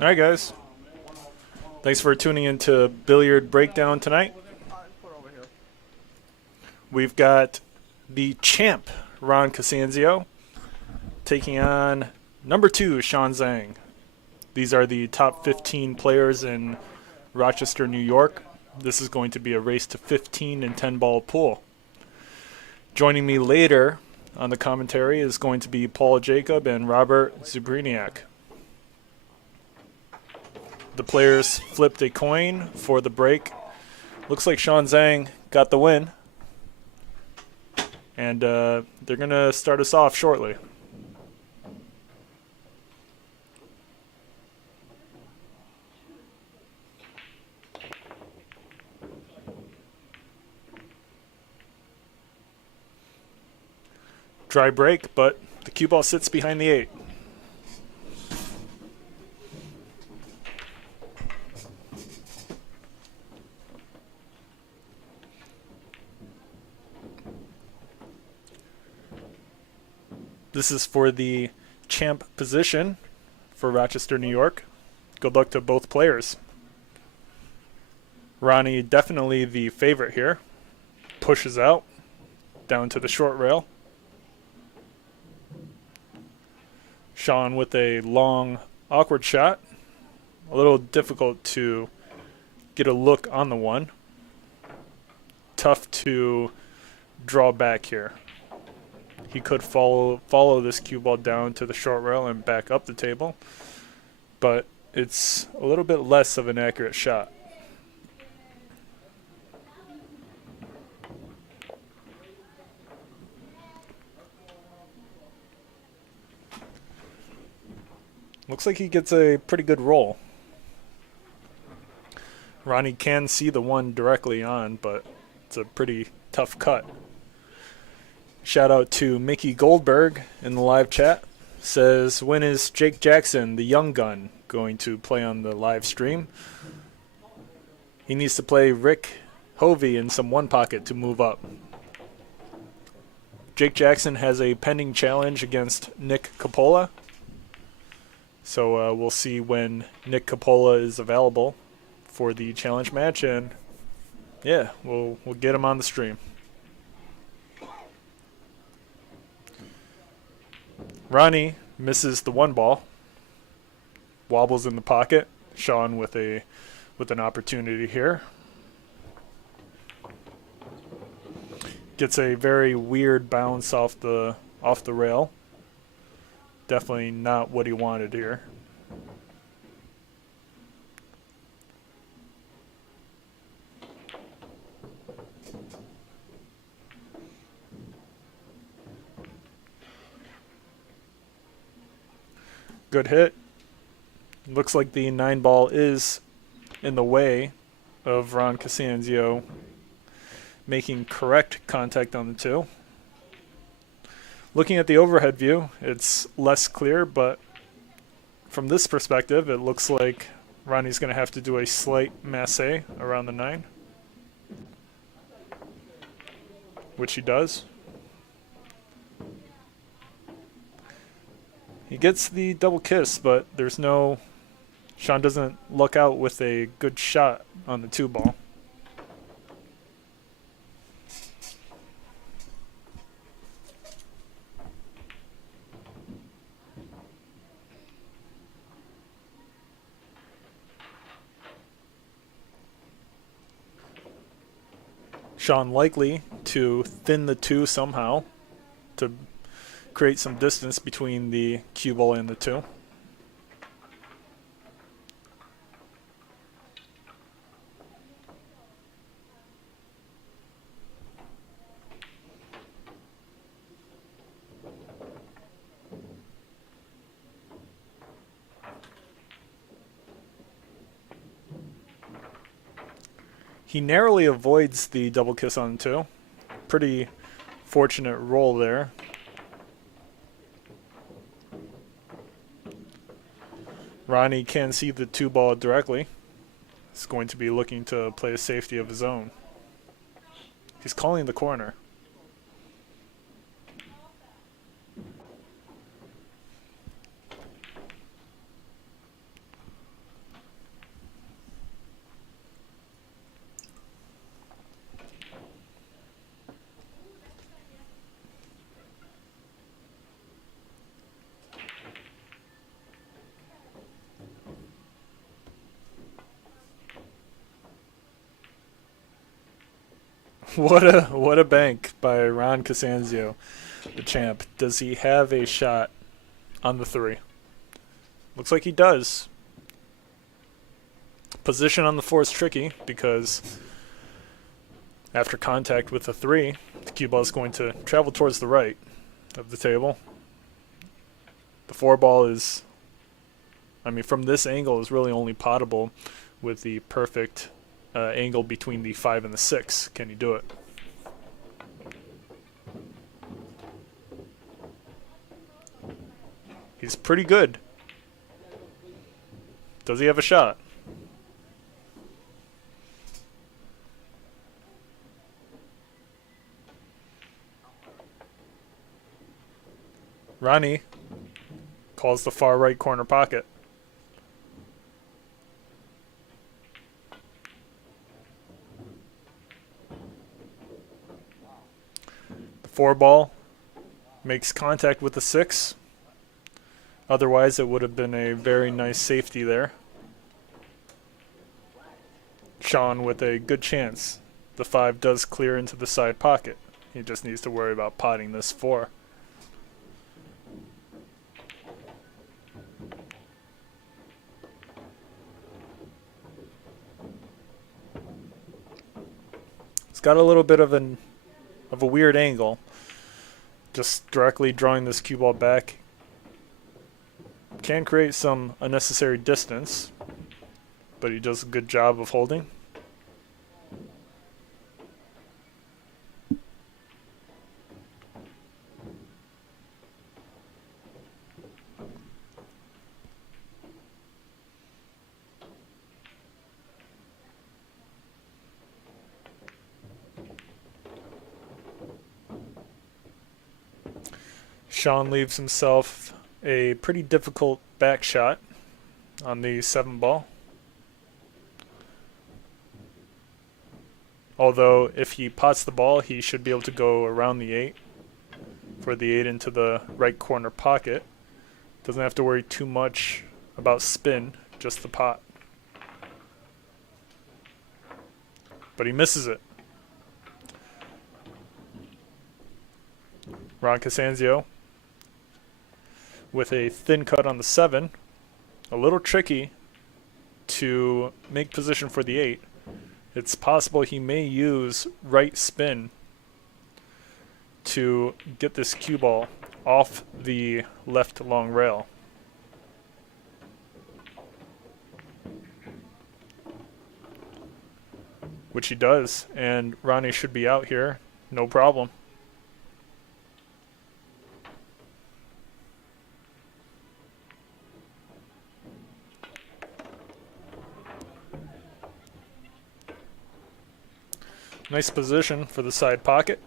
All right, guys. Thanks for tuning into Billiard Breakdown tonight. We've got the champ, Ron CASANZIO, taking on number 2, Sean Zeng. These are the top 15 players in Rochester, New York. This is going to be a race to 15 and 10-ball pool. Joining me later on the commentary is going to be Paul Jacob and Robert Zubriniak. The players flipped a coin for the break. Looks like Sean Zeng got the win. And they're going to start us off shortly. Dry break, but the cue ball sits behind the 8. This is for the champ position for Rochester, New York. Good luck to both players. Ronnie, definitely the favorite here. Pushes out, down to the short rail. Sean with a long, awkward shot. A little difficult to get a look on the one. Tough to draw back here. He could follow this cue ball down to the short rail and back up the table, but it's a little bit less of an accurate shot. Looks like he gets a pretty good roll. Ronnie can see the one directly on, but it's a pretty tough cut. Shout out to Mickey Goldberg in the live chat. Says, when is Jake Jackson, the young gun, going to play on the live stream? He needs to play Rick Hovey in some one pocket to move up. Jake Jackson has a pending challenge against Nick Coppola. So we'll see when Nick Coppola is available for the challenge match, and yeah, we'll get him on the stream. Ronnie misses the one ball, wobbles in the pocket. Sean with an opportunity here. Gets a very weird bounce off the rail. Definitely not what he wanted here. Good hit. Looks like the 9 ball is in the way of Ron CASANZIO making correct contact on the 2. Looking at the overhead view, it's less clear, but from this perspective, it looks like Ronnie's going to have to do a slight masse around the 9, which he does. He gets the double kiss, but there's no... Sean doesn't luck out with a good shot on the 2 ball. Sean likely to thin the 2 somehow to create some distance between the cue ball and the 2. He narrowly avoids the double kiss on 2. Pretty fortunate roll there. Ronnie can see the 2 ball directly. He's going to be looking to play a safety of his own. He's calling the corner. What a bank by Ron Casanzio, the champ. Does he have a shot on the 3? Looks like he does. Position on the 4 is tricky because after contact with the 3, the cue ball is going to travel towards the right of the table. The 4 ball is, I mean, from this angle is really only potable with the perfect angle between the 5 and the 6. Can you do it? He's pretty good. Does he have a shot? Ronnie calls the far right corner pocket. The 4 ball makes contact with the 6. Otherwise, it would have been a very nice safety there. Sean with a good chance. The 5 does clear into the side pocket. He just needs to worry about potting this 4. It's got a little bit of a weird angle. Just directly drawing this cue ball back can create some unnecessary distance, but he does a good job of holding. Sean leaves himself a pretty difficult back shot on the 7 ball. Although if he pots the ball, he should be able to go around the 8 for the 8 into the right corner pocket. Doesn't have to worry too much about spin, just the pot. But he misses it. Ron Casanzio with a thin cut on the 7. A little tricky to make position for the 8. It's possible he may use right spin to get this cue ball off the left long rail. Which he does, and Ronnie should be out here, no problem. Nice position for the side pocket.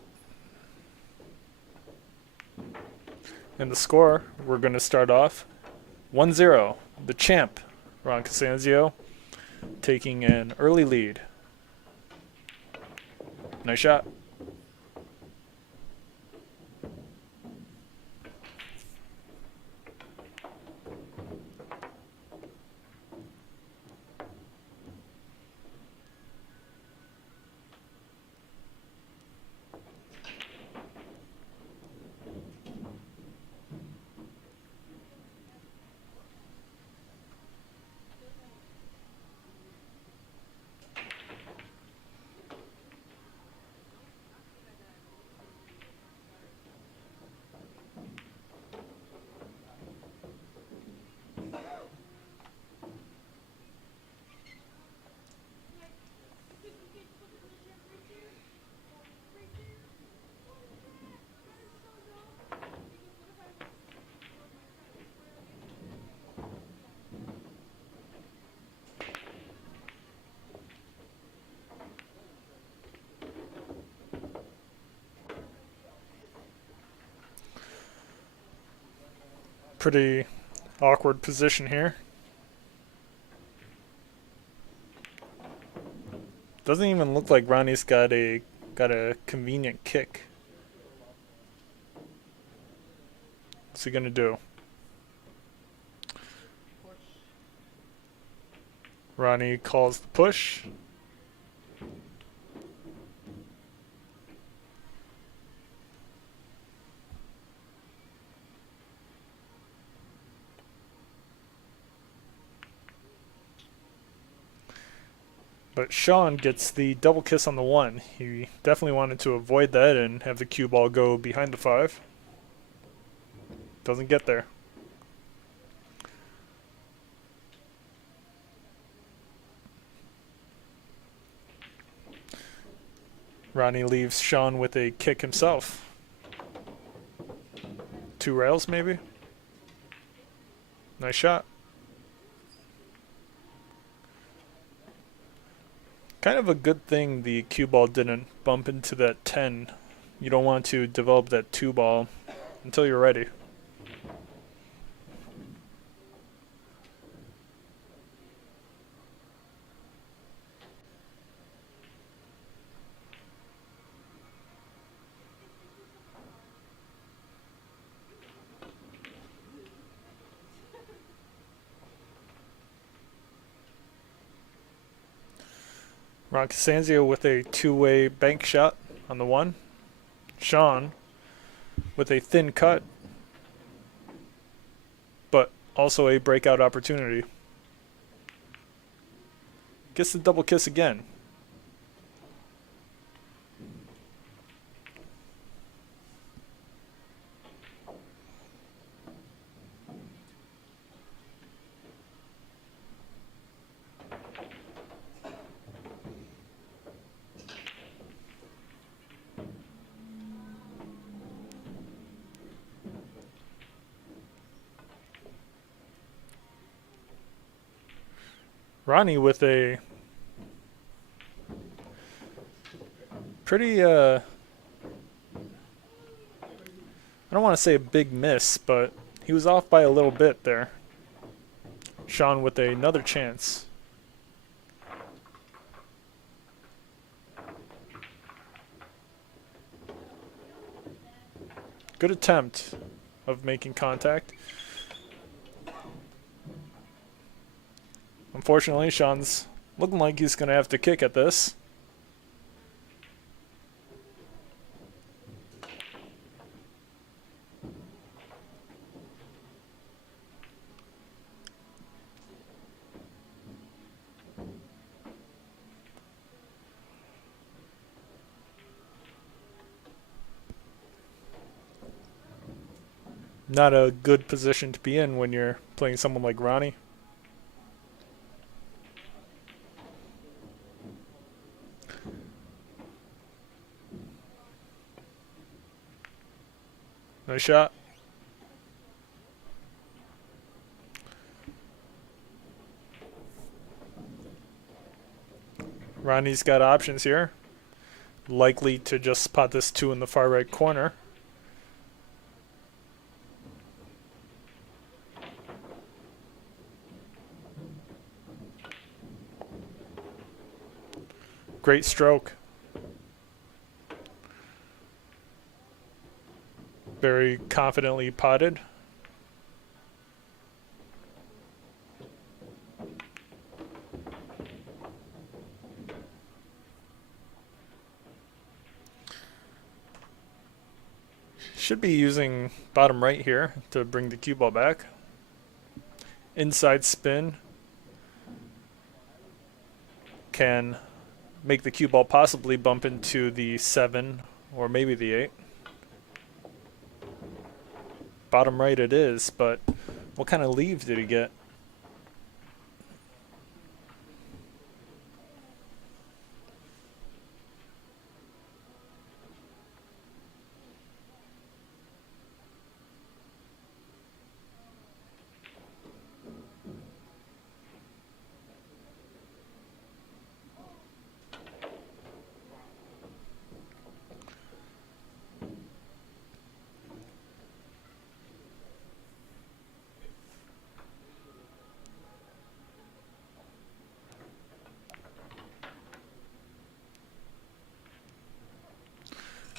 And the score, we're going to start off 1-0. The champ, Ron Casanzio, taking an early lead. Nice shot. Pretty awkward position here. Doesn't even look like Ronnie's got a convenient kick. What's he gonna do? Ronnie calls the push. But Sean gets the double kiss on the 1. He definitely wanted to avoid that and have the cue ball go behind the 5. Doesn't get there. Ronnie leaves Sean with a kick himself. 2 rails maybe. Nice shot. Kind of a good thing the cue ball didn't bump into that 10. You don't want to develop that 2 ball until you're ready. CASANZIO with a 2-way bank shot on the 1. Sean with a thin cut, but also a breakout opportunity. Gets the double kiss again. Ronnie with a pretty, I don't want to say a big miss, but he was off by a little bit there. Sean with another chance. Good attempt of making contact. Unfortunately, Sean's looking like he's going to have to kick at this. Not a good position to be in when you're playing someone like Ronnie. Nice shot. Ronnie's got options here. Likely to just spot this 2 in the far right corner. Great stroke. Very confidently potted. Should be using bottom right here to bring the cue ball back. Inside spin can make the cue ball possibly bump into the 7 or maybe the 8. Bottom right it is, but what kind of leave did he get?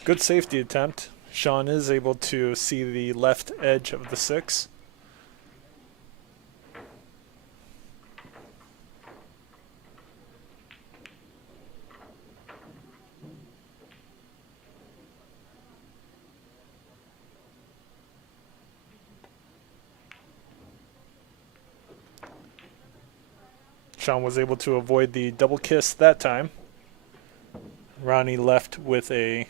Good safety attempt. Sean is able to see the left edge of the 6. Sean was able to avoid the double kiss that time. Ronnie left with a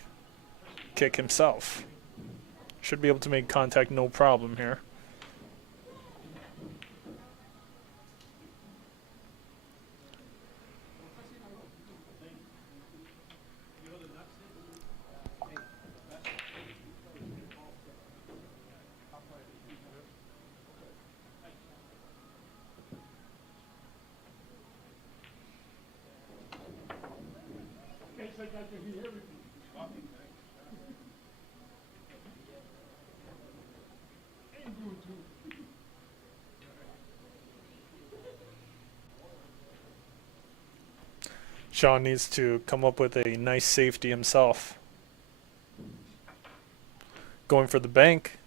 kick himself. Should be able to make contact no problem here. Sean needs to come up with a nice safety himself. Going for the bank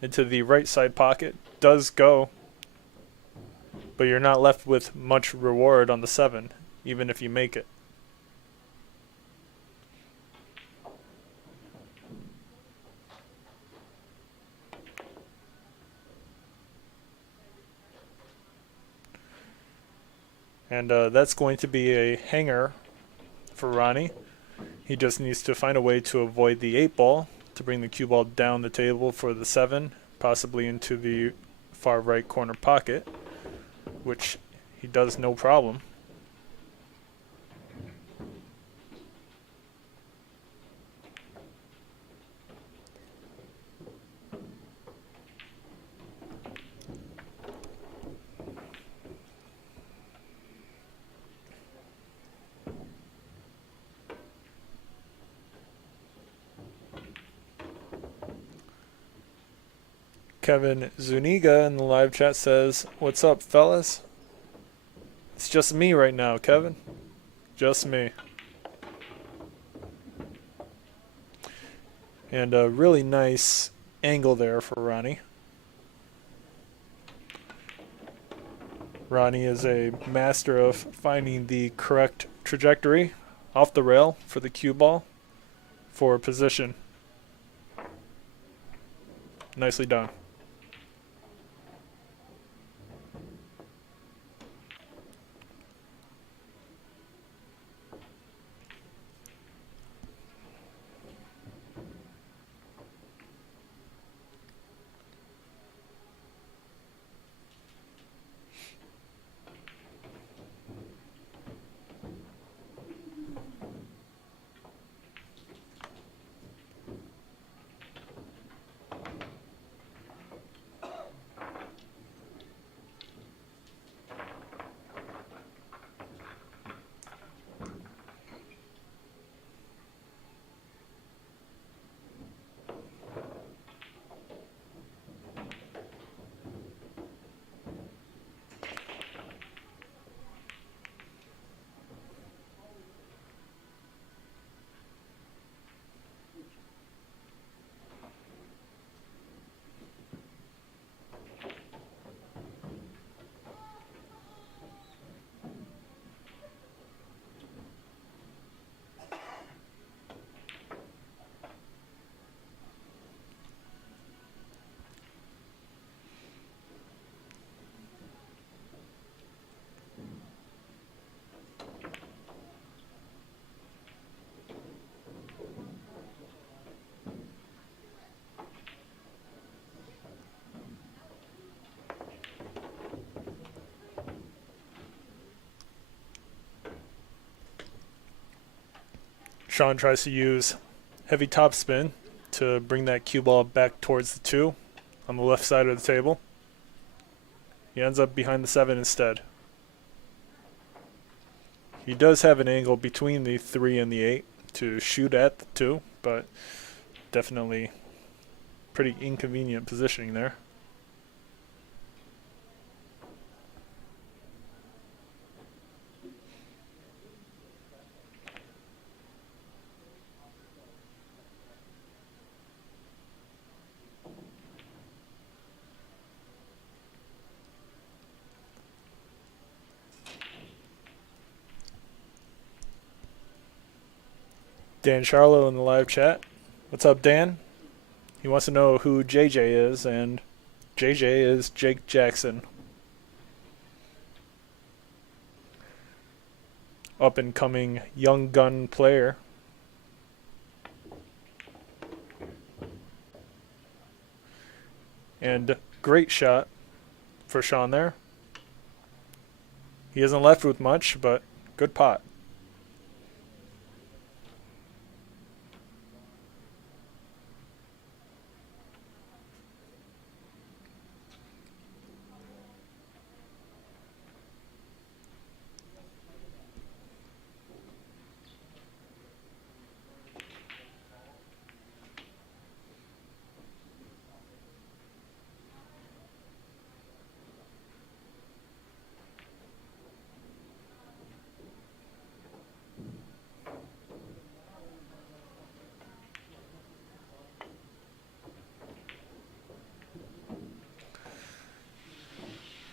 into the right side pocket. Does go. But you're not left with much reward on the 7, even if you make it. And that's going to be a hanger for Ronnie. He just needs to find a way to avoid the 8 ball to bring the cue ball down the table for the 7, possibly into the far right corner pocket, which he does no problem. Kevin Zuniga in the live chat says, "What's up, fellas?" It's just me right now, Kevin. Just me. And a really nice angle there for Ronnie. Ronnie is a master of finding the correct trajectory off the rail for the cue ball for position. Nicely done. Sean tries to use heavy topspin to bring that cue ball back towards the 2 on the left side of the table. He ends up behind the 7 instead. He does have an angle between the 3 and the 8 to shoot at the 2, but definitely pretty inconvenient positioning there. Dan Charlo in the live chat. What's up, Dan? He wants to know who JJ is, and JJ is Jake Jackson. up-and-coming young gun player. And great shot for Sean there. He isn't left with much, but good pot.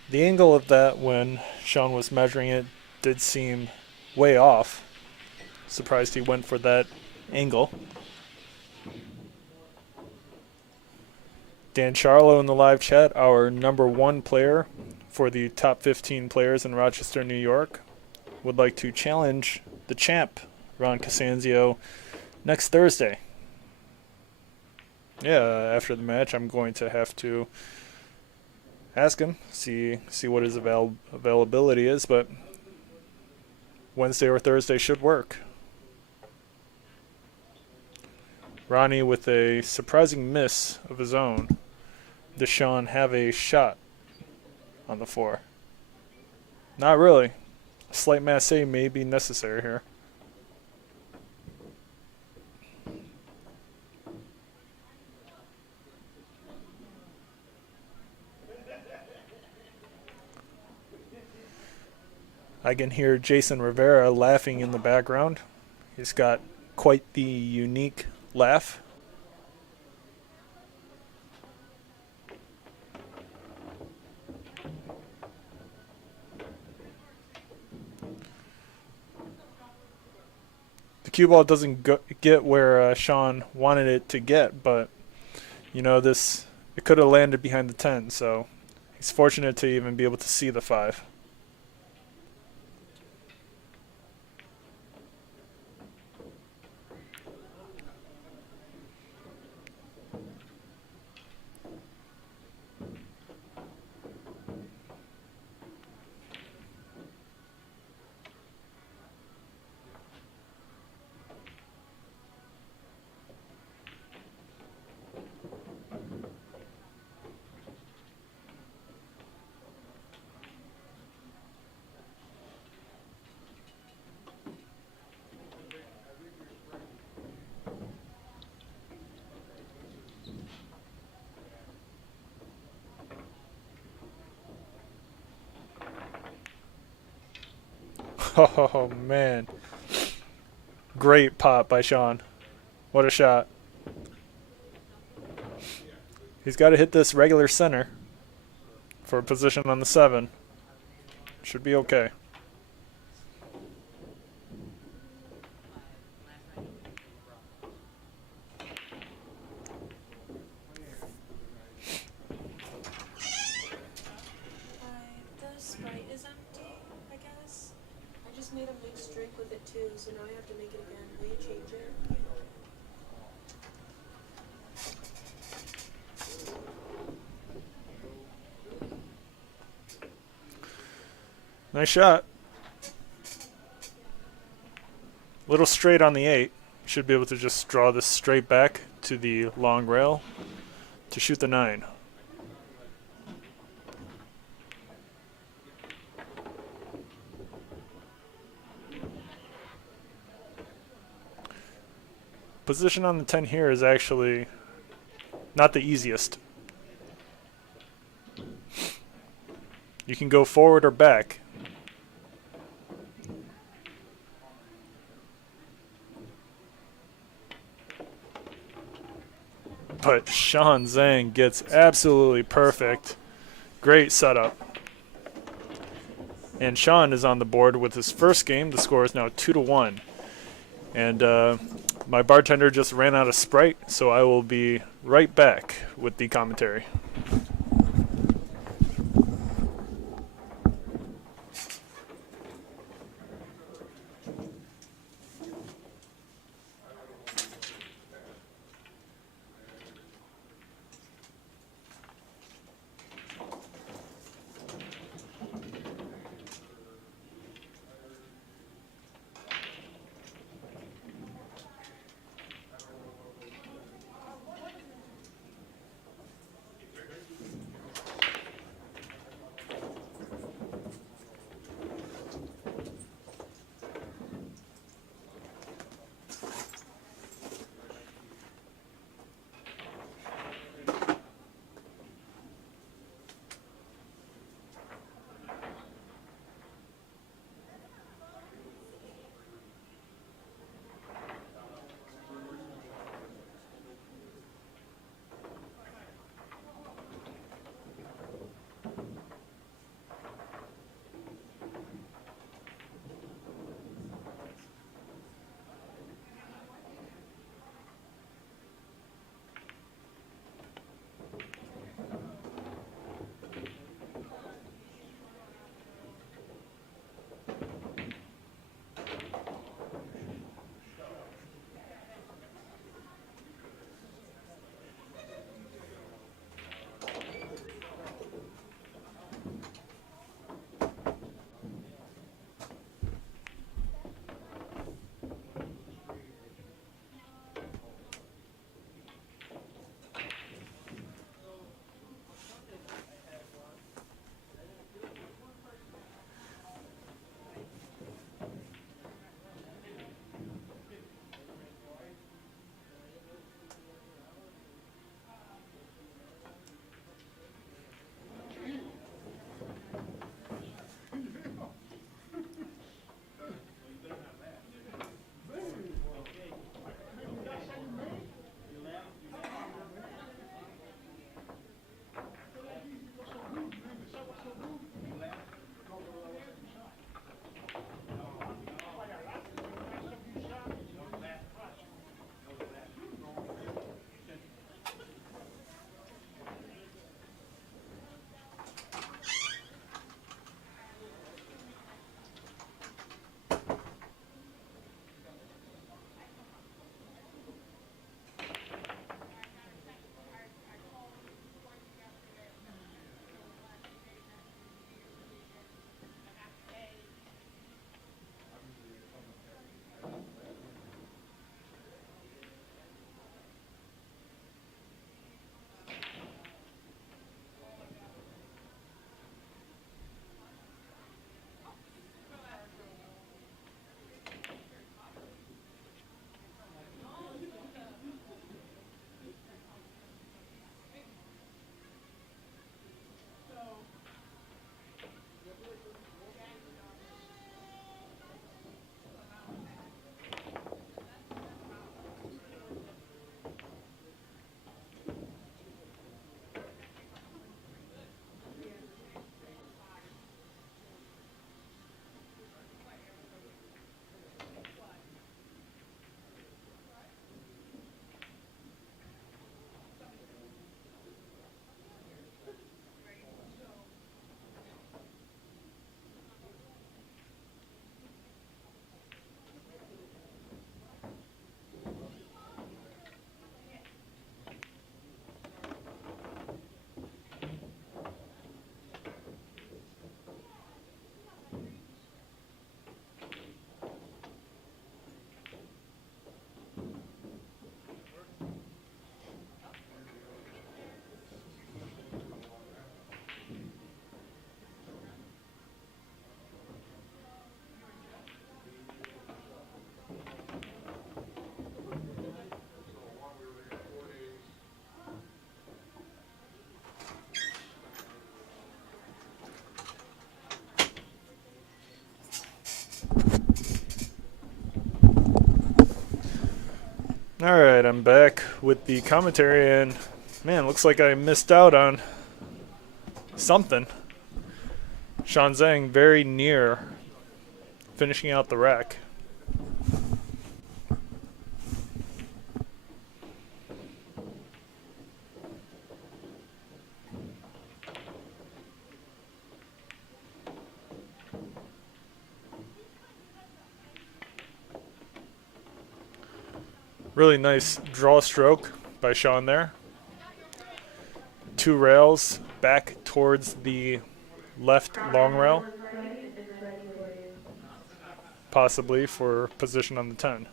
The angle of that when Sean was measuring it did seem way off. Surprised he went for that angle. Dan Charlo in the live chat, our #1 player for the top 15 players in Rochester, New York, would like to challenge the champ, Ron CASANZIO, next Thursday. Yeah, after the match, I'm going to have to ask him, see what his availability is, but Wednesday or Thursday should work. Ronnie with a surprising miss of his own. Does Sean have a shot on the floor? Not really. A slight masse may be necessary here. I can hear Jason Rivera laughing in the background. He's got quite the unique laugh. The cue ball doesn't get where Sean wanted it to get, but you know, it could have landed behind the 10, so he's fortunate to even be able to see the 5. Oh, man. Great pot by Sean. What a shot. He's got to hit this regular center for a position on the 7. Should be okay. The Sprite is empty, I guess. I just made a mixed drink with it too, so now I have to make it again. Will you change it? Nice shot. Little straight on the 8. Should be able to just draw this straight back to the long rail to shoot the 9. Position on the 10 here is actually not the easiest. You can go forward or back. But Sean Zeng gets absolutely perfect. Great setup. And Sean is on the board with his first game. The score is now 2-1. And my bartender just ran out of Sprite, so I will be right back with the commentary. Alright, I'm back with the commentary, and man, looks like I missed out on something. Sean Zeng very near finishing out the rack. Really nice draw stroke by Sean there. 2 rails back towards the left long rail, possibly for position on the 10.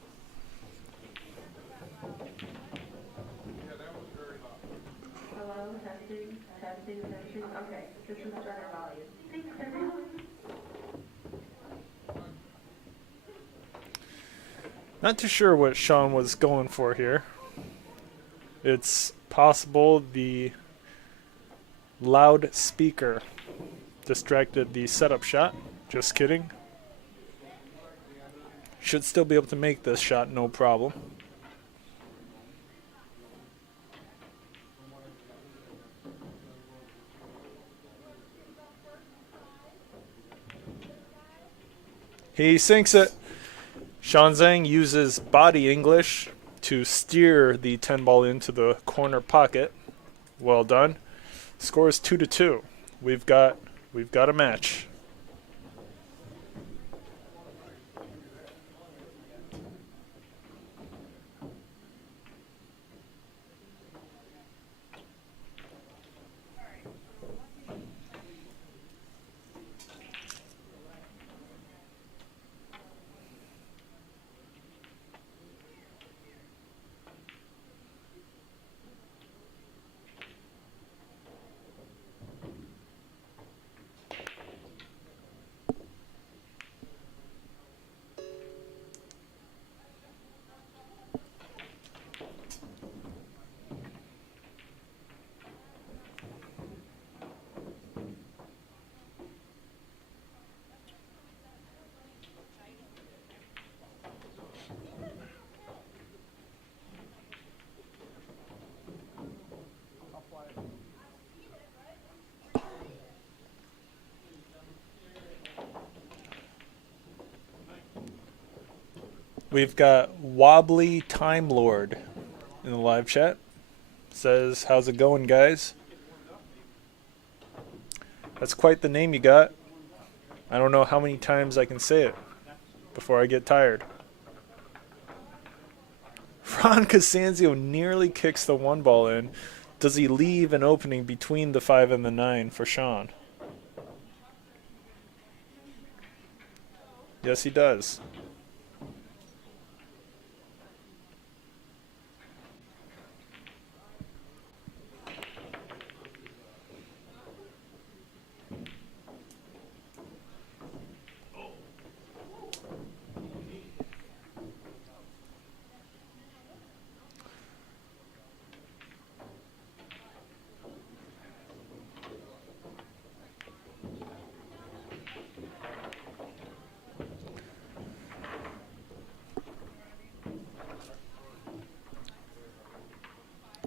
Hello, testing, testing, testing. Okay, this is better volume. Thanks, everyone. Not too sure what Sean was going for here. It's possible the loudspeaker distracted the setup shot. Just kidding. Should still be able to make this shot, no problem. He sinks it. Sean Zeng uses body English to steer the 10 ball into the corner pocket. Well done. Score is 2-2. We've got a match. We've got Wobbly Time Lord in the live chat. Says, how's it going, guys? That's quite the name you got. I don't know how many times I can say it before I get tired. Ron CASANZIO nearly kicks the 1 ball in. Does he leave an opening between the 5 and the 9 for Sean? Yes, he does.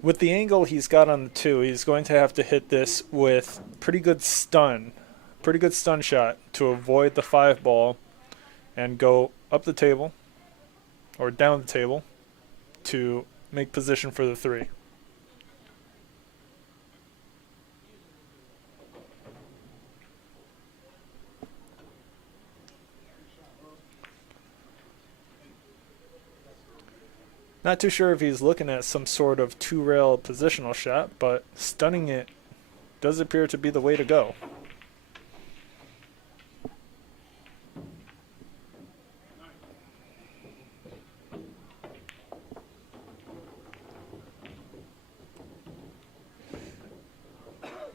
With the angle he's got on the 2, he's going to have to hit this with pretty good stun shot to avoid the 5 ball and go up the table or down the table to make position for the 3. Not too sure if he's looking at some sort of 2-rail positional shot, but stunning it does appear to be the way to go.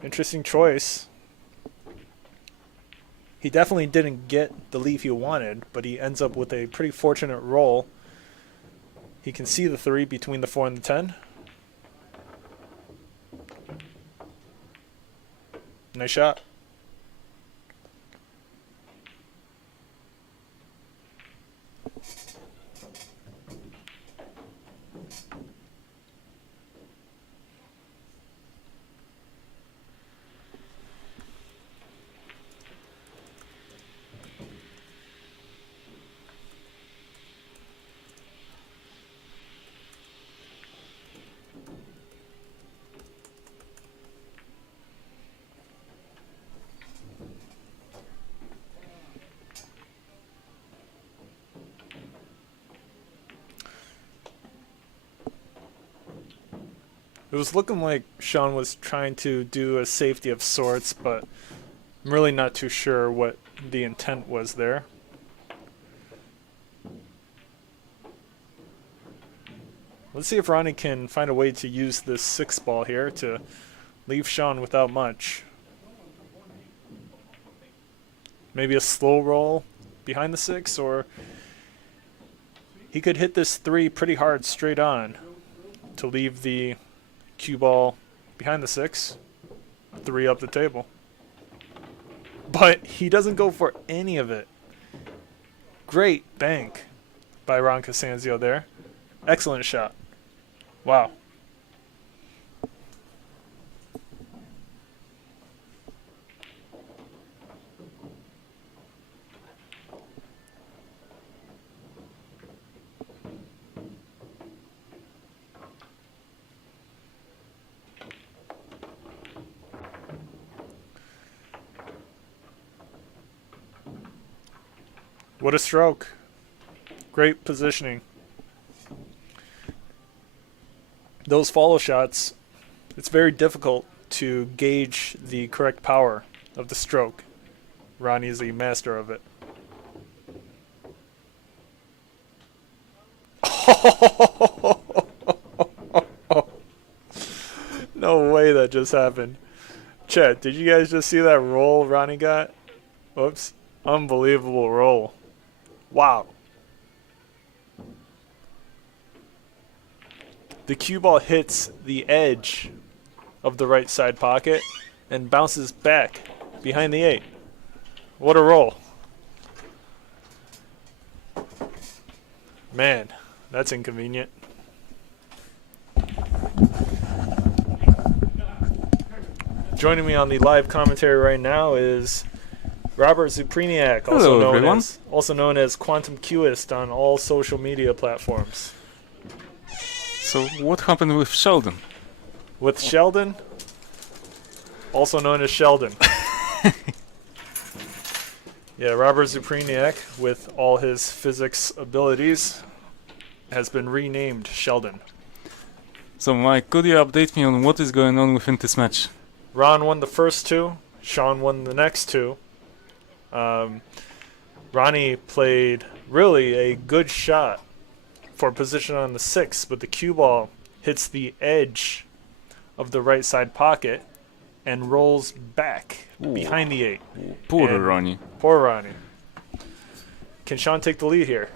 Interesting choice. He definitely didn't get the leaf he wanted, but he ends up with a pretty fortunate roll. He can see the 3 between the 4 and the 10. Nice shot. It was looking like Sean was trying to do a safety of sorts, but I'm really not too sure what the intent was there. Let's see if Ronnie can find a way to use this 6 ball here to leave Sean without much. Maybe a slow roll behind the 6, or he could hit this 3 pretty hard straight on to leave the cue ball behind the 6, 3 up the table. But he doesn't go for any of it. Great bank by Ron CASANZIO there. Excellent shot. Wow. What a stroke. Great positioning. Those follow shots, it's very difficult to gauge the correct power of the stroke. Ronnie is a master of it. No way that just happened. Chet, did you guys just see that roll Ronnie got? Whoops. Unbelievable roll. Wow. The cue ball hits the edge of the right side pocket and bounces back behind the 8. What a roll. Man, that's inconvenient. Joining me on the live commentary right now is Robert Zupriniak, also known as Quantum Qist on all social media platforms. So what happened with Sheldon? With Sheldon, also known as Sheldon. Yeah, Robert Zupriniak, with all his physics abilities, has been renamed Sheldon. So Mike, could you update me on what is going on within this match? Ron won the first 2, Sean won the next 2. Ronnie played really a good shot for position on the 6, but the cue ball hits the edge of the right side pocket and rolls back behind the 8. Poor Ronnie. Poor Ronnie. Can Sean take the lead here?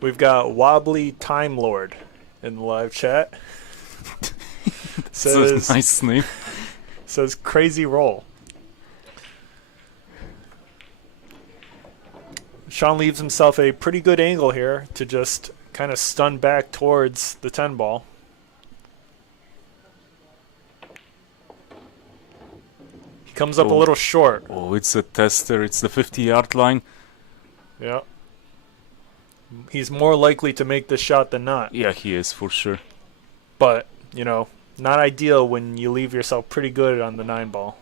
We've got Wobbly Time Lord in the live chat. Says, a nice name. Says crazy roll. Sean leaves himself a pretty good angle here to just kind of stun back towards the 10 ball. He comes up a little short. Oh, it's a tester. It's the 50-yard line. Yeah. He's more likely to make this shot than not. Yeah, he is, for sure. But, you know, not ideal when you leave yourself pretty good on the 9 ball.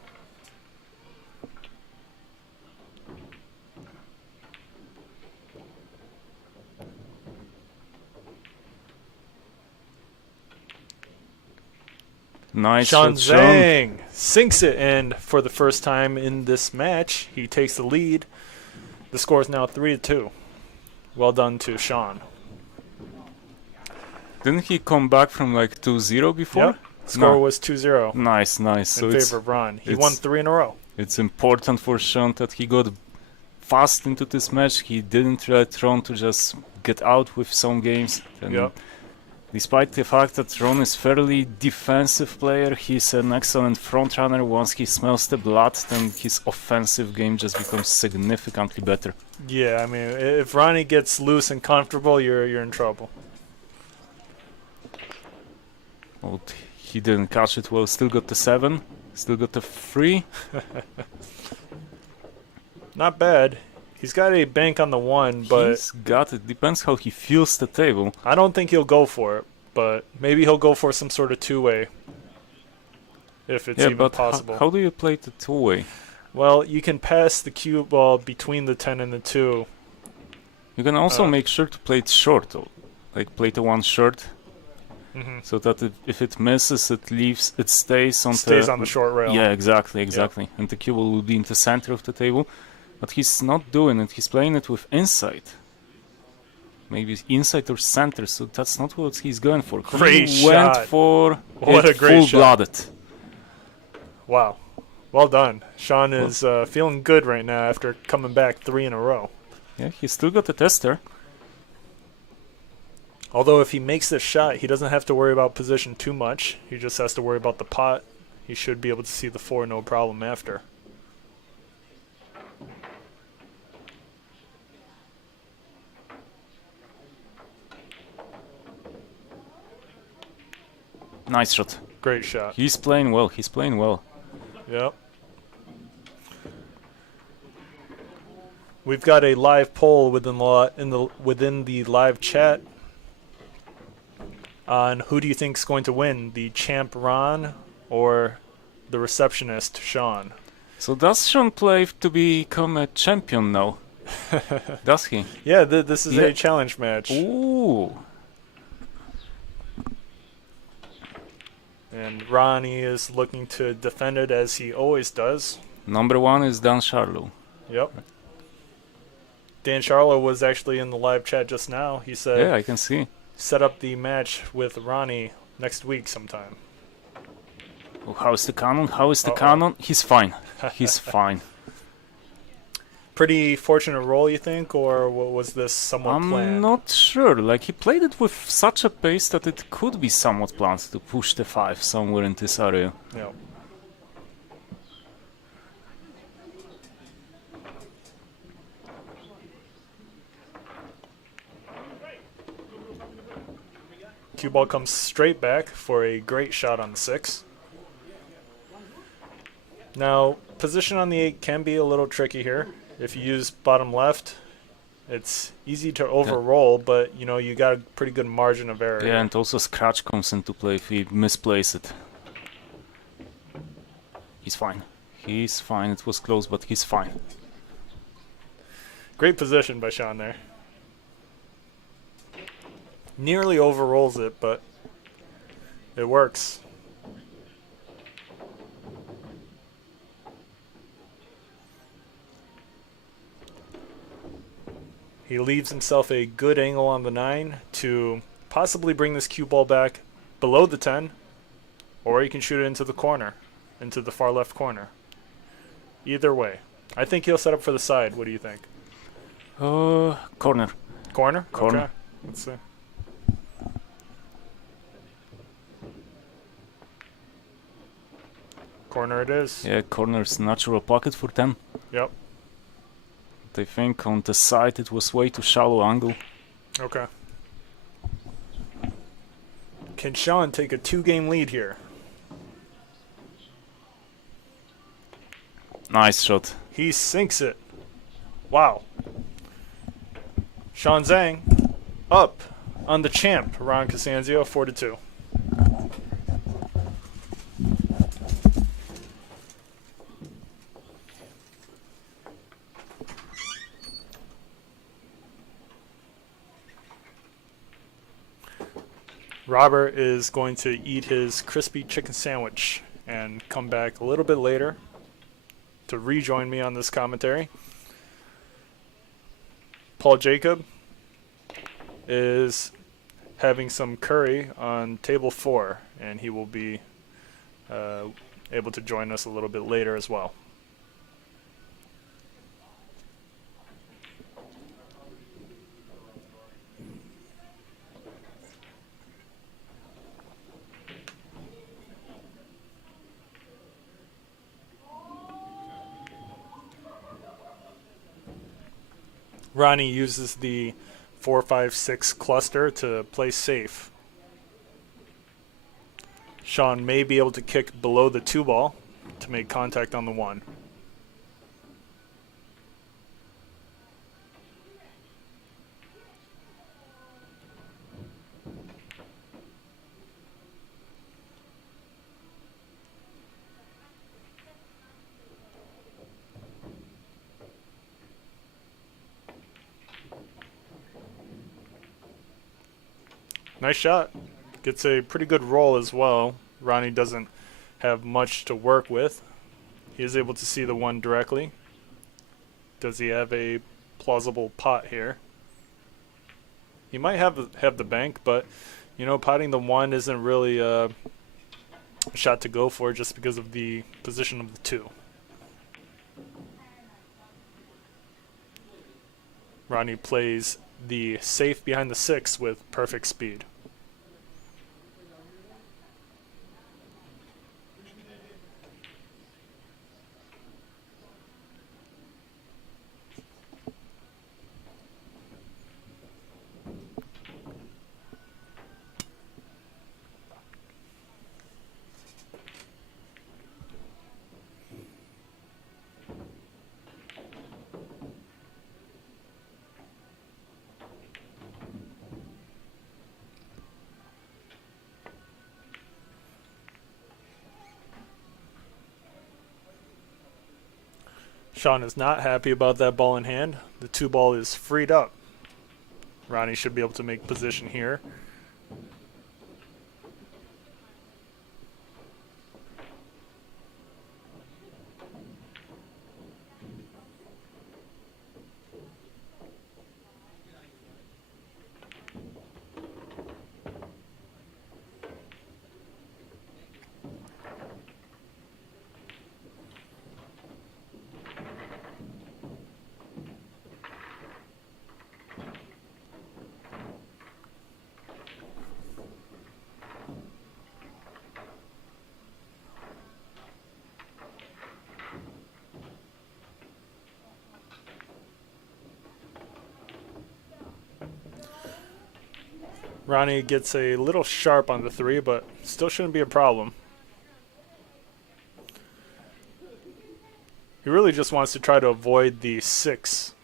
Nice Sean shot, Zeng sinks it, and for the first time in this match, he takes the lead. The score is now 3-2. Well done to Sean. Didn't he come back from like 2-0 before? Yep. Score was 2-0. Nice, nice. In favor of Ron. He won 3 in a row. It's important for Sean that he got fast into this match. He didn't let Ron to just get out with some games. And despite the fact that Ron is fairly defensive player, he's an excellent front runner. Once he smells the blood, then his offensive game just becomes significantly better. Yeah, I mean, if Ronnie gets loose and comfortable, you're in trouble. Well, he didn't catch it well. Still got the 7. Still got the 3. Not bad. He's got a bank on the 1, but he's got it. Depends how he feels the table. I don't think he'll go for it, but maybe he'll go for some sort of 2-way, if it's even possible. How do you play the 2-way? Well, you can pass the cue ball between the 10 and the 2. You can also make sure to play it short, though. Like play the one short, so that if it misses, it stays on Stays on the short rail. Yeah, exactly. And the cue ball will be in the center of the table. But he's not doing it. He's playing it with inside. Maybe inside or center, so that's not what he's going for. Great he went shot. for What it a great shot. full-blooded. Wow. Well done. Sean is feeling good right now after coming back 3 in a row. Yeah, he's still got the tester. Although if he makes this shot, he doesn't have to worry about position too much. He just has to worry about the pot. He should be able to see the 4 no problem after. Nice shot. Great shot. He's playing well. Yep. We've got a live poll within the live chat on who do you think is going to win, the champ Ron or the receptionist Sean? So does Sean play to become a champion now? Does he? Yeah, this is a challenge match. Ooh. And Ronnie is looking to defend it as he always does. Number 1 is Dan Charlo. Yep. Dan Charlo was actually in the live chat just now. He said, Yeah, I can see. Set up the match with Ronnie next week sometime. Oh, how is the cannon? He's fine. He's fine. Pretty fortunate roll, you think, or was this somewhat planned? I'm not sure. Like, he played it with such a pace that it could be somewhat planned to push the 5 somewhere in this area. Yeah. Cue ball comes straight back for a great shot on the 6. Now, position on the 8 can be a little tricky here. If you use bottom left, it's easy to overroll, but you got a pretty good margin of error. Yeah, and also scratch comes into play if he misplays it. He's fine. He's fine. It was close, but he's fine. Great position by Sean there. Nearly overrolls it, but it works. He leaves himself a good angle on the 9 to possibly bring this cue ball back below the 10, or he can shoot it into the corner, into the far left corner. Either way. I think he'll set up for the side. What do you think? Corner. Corner? Corner. Okay. Let's see. Corner it is. Yeah, corner's natural pocket for 10. Yep. I think on the side it was way too shallow angle. Okay. Can Sean take a 2-game lead here? Nice shot. He sinks it. Wow. Sean Zeng up on the champ, Ron CASANZIO, 4-2. Robert is going to eat his crispy chicken sandwich and come back a little bit later to rejoin me on this commentary. Paul Jacob is having some curry on table 4, and he will be able to join us a little bit later as well. Ronnie uses the 4-5-6 cluster to play safe. Sean may be able to kick below the 2 ball to make contact on the 1. Nice shot. Gets a pretty good roll as well. Ronnie doesn't have much to work with. He is able to see the one directly. Does he have a plausible pot here? He might have the bank, but you know, potting the one isn't really a shot to go for just because of the position of the two. Ronnie plays the safe behind the 6 with perfect speed. Sean is not happy about that ball in hand. The 2 ball is freed up. Ronnie should be able to make position here. Ronnie gets a little sharp on the 3, but still shouldn't be a problem. He really just wants to try to avoid the 6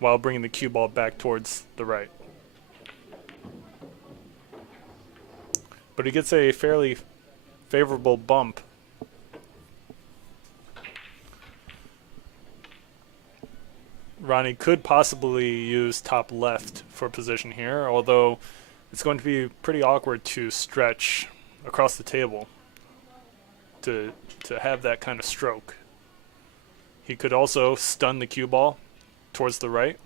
while bringing the cue ball back towards the right. But he gets a fairly favorable bump. Ronnie could possibly use top left for position here, although it's going to be pretty awkward to stretch across the table to have that kind of stroke. He could also stun the cue ball towards the right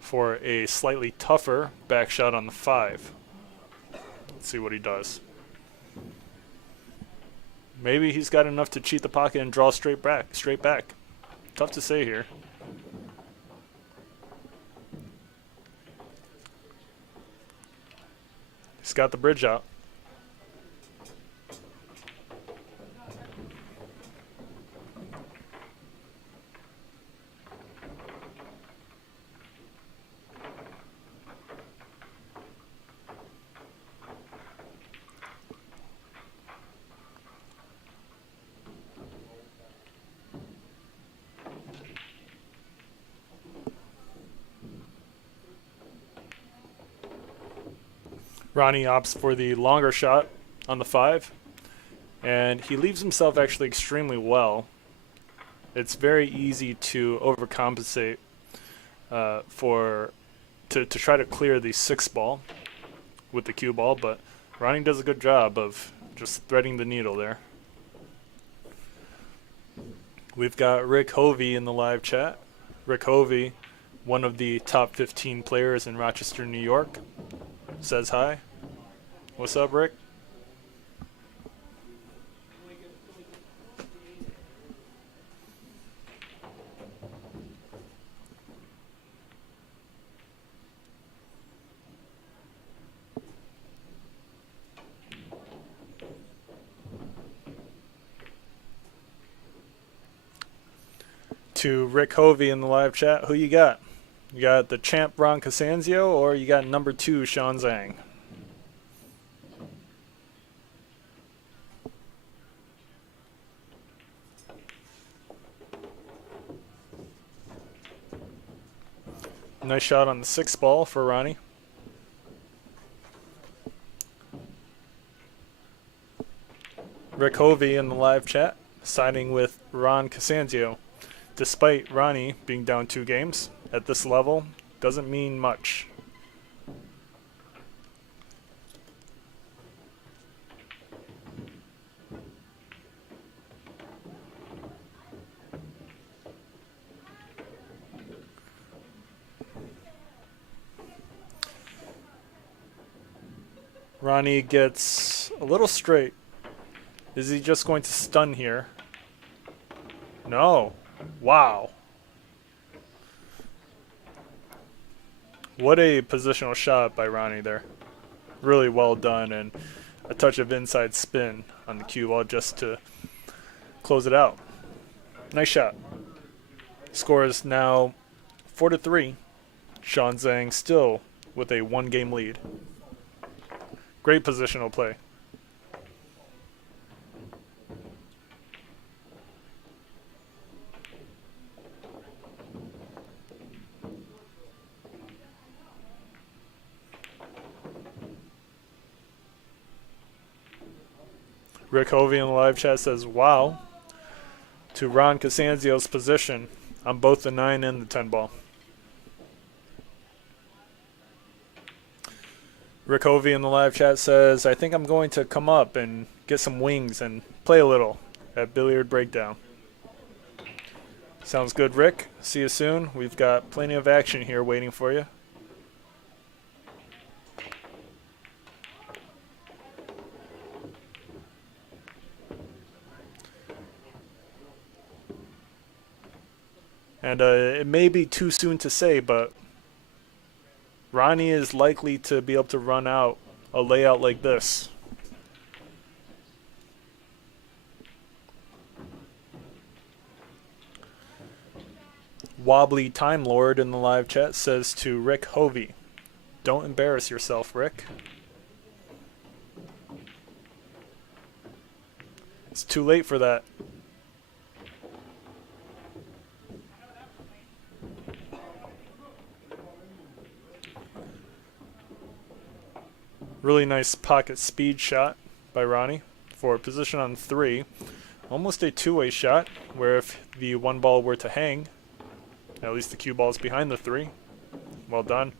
for a slightly tougher back shot on the 5. Let's see what he does. Maybe he's got enough to cheat the pocket and draw straight back. Tough to say here. He's got the bridge out. Ronnie opts for the longer shot on the 5, and he leaves himself actually extremely well. It's very easy to overcompensate to try to clear the 6 ball with the cue ball, but Ronnie does a good job of just threading the needle there. We've got Rick Hovey in the live chat. Rick Hovey, one of the top 15 players in Rochester, New York, says hi. What's up, Rick? To Rick Hovey in the live chat, who you got? You got the champ Ron CASANZIO, or you got number 2 Sean Zeng? Nice shot on the 6 ball for Ronnie. Rick Hovey in the live chat, siding with Ron CASANZIO. Despite Ronnie being down 2 games at this level, doesn't mean much. Ronnie gets a little straight. Is he just going to stun here? No. Wow. What a positional shot by Ronnie there. Really well done, and a touch of inside spin on the cue ball just to close it out. Nice shot. Score is now 4-3. Sean Zeng still with a 1-game lead. Great positional play. Rick Hovey in the live chat says, wow, to Ron CASANZIO's position on both the 9 and the 10 ball. Rick Hovey in the live chat says, I think I'm going to come up and get some wings and play a little at Billiard Breakdown. Sounds good, Rick. See you soon. We've got plenty of action here waiting for you. And it may be too soon to say, but Ronnie is likely to be able to run out a layout like this. Wobbly Time Lord in the live chat says to Rick Hovey, don't embarrass yourself, Rick. It's too late for that. Really nice pocket speed shot by Ronnie for a position on 3. Almost a two-way shot, where if the 1 ball were to hang, at least the cue ball is behind the 3. Well done.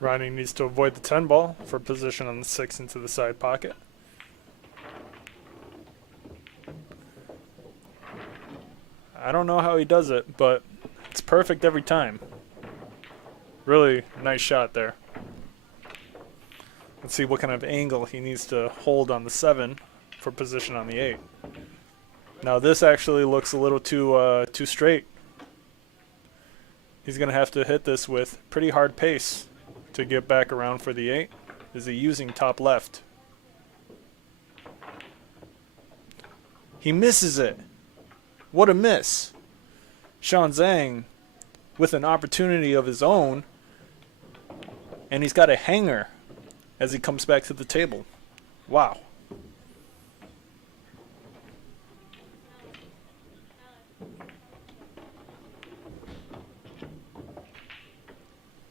Ronnie needs to avoid the 10 ball for position on the 6 into the side pocket. I don't know how he does it, but it's perfect every time. Really nice shot there. Let's see what kind of angle he needs to hold on the 7 for position on the 8. Now this actually looks a little too straight. He's going to have to hit this with pretty hard pace to get back around for the 8. Is he using top left? He misses it. What a miss. Sean Zeng with an opportunity of his own, and he's got a hanger as he comes back to the table. Wow.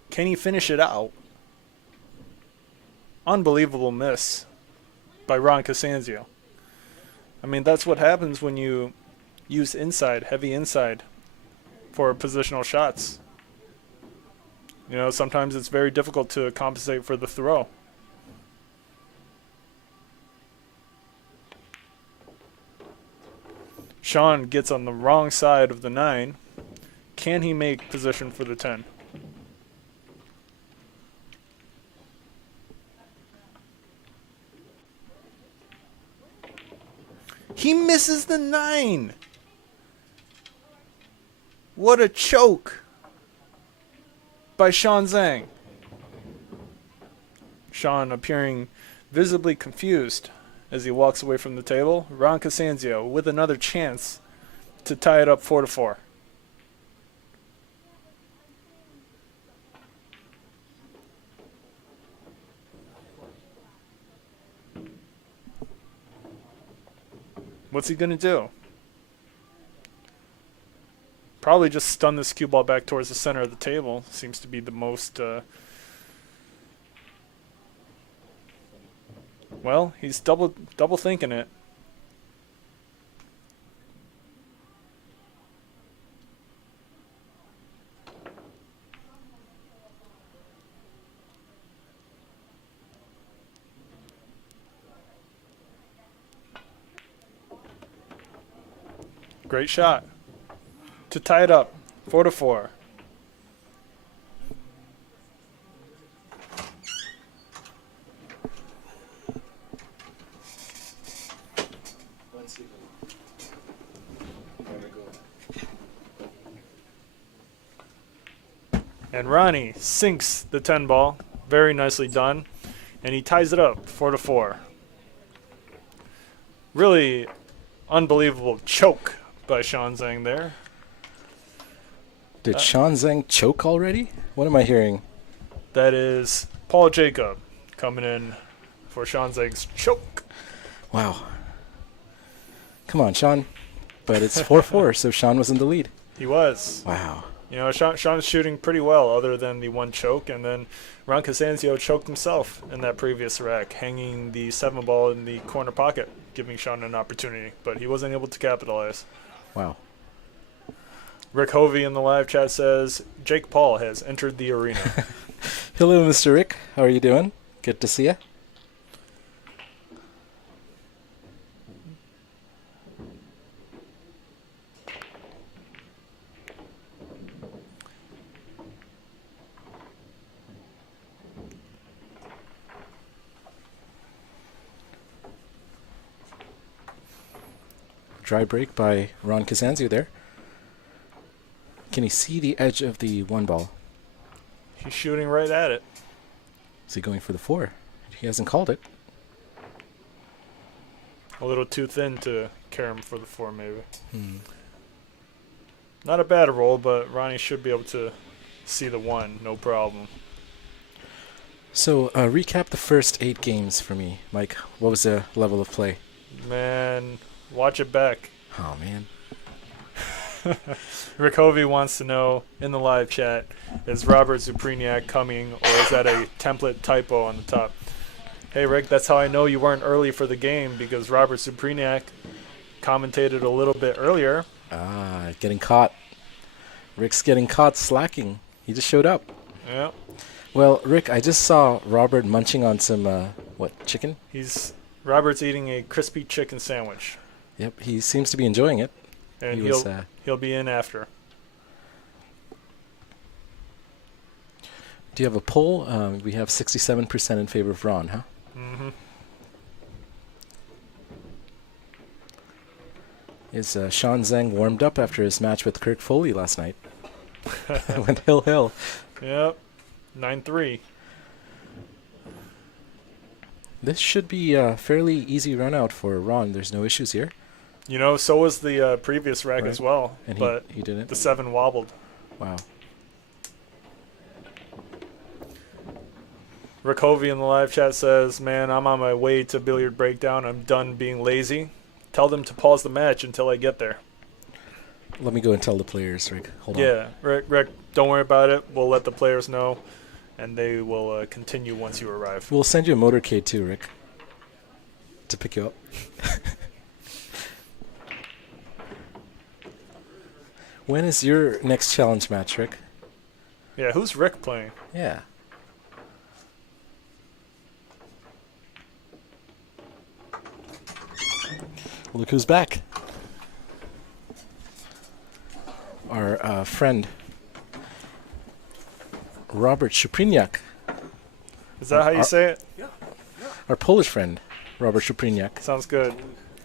Can he finish it out? Unbelievable miss by Ron CASANZIO. I mean, that's what happens when you use inside, heavy inside, for positional shots. You know, sometimes it's very difficult to compensate for the throw. Sean gets on the wrong side of the 9. Can he make position for the 10? He misses the 9. What a choke by Sean Zeng. Sean appearing visibly confused as he walks away from the table. Ron CASANZIO with another chance to tie it up 4-4. What's he going to do? Probably just stun this cue ball back towards the center of the table. Seems to be the most... well, he's double thinking it. Great shot to tie it up, 4-4. And Ronnie sinks the 10 ball, very nicely done, and he ties it up, 4-4. Really unbelievable choke by Sean Zeng there. Did Sean Zeng choke already? What am I hearing? That is Paul Jacob coming in for Sean Zeng's choke. Wow. Come on, Sean. But it's 4-4, so Sean was in the lead. He was. Wow. You know, Sean's shooting pretty well other than the one choke, and then Ron CASANZIO choked himself in that previous rack, hanging the 7 ball in the corner pocket, giving Sean an opportunity, but he wasn't able to capitalize. Wow. Rick Hovey in the live chat says, Jake Paul has entered the arena. Hello, Mr. Rick. How are you doing? Good to see you. Dry break by Ron CASANZIO there. Can he see the edge of the 1 ball? He's shooting right at it. Is he going for the 4? He hasn't called it. A little too thin to carry him for the 4, maybe. Not a bad roll, but Ronnie should be able to see the 1, no problem. So, recap the first 8 games for me, Mike. What was the level of play? Man, watch it back. Oh, man. Rick Hovey wants to know in the live chat, is Robert Zupriniak coming, or is that a template typo on the top? Hey, Rick, that's how I know you weren't early for the game, because Robert Zupriniak commentated a little bit earlier. Ah, getting caught. Rick's getting caught slacking. He just showed up. Yeah. Well, Rick, I just saw Robert munching on some, chicken? Robert's eating a crispy chicken sandwich. Yep, he seems to be enjoying it. And He he'll be in after. Do you have a poll? We have 67% in favor of Ron, huh? Mm-hmm. Is Sean Zeng warmed up after his match with Kirk Foley last night? Went hill. Yep. 9-3. This should be a fairly easy run out for Ron. There's no issues here. You know, so was the previous rack as well. And but he didn't? The 7 wobbled. Wow. Rick Hovey in the live chat says, man, I'm on my way to billiard breakdown. I'm done being lazy. Tell them to pause the match until I get there. Let me go and tell the players, Rick. Hold on. Yeah, Rick, don't worry about it. We'll let the players know, and they will continue once you arrive. We'll send you a motorcade too, Rick, to pick you up. When is your next challenge match, Rick? Yeah, who's Rick playing? Yeah. Look who's back. Our friend, Robert Zupriniak. Is that how you say it? Our Polish friend, Robert Zupriniak. Sounds good.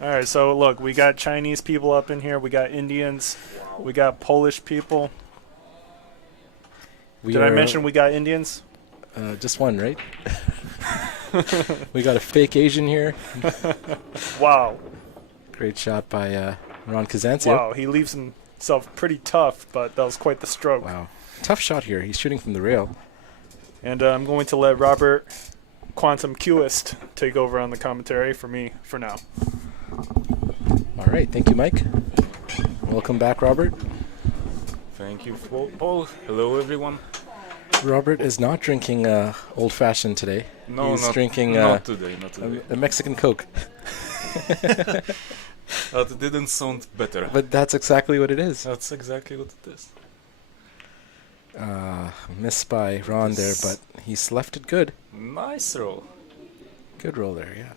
All right, so look, we got Chinese people up in here. We got Indians. We got Polish people. Did I mention we got Indians? Just one, right? We got a fake Asian here. Wow. Great shot by Ron CASANZIO. Wow, he leaves himself pretty tough, but that was quite the stroke. Wow. Tough shot here. He's shooting from the rail. And I'm going to let Robert Quantum Qist take over on the commentary for me for now. All right, thank you, Mike. Welcome back, Robert. Thank you, Paul. Hello, everyone. Robert is not drinking old-fashioned today. No, He's not drinking not today. Not today. a Mexican Coke. That didn't sound better. But that's exactly what it is. That's exactly what it is. Missed by Ron there, but he's left it good. Nice roll. Good roll there, yeah.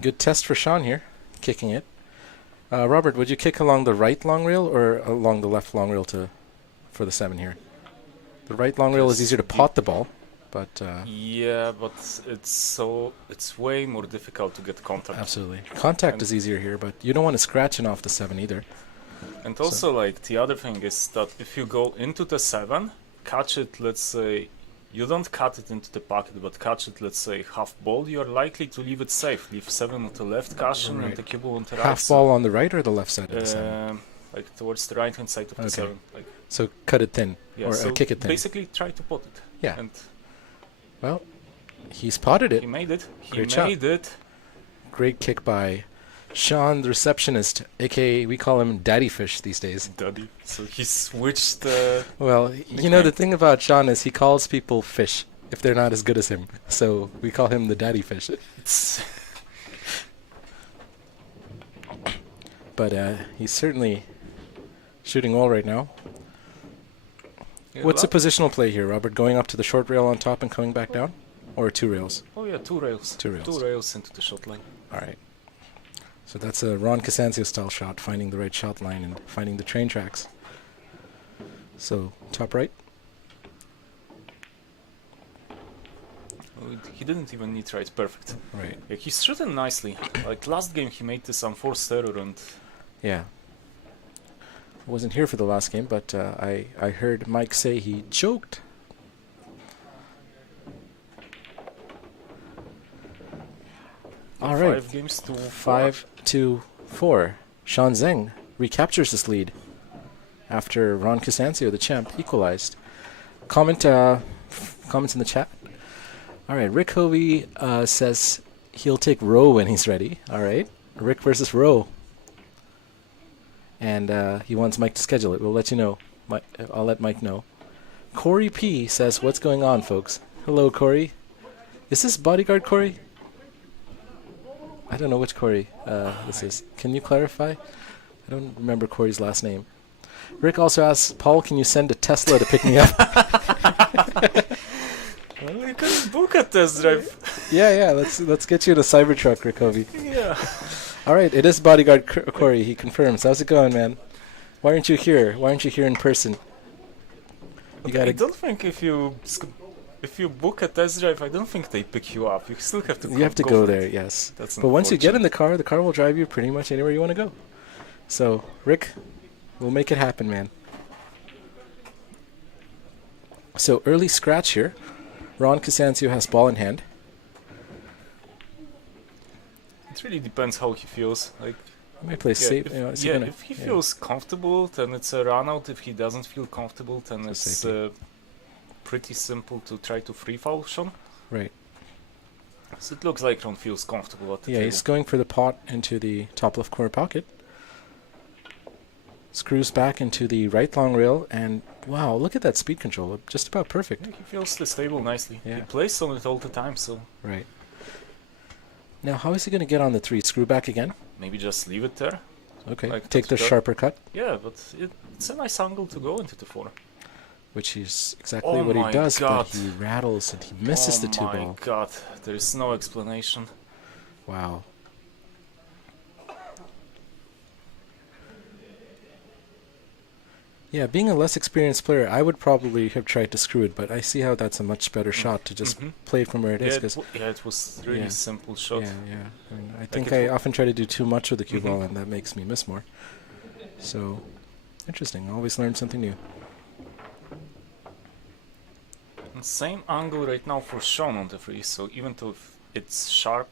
Good test for Sean here, kicking it. Robert, would you kick along the right long rail or along the left long rail for the 7 here? The right long rail is easier to pot the ball, but Yeah, but it's way more difficult to get contact. absolutely. Contact is easier here, but you don't want to scratch it off the 7 either. And also, like, the other thing is that if you go into the 7, catch it, let's say, you don't cut it into the pocket, but catch it, let's say, half ball, you're likely to leave it safe. Leave 7 on the left cushion and the cube on the right. Half ball on the right or the left side of the 7? Like, towards the right-hand side of the 7. Like, So cut it thin, yeah, or so kick it thin. basically try to pot it. Yeah. And Well, he's potted it. he made it. He Great shot. made it. Great kick by Sean, the receptionist, aka we call him Daddy Fish these days. Daddy. So he switched. Well, you know, the thing about Sean is he calls people fish if they're not as good as him. So we call him the Daddy Fish. It's But he's certainly shooting well right now. yeah, What's the that- positional play here, Robert? Going up to the short rail on top and coming back down? Or 2 rails? Oh yeah, 2 rails. 2 rails. 2 rails into the shot line. All right. So that's a Ron CASANZIO style shot, finding the right shot line and finding the train tracks. So top right. Oh, he didn't even need right perfect. Right. Yeah, he's shooting nicely. Like last game, he made this unforced error, and Yeah. I wasn't here for the last game, but I heard Mike say he choked. All right. 5 games to 5-4. Sean Zeng recaptures this lead after Ron CASANZIO, the champ, equalized. Comments in the chat. All right, Rick Hovey says he'll take Rowe when he's ready. All right, Rick versus Rowe. And he wants Mike to schedule it. We'll let you know. I'll let Mike know. Cory P says, what's going on, folks? Hello, Cory. Is this bodyguard Cory? I don't know which Cory this is. Can you clarify? I don't remember Cory's last name. Rick also asks, Paul, can you send a Tesla to pick me up? Well, you can book a test drive. Yeah. Let's get you in a Cybertruck, Rick Hovey. Yeah. All right, it is bodyguard Cory. He confirms. How's it going, man? Why aren't you here? Why aren't you here in person? You I gotta. don't think if you book a test drive, I don't think they pick you up. You still have to. You have to go there, yes. That's But once you get in unfortunate. the car will drive you pretty much anywhere you want to go. So, Rick, we'll make it happen, man. So, early scratch here. Ron CASANZIO has ball in hand. It really depends how he feels. Like, He might play safe. if, You know, is he yeah, gonna- if he yeah. feels comfortable, then it's a run out. If he doesn't feel comfortable, then So it's safety. pretty simple to try to free foul Sean. Right. So it looks like Ron feels comfortable at the Yeah, table. he's going for the pot into the top left corner pocket. Screws back into the right long rail, and wow, look at that speed control. Just about perfect. Yeah, he feels the stable nicely. Yeah. He plays on it all the time, so Right. Now, how is he going to get on the 3? Screw back again? maybe just leave it there. Okay. Like Take the that's good. sharper cut, Yeah, but it's a nice angle to go into the 4. which is exactly Oh what he my does, God. but he rattles and he misses oh the 2 my ball. god, there is no explanation. Wow. Yeah, being a less experienced player, I would probably have tried to screw it, but I see how that's a much better shot to just Mhm. play it from where it is. Yeah, 'Cause it was really Yeah. simple shot. yeah. I mean, I think it I w- often try to do too much with the cue Mhm. ball, and that makes me miss more. So, interesting. Always learn something new. And same angle right now for Sean on the 3, so even though it's sharp,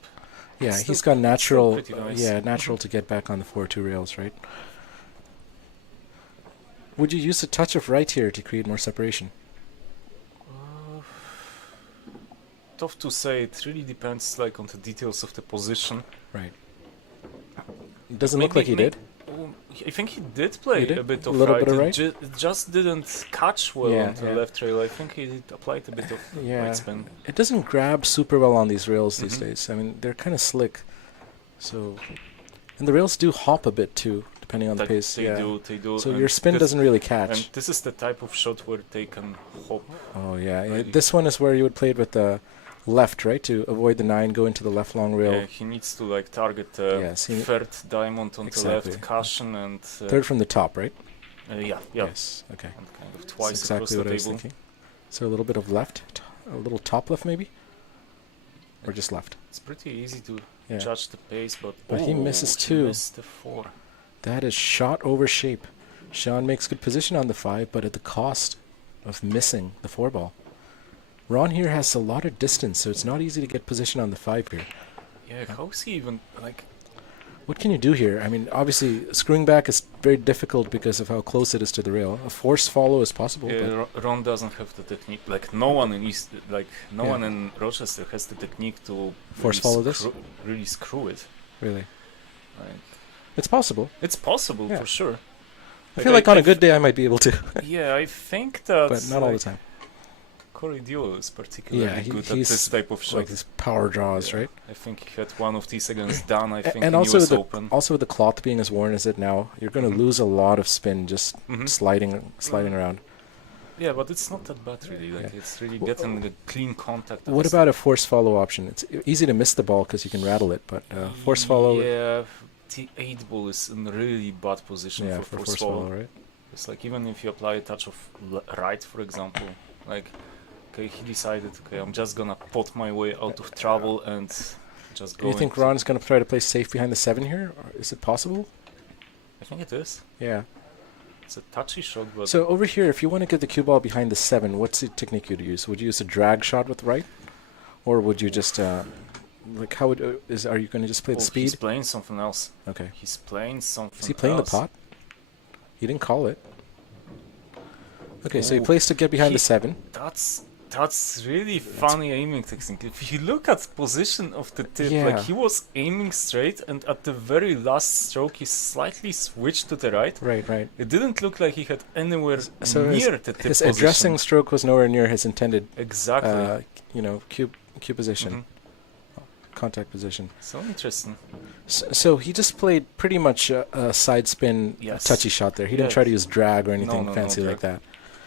Yeah, Still- he's got still natural. pretty nice. Yeah, natural to get back on the 4-2 rails, right? Would you use a touch of right here to create more separation? tough to say. It really depends, like, on the details of the position. Right. It doesn't look like he did. I think he did play He did? a bit A of little right. bit of It right? it just didn't catch well Yeah, onto yeah. the left rail. I think he applied a bit of Yeah. right spin. It doesn't grab super well on these rails these Mhm. days. I mean, they're kind of slick. So, and the rails do hop a bit too, depending on the pace. They yeah. do, they do. So and your spin this- doesn't really And catch. this is the type of shot where they can hop. Oh yeah. really. This one is where you would play it with the left, right, to avoid the 9, go into the left long rail. Yeah, he needs to like target the Yes, third diamond on Exactly. the left cushion and Third from the top, right? yeah. Yes. Okay. And kind of That's twice across exactly the what I was table. thinking. So a little bit of left, a little top left maybe, or just left. It's pretty easy to Yeah. judge the pace, but He misses too. Missed the 4. That is shot over shape. Sean makes good position on the 5, but at the cost of missing the 4 ball. Ron here has a lot of distance, so it's not easy to get position on the 5 here. Yeah, how's he even like? What can you do here? I mean, obviously, screwing back is very difficult because of how close it is to the rail. A force follow is possible, but Ron doesn't have the technique. Like no one in no Yeah. one in Rochester has the technique to Force follow this? really screw it. really, Like, it's possible. it's possible Yeah. for sure. I feel like on a good day I might be able to, Yeah, I think that. but not all the time. Corey Dio is particularly Yeah, good at he's this type of shot. like these power draws, Yeah. right? I think he had one of these against Dan. I think And in also US the Open. also with the cloth being as worn as it now, you're going to Mhm. lose a lot of spin just Mhm. sliding around. Yeah, but it's not that bad really. Like Yeah. it's really getting a clean contact. at What the about a force follow option? It's easy to miss the ball because you can rattle it, but force follow, Yeah, the 8 ball is in really bad position yeah, for for force follow. right? It's like even if you apply a touch of right, for example, like okay, he decided, okay, I'm just gonna pot my way out of trouble and just Do go. you think Ron's going to try to play safe behind the 7 here? Or is it possible? I think it is. Yeah. It's a touchy shot, but So over here, if you want to get the cue ball behind the 7, what's the technique you'd use? Would you use a drag shot with right, or would you just like how would are you going to just play the He's speed? playing something else. Okay. He's playing something. Is he playing else. the pot? He didn't call it. Okay, so he Oh, plays to get behind the he- 7. That's really funny aiming technique. If you look at position of the tip, Yeah. like he was aiming straight, and at the very last stroke, he slightly switched to the right. Right, right. It didn't look like he had anywhere So near the tip His position. addressing stroke was nowhere near his intended, Exactly. cue position, Mhm. contact position. So interesting. So he just played pretty much a side spin, Yes. touchy shot there. He didn't Yes. try to use drag or anything no, fancy drag. like that.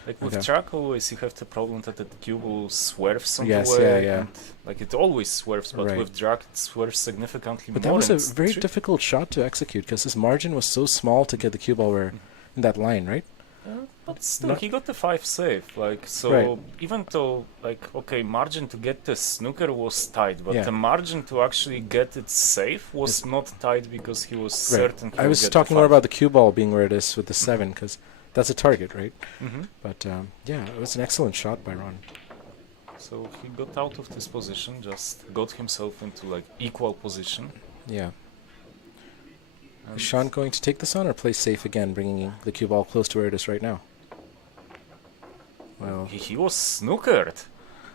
Like with Okay. track, always you have the problem that the cube will swerves on Yes, the way. yeah, yeah. And, like it always swerves, but Right. with drag it swerves significantly But more. that was and a it's very tri- difficult shot to execute because his margin was so small to get the cue ball where in that line, right? But still, Not- he got the 5 save. Like so, Right. even though like okay, margin to get the snooker was tight, but Yeah. the margin to actually get it safe was not tight because he was certain. He I would was get talking the more 5. about the cue ball being where it is with the 7 because that's a target, right? Mhm. But yeah, it was an excellent shot by Ron. So he got out of this position, just got himself into like equal position. Yeah. And Is Sean going to take this on or play safe again, bringing the cue ball close to where it is right now? Well, he was snookered.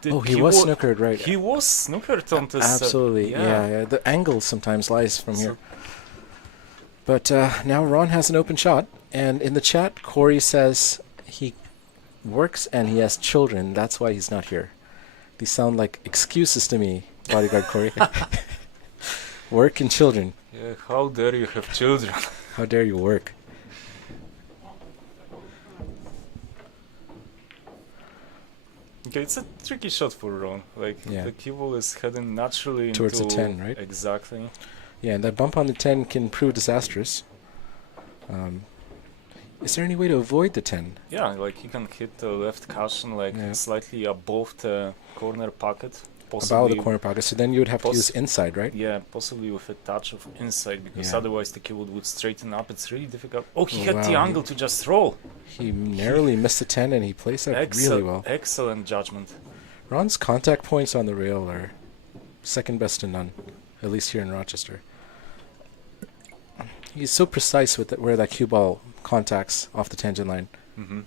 he was snookered, right? He was snookered on this. Absolutely, yeah. The angle sometimes lies from here. But now Ron has an open shot, and in the chat, Cory says he works and he has children. That's why he's not here. These sound like excuses to me, bodyguard Cory. Work and children. Yeah, how dare you have children? How dare you work? Okay, it's a tricky shot for Ron. Like Yeah. the cue ball is heading naturally Towards the into 10, right? Exactly. Yeah, and that bump on the 10 can prove disastrous. Is there any way to avoid the 10? Yeah, like you can hit the left cushion like Yeah. slightly above the corner pocket. About Possibly, the corner pocket, so then you would have to Poss- use inside, right? yeah, possibly with a touch of inside because Yeah. otherwise the cue would straighten up. It's really difficult. Oh, he Oh, had the wow. angle to just roll. He narrowly missed the 10 and he plays that really well. Excellent judgment. Ron's contact points on the rail are second best to none, at least here in Rochester. He's so precise with where that cue ball contacts off the tangent line. Mm-hmm.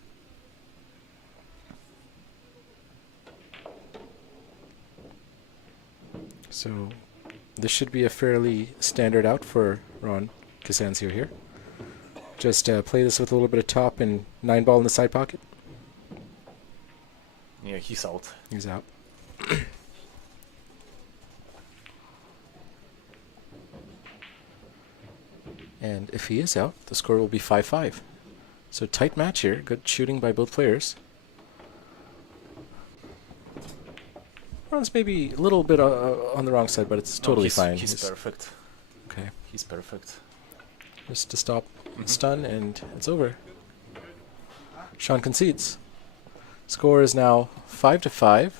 So this should be a fairly standard out for Ron. CASANZIO here. Just play this with a little bit of top and 9-ball in the side pocket. Yeah, he's out. He's out. And if he is out, the score will be 5-5. So tight match here. Good shooting by both players. Ron's maybe a little bit on the wrong side, but it's totally fine. He's perfect. Okay. He's perfect. Just to stop the stun, and it's over. Sean concedes. Score is now 5-5.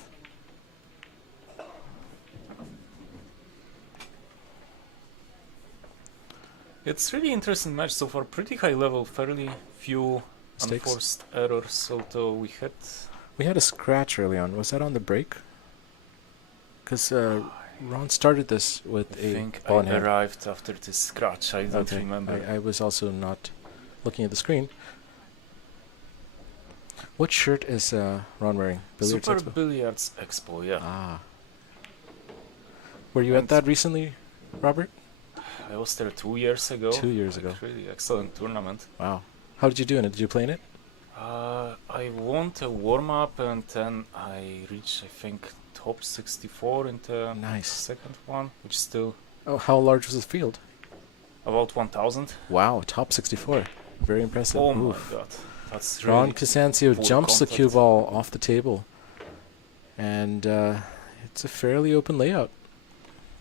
It's really interesting match so far. Pretty high level, fairly few Mistakes. unforced errors. Although We had a scratch early on. Was that on the break? Because Ron started this with I a think ball in I hand. arrived after this scratch. I don't Okay. remember. I was also not looking at the screen. What shirt is Ron wearing? Billiards Super Expo? Billiards Expo, yeah. Ah. Were you at And- that recently, Robert? I was there 2 years ago. 2 years ago. Really excellent tournament. Wow. How did you do in it? Did you play in it? I won a warm-up and then I reached, I think, top 64 in the Nice. second one, which is still Oh, how large was the field? about 1,000. Wow, top 64. Very impressive. Oh my Oof. god. That's Ron really CASANZIO poor jumps the cue contact. ball off the table. And it's a fairly open layout.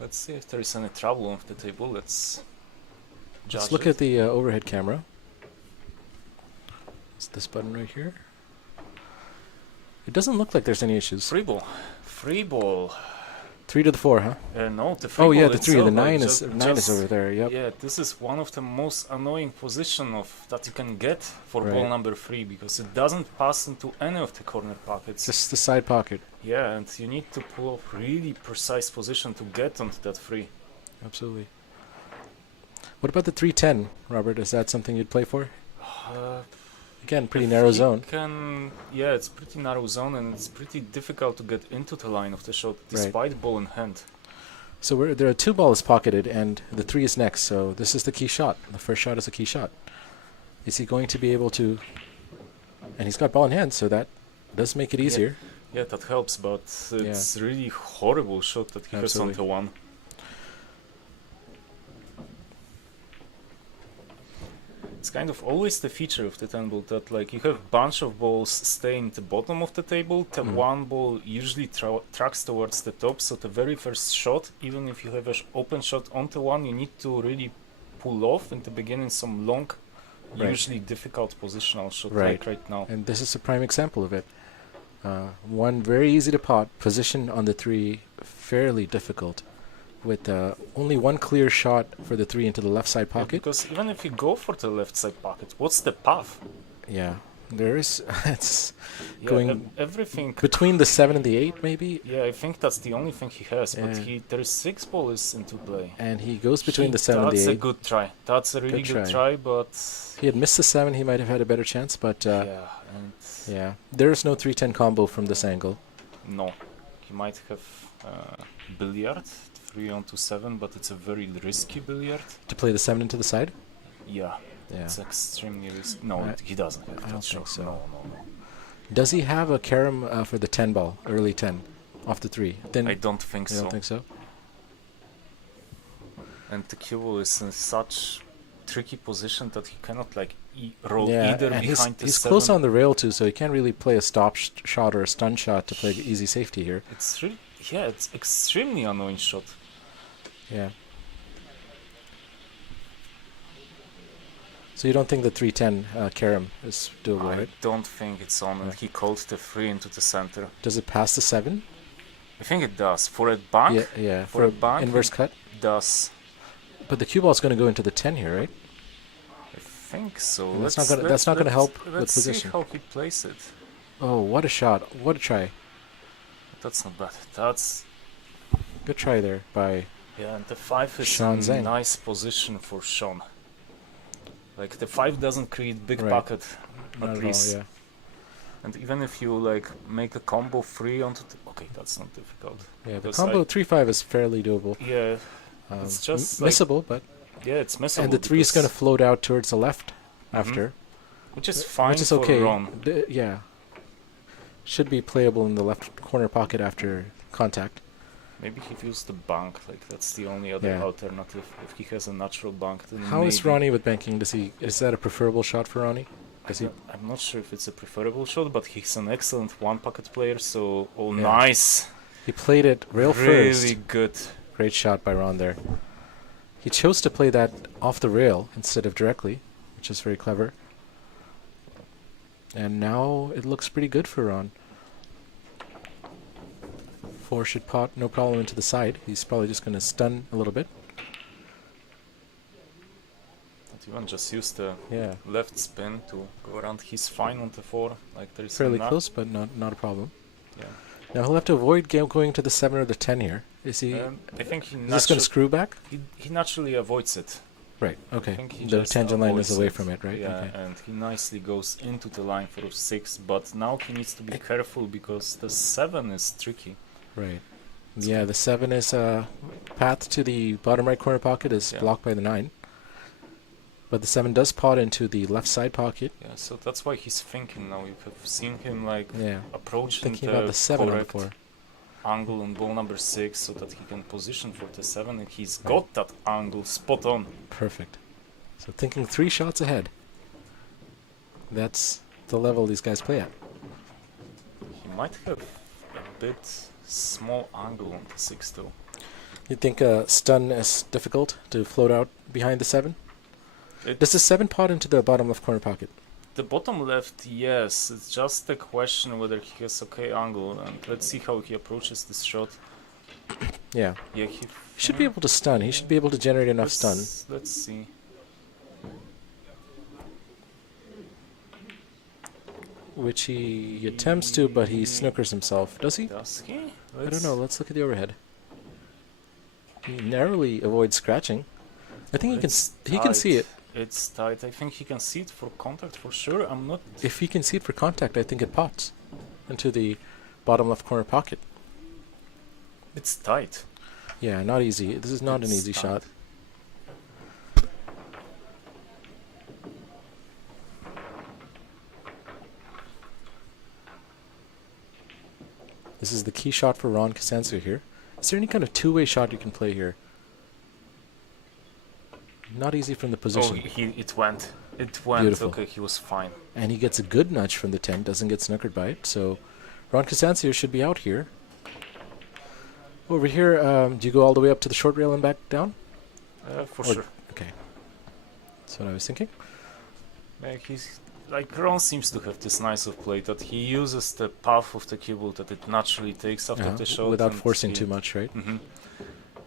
Let's see if there is any trouble on the table. Let's Let's look at the overhead camera. It's this button right here. It doesn't look like there's any issues. free ball. Free ball. 3 to the 4, huh? No, the free Oh ball yeah, the 3. The itself, 9 just- is 9 is just- over there. Yep. Yeah, this is one of the most annoying position of that you can get for Right. ball number 3 because it doesn't pass into any of the corner pockets. Just the side pocket. Yeah, and you need to pull off really precise position to get onto that 3. Absolutely. What about the 310, Robert? Is that something you'd play for? Uh, Again, pretty if narrow you zone. Yeah, it's pretty narrow zone and it's pretty difficult to get into the line of the shot despite ball in hand. So there are 2 balls pocketed, and the 3 is next. So this is the key shot. The first shot is a key shot. Is he going to be able to? And he's got ball in hand, so that does make it easier. Yeah, that helps, but it's really horrible shot that he has Absolutely. onto 1. It's kind of always the feature of the 10 ball that like you have bunch of balls staying at the bottom of the table, the one ball usually tracks towards the top, so the very first shot, even if you have an open shot onto 1, you need to really pull off in the beginning some long, Right. usually difficult positional shot Right. like right now. And this is a prime example of it. 1 very easy to pot, position on the 3 fairly difficult, with only 1 clear shot for the 3 into the left side Yeah, pocket. because even if you go for the left side pocket, what's the path? Yeah, there is. It's Yeah, going everything. between the 7 and the 8, maybe, Yeah, I think that's the only thing he has. But Yeah. there is 6 ball is into play. and he goes between the 7 and That's the a 8. good try. That's a really Good good try. try, but If he had missed the 7, he might have had a better chance, but yeah, and yeah, there is no 310 combo from this angle. no, he might have billiard 3 onto 7, but it's a very risky billiard. To play the 7 into the side? Yeah, Yeah. it's extremely risky. No, I- he doesn't have I that don't shot. think so. No. Does he have a carom for the 10 ball, early 10, off the 3? Then I don't think you so. don't think so? And the cue ball is in such tricky position that he cannot like roll Yeah, either and behind the he's 7. close on the rail too, so he can't really play a stop shot or a stun shot to play easy safety here. It's really, yeah, it's extremely annoying shot. Yeah. So you don't think the 310 carom is doable, I right? don't think it's on, and Yeah. he called the 3 into the center. Does it pass the 7? I think it does. For a bank, Yeah, yeah. for a bank, inverse cut. it does. But the cue ball's going to go into the 10 here, right? I think so. And that's not gonna help with let's position. see how he plays it. Oh, what a shot. What a try. That's not bad. That's Good try there by... yeah, and the 5 is Sean a Zeng. nice position for Sean. Like the 5 doesn't create big Right. pocket, Not at at least. all, yeah. And even if you like make a combo 3 onto okay, that's not difficult. Yeah, the Because combo 3-5 is fairly doable. Yeah, it's just like- missable, but Yeah, it's messable. And the 3 is going to float out towards the left after. Which is fine which is for okay. Ron. Yeah. Should be playable in the left corner pocket after contact. Maybe he feels the bank, like that's the only other Yeah. alternative. If he has a natural bank, then How is maybe. Ronnie with banking? Is that a preferable shot for Ronnie? I'm not sure if it's a preferable shot, but he's an excellent one-pocket player, so... Oh, Yeah. nice! He played it rail Really first. good. Great shot by Ron there. He chose to play that off the rail instead of directly, which is very clever. And now it looks pretty good for Ron. 4 should pot, no problem, into the side. He's probably just going to stun a little bit. Not even just use the Yeah, left spin to go around. He's fine on the 4. Like there is fairly enough. close, but not a problem. Yeah. Now he'll have to avoid going to the 7 or the 10 here. Is he? I think he Is this going to screw back? he naturally avoids it. Right. Okay. think he The just tangent line is avoids away it. from it, right? Yeah, Okay. and he nicely goes into the line for 6, but now he needs to be careful because the 7 is tricky. Right. Yeah, the 7 is path to the bottom right corner pocket is Yeah. blocked by the 9. But the 7 does pot into the left side pocket. Yeah, so that's why he's thinking now. You have seen him like Yeah. approaching Thinking about the 7 on the correct 4. angle on ball number 6 so that he can position for the 7, and he's got that angle spot on. Perfect. So thinking 3 shots ahead. That's the level these guys play at. He might have a bit small angle on the 6 though. You think stun is difficult to float out behind the 7? It- Does the 7 pot into the bottom left corner pocket? The bottom left, yes. It's just a question whether he has okay angle, and let's see how he approaches this shot. Yeah. Yeah, he He should be able to stun. He should be able to generate enough stun. Let's see. Which he attempts to, but he snookers himself. Does he? Does he? I don't know. Let's look at the overhead. He narrowly avoids scratching. I think he can see it. It's tight. I think he can see it for contact for sure. I'm not. If he can see it for contact, I think it pots into the bottom left corner pocket. It's tight. Yeah, not easy. This is not an It's easy tight. shot. This is the key shot for Ron CASANZIO here. Is there any kind of two-way shot you can play here? Not easy from the position. It went. It went. Beautiful. Okay, he was fine. And he gets a good nudge from the 10, doesn't get snookered by it. So Ron CASANZIO should be out here. Over here, do you go all the way up to the short rail and back down? For Or- sure. Okay. That's what I was thinking. Yeah, he's like Ron seems to have this nice of play that he uses the path of the cable that it naturally takes after the shot without and forcing he- too much, right?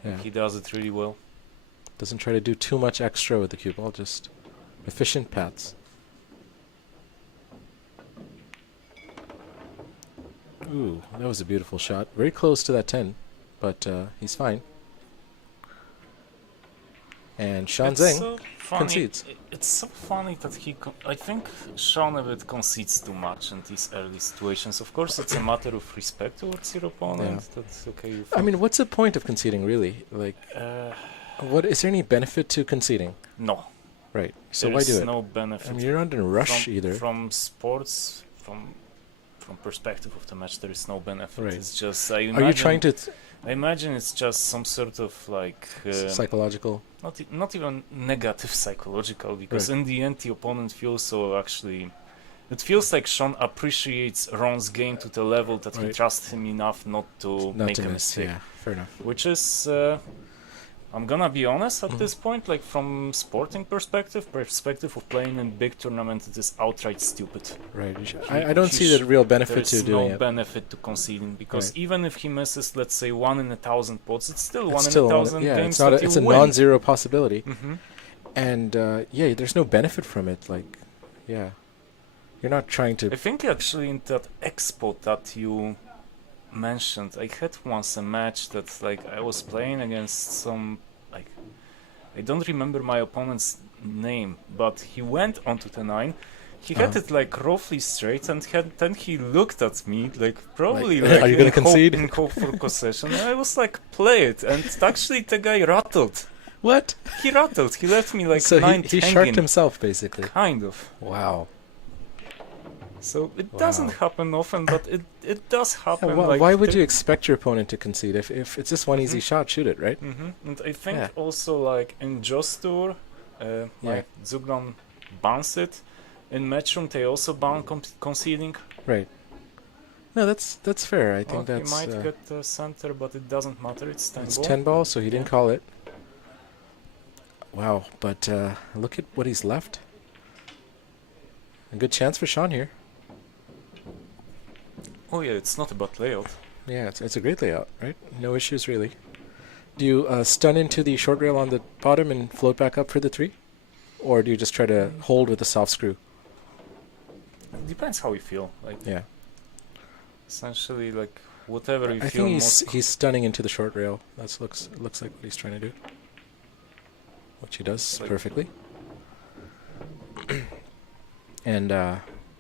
Yeah. He does it really well. Doesn't try to do too much extra with the cue ball, just efficient paths. Ooh, that was a beautiful shot. Very close to that 10, but he's fine. And Sean It's Zeng so funny. concedes. It's so funny that I think Sean a bit concedes too much in these early situations. Of course, it's a matter of respect towards your opponent. That's okay. I mean, what's the point of conceding, really? Like, what is there any benefit to conceding? no. Right. So There why is do it? no benefit. I mean, you're not in a rush either. From sports, from perspective of the match, there is no benefit. Right. It's just Are you trying to I imagine it's just some sort of like psychological? not even negative psychological, because Right. in the end the opponent feels so actually. It feels like Sean appreciates Ron's game to the level that he Right. trusts him enough not to Not make to a miss. mistake. Yeah, fair enough. Which is, I'm gonna be honest at this point, like from sporting perspective of playing in big tournament, it is outright stupid. Right. He- I don't he see the sh- real There benefit to is doing no it. benefit to conceding, because Right. even if he misses, let's say 1 in 1,000 pots, it's still It's 1 in still 1,000 yeah, games it's not. that It's you a win. non-zero possibility, Mhm. and yeah, there's no benefit from it. Like, yeah, you're not trying to. I think actually in that expo that you mentioned, I had once a match that like I was playing against some like I don't remember my opponent's name, but he went onto the 9. He had it like roughly straight, and then he looked at me like probably Like, are you gonna in concede? in hope for concession. And I was like, play it, and actually the guy rattled. What? He rattled. He left me like So 9 he hanging. sharked himself, basically. Kind of. Wow. So it Wow. doesn't happen often, but it does happen. Yeah, like why would you expect your opponent to concede? If it's just one easy shot, shoot it, right? And I think Yeah. also like in Just Tour, like Zuglan bans it. In Matchroom they also ban conceding. Right. No, that's fair. I think Well, that's he might get the center, but it doesn't matter. It's 10 it's ball. 10 ball, so he didn't call it. Wow, but look at what he's left. A good chance for Sean here. Oh yeah, it's not a bad layout. Yeah, it's a great layout, right? No issues really. Do you stun into the short rail on the bottom and float back up for the 3? Or do you just try to hold with a soft screw? It depends how you feel. Like Yeah. essentially, like whatever you I feel think most. he's stunning into the short rail. That looks like what he's trying to do. Which he does Like- perfectly. And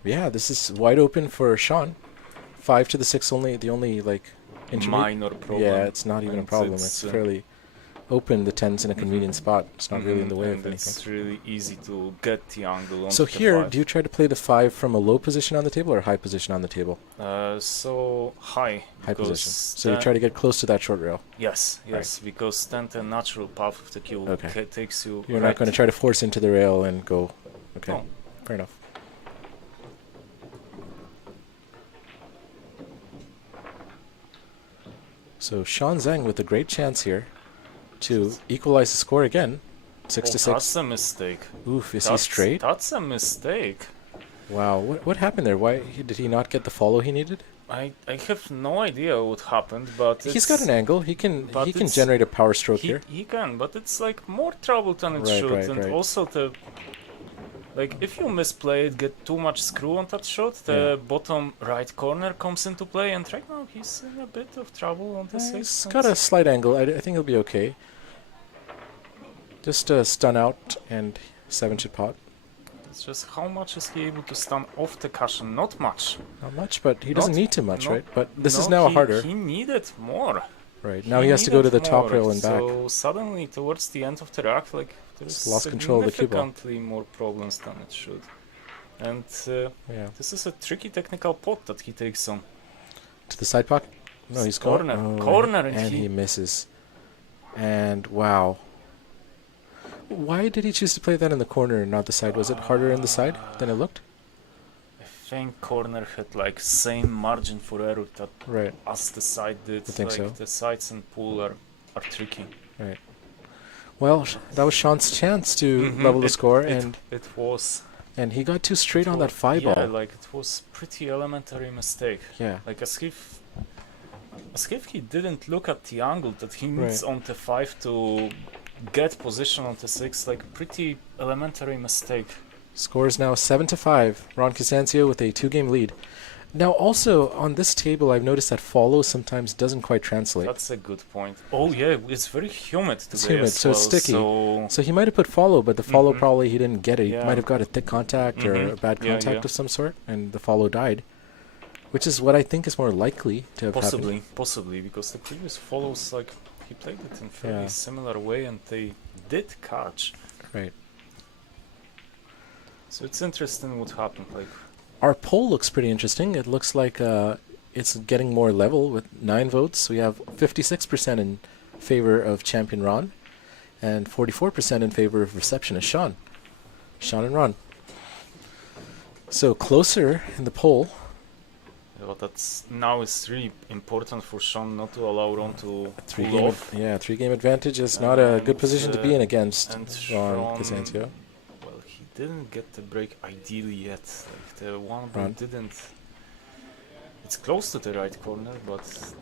yeah, this is wide open for Sean. 5 to the 6 only, the only like intermediate. Minor problem. Yeah, it's not even a and problem. it's, It's fairly open. The 10's in a convenient spot. It's not really in the way and of anything. it's really easy to get the angle on So the here, 5. do you try to play the 5 from a low position on the table or a high position on the table? So high. High because position. So you then- try to get close to that short rail. Yes, because then the natural path of the cube Okay. takes you. You're not going to try to force into the rail and go. Okay, No. fair enough. So Sean Zeng with a great chance here to equalize the score again. 6 to 6. That's a mistake. Oof, is he straight? That's a mistake. Wow, what happened there? Why did he not get the follow he needed? I have no idea what happened, but He's got an angle. He can but he can it's- generate a power stroke here. he can, but it's like more trouble than it Right, should, right, and right. also the like if you misplay it, get too much screw on that shot, the bottom right corner comes into play, and right now he's in a bit of trouble on the He's 6. got a slight angle. I think he'll be okay. Just stun out and 7 should pot. It's just how much is he able to stun off the cushion? Not much. Not much, but he doesn't Not- need too much, not- right? But this is No, now harder. He needed more. Right, now he has to go to the top rail and back. So suddenly, towards the end of the rack, like there's He's lost control of the cue ball. significantly more problems than it should. And Yeah. this is a tricky technical pot that he takes on. To the side pocket? No, he's going. Corner, Oh, corner, and and he misses. And wow. Why did he choose to play that in the corner and not the side? Was it harder in the side than it looked? I think corner had like same margin for error that Right, as the side did. I think like so. the sides and pool are tricky. right. Well, that was Sean's chance to level the score, and it was he got too straight on that 5 yeah, ball. like it was pretty elementary mistake. Yeah, Like as if he didn't look at the angle that he needs Right. on the 5 to get position on the 6, like pretty elementary mistake. score is now 7 to 5. Ron CASANZIO with a 2-game lead. Now, also on this table, I've noticed that follow sometimes doesn't quite translate. That's a good point. Oh yeah, it's very humid today. It's humid, as so it's well, sticky. So So he might have put follow, but the follow Mhm. probably he didn't get it. He Yeah. might have got a thick contact or Mhm. a bad Yeah, contact yeah. of some sort, and the follow died. Which is what I think is more likely to have happened. possibly, because the previous follows, like he played it in fairly Yeah. similar way, and they did catch. Right. So it's interesting what happened. Like Our poll looks pretty interesting. It looks like it's getting more level with 9 votes. We have 56% in favor of champion Ron, and 44% in favor of receptionist Sean. Sean and Ron. So closer in the poll. but that's now it's really important for Sean not to allow Ron to Three pull game, off. yeah, 3-game advantage is not a good And, position to be in against and Ron Sean- CASANZIO. Well, he didn't get the break ideally yet. Like the one Ron. break didn't. It's close to the right corner, but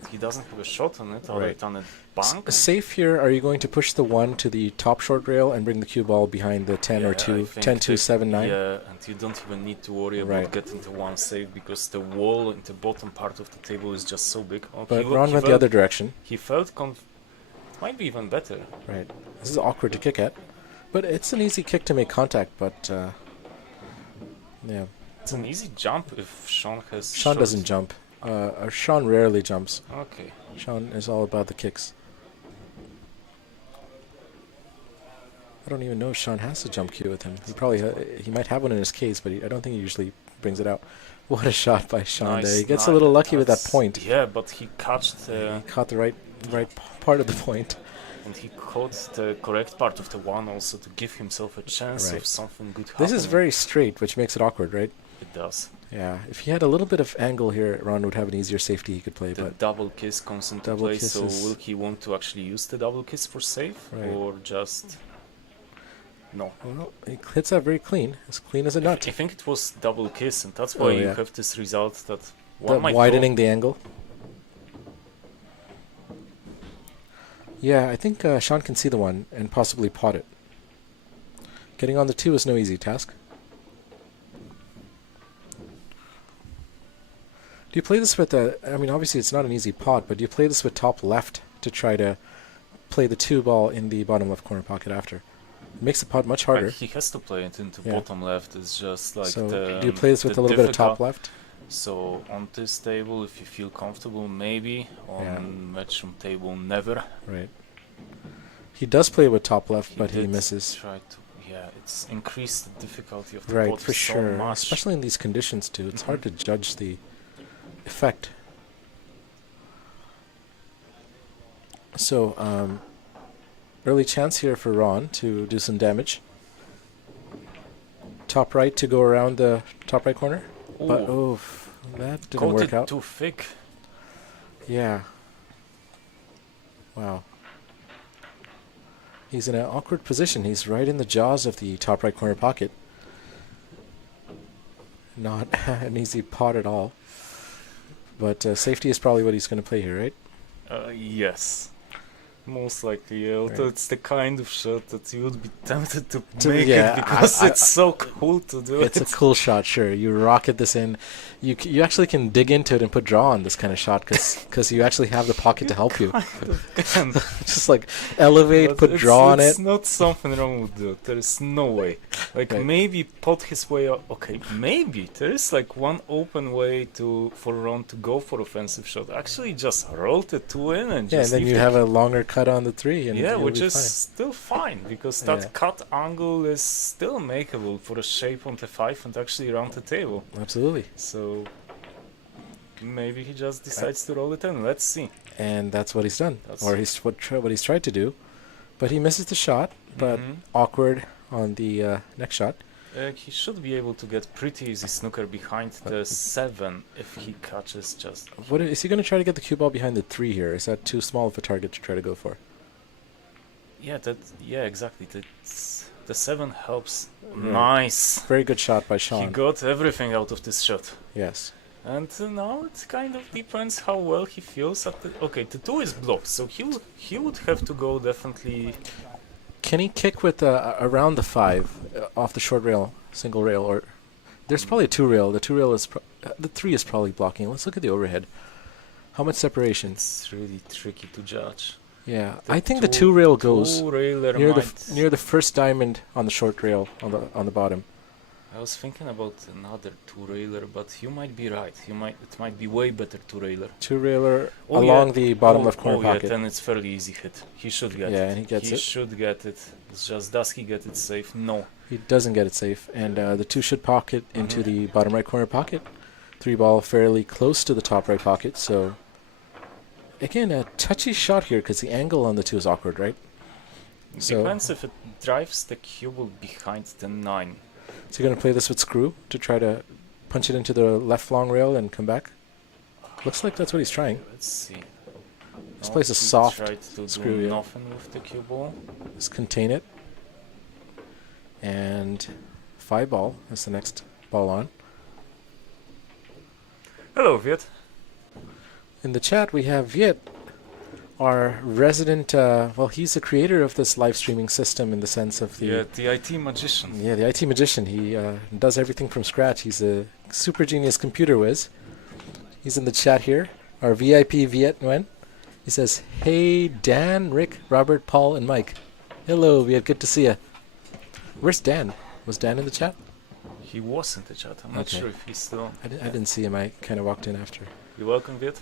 he doesn't have a shot on it other Right. than a bank. Safe here, are you going to push the 1 to the top short rail and bring the cue ball behind the 10 or Yeah, 2, I think 10 2 that- 7 9? Yeah, and you don't even need to worry about Right. getting to one save because the wall in the bottom part of the table is just so big. Oh, But he Ron went the other direction. He felt it might be even better. Right. This is awkward to kick at. But it's an easy kick to make contact, but yeah. It's an easy jump if Sean has. Sean shot. doesn't jump. Sean rarely jumps. Okay. Sean is all about the kicks. I don't even know if Sean has a jump cue with him. He probably he might have one in his case, but I don't think he usually brings it out. What a shot by Sean there. He gets a little lucky with that point. Yeah, but he caught He caught the right part of the point. and he caught the correct part of the one also to give himself a chance Right. of something good happening. This is very straight, which makes it awkward, right? It does. Yeah. If he had a little bit of angle here, Ron would have an easier safety he could play. The But double kiss comes into double play, kiss so is- will he want to actually use the double kiss for save Right. or just no? well, he hits that very clean as a nut. I think it was double kiss, and that's Oh, why you yeah. have this result that The one might widening the angle. Yeah, I think Sean can see the one and possibly pot it. Getting on the 2 is no easy task. Do you play this with I mean, obviously it's not an easy pot, but do you play this with top left to try to play the 2 ball in the bottom left corner pocket after? It makes the pot much go. harder. He has to play it into Yeah. bottom left. It's just like So the. do you play this with the a little bit of top difficult- left? So on this table, if you feel comfortable, maybe. On Yeah. matchroom table, never. Right. He does play with top left, but he did misses. Try to, yeah, it's increased the difficulty of the Right, pot for so sure. much. Especially in these conditions too. It's hard to judge the effect. So, early chance here for Ron to do some damage. Top right to go around the top right corner. But, Ooh, oof, that didn't coated work out. too thick. Yeah. Wow. He's in an awkward position. He's right in the jaws of the top right corner pocket. Not an easy pot at all. But safety is probably what he's going to play here, right? Yes. Most likely, yeah. Although Right. it's the kind of shot that you would be tempted to To- make yeah, it because I- it's so cool to do It's it. a cool shot, sure. You rocket this in. You actually can dig into it and put draw on this kind of shot because you actually have the pocket to help you. And Just like elevate, but put draw on it. It's not something wrong with that. There is no way. Like Right. maybe pot his way up. Okay, maybe there is like one open way for Ron to go for offensive shot. Actually, just roll the 2 in and Yeah, and just then leave you the have a longer cut on the 3. And yeah, you'll which be is fine. still fine because that Yeah. cut angle is still makeable for a shape on the 5 and actually round the table. Absolutely. So maybe he just decides to roll it in. Let's see. And that's what he's done, That's- or what he's tried to do. But he misses the shot, but Mhm. awkward on the next shot. He should be able to get pretty easy snooker behind the 7 if he catches just. What is he going to try to get the cue ball behind the 3 here? Is that too small of a target to try to go for? Yeah, exactly. The 7 helps. Right. Nice. Very good shot by He Sean. got everything out of this shot. Yes. And now it kind of depends how well he feels at the. Okay, the 2 is blocked, so he would have to go definitely. Can he kick with around the 5 off the short rail, single rail, or there's probably a 2 rail. The 2 rail is the 3 is probably blocking. Let's look at the overhead. How much separation? It's really tricky to judge. Yeah, The I think the 2 rail goes Two-railer near might. near the first diamond on the short rail on the bottom. I was thinking about another two-railer, but you might be right. It might be way better two-railer. 2 railer Oh, along yeah. the bottom left corner Yeah, pocket. then it's fairly easy hit. He should get it. Yeah, and he gets it. should get it. It's just does he get it safe? No. He doesn't get it safe, and the 2 should pocket into Mhm. the bottom right corner pocket. 3 ball fairly close to the top right pocket, so again a touchy shot here because the angle on the 2 is awkward, right? So Depends if it drives the cue ball behind the 9. is he going to play this with screw to try to punch it into the left long rail and come back? Looks like that's what he's trying. Let's see. This No, plays a he soft tried to screw, do yeah. nothing with the cue ball. Just contain it. And 5 ball is the next ball on. Hello, Viet. In the chat we have Viet, our resident, well, he's the creator of this live streaming system in the sense of Yeah, the IT magician. Yeah, the IT magician. He does everything from scratch. He's a super genius computer whiz. He's in the chat here. Our VIP Viet Nguyen. He says, "Hey Dan, Rick, Robert, Paul, and Mike. Hello, Viet. Good to see you." Where's Dan? Was Dan in the chat? He was in the chat. I'm not Okay. sure if he's still. I didn't see him. I kind of walked in after. You're welcome, Viet.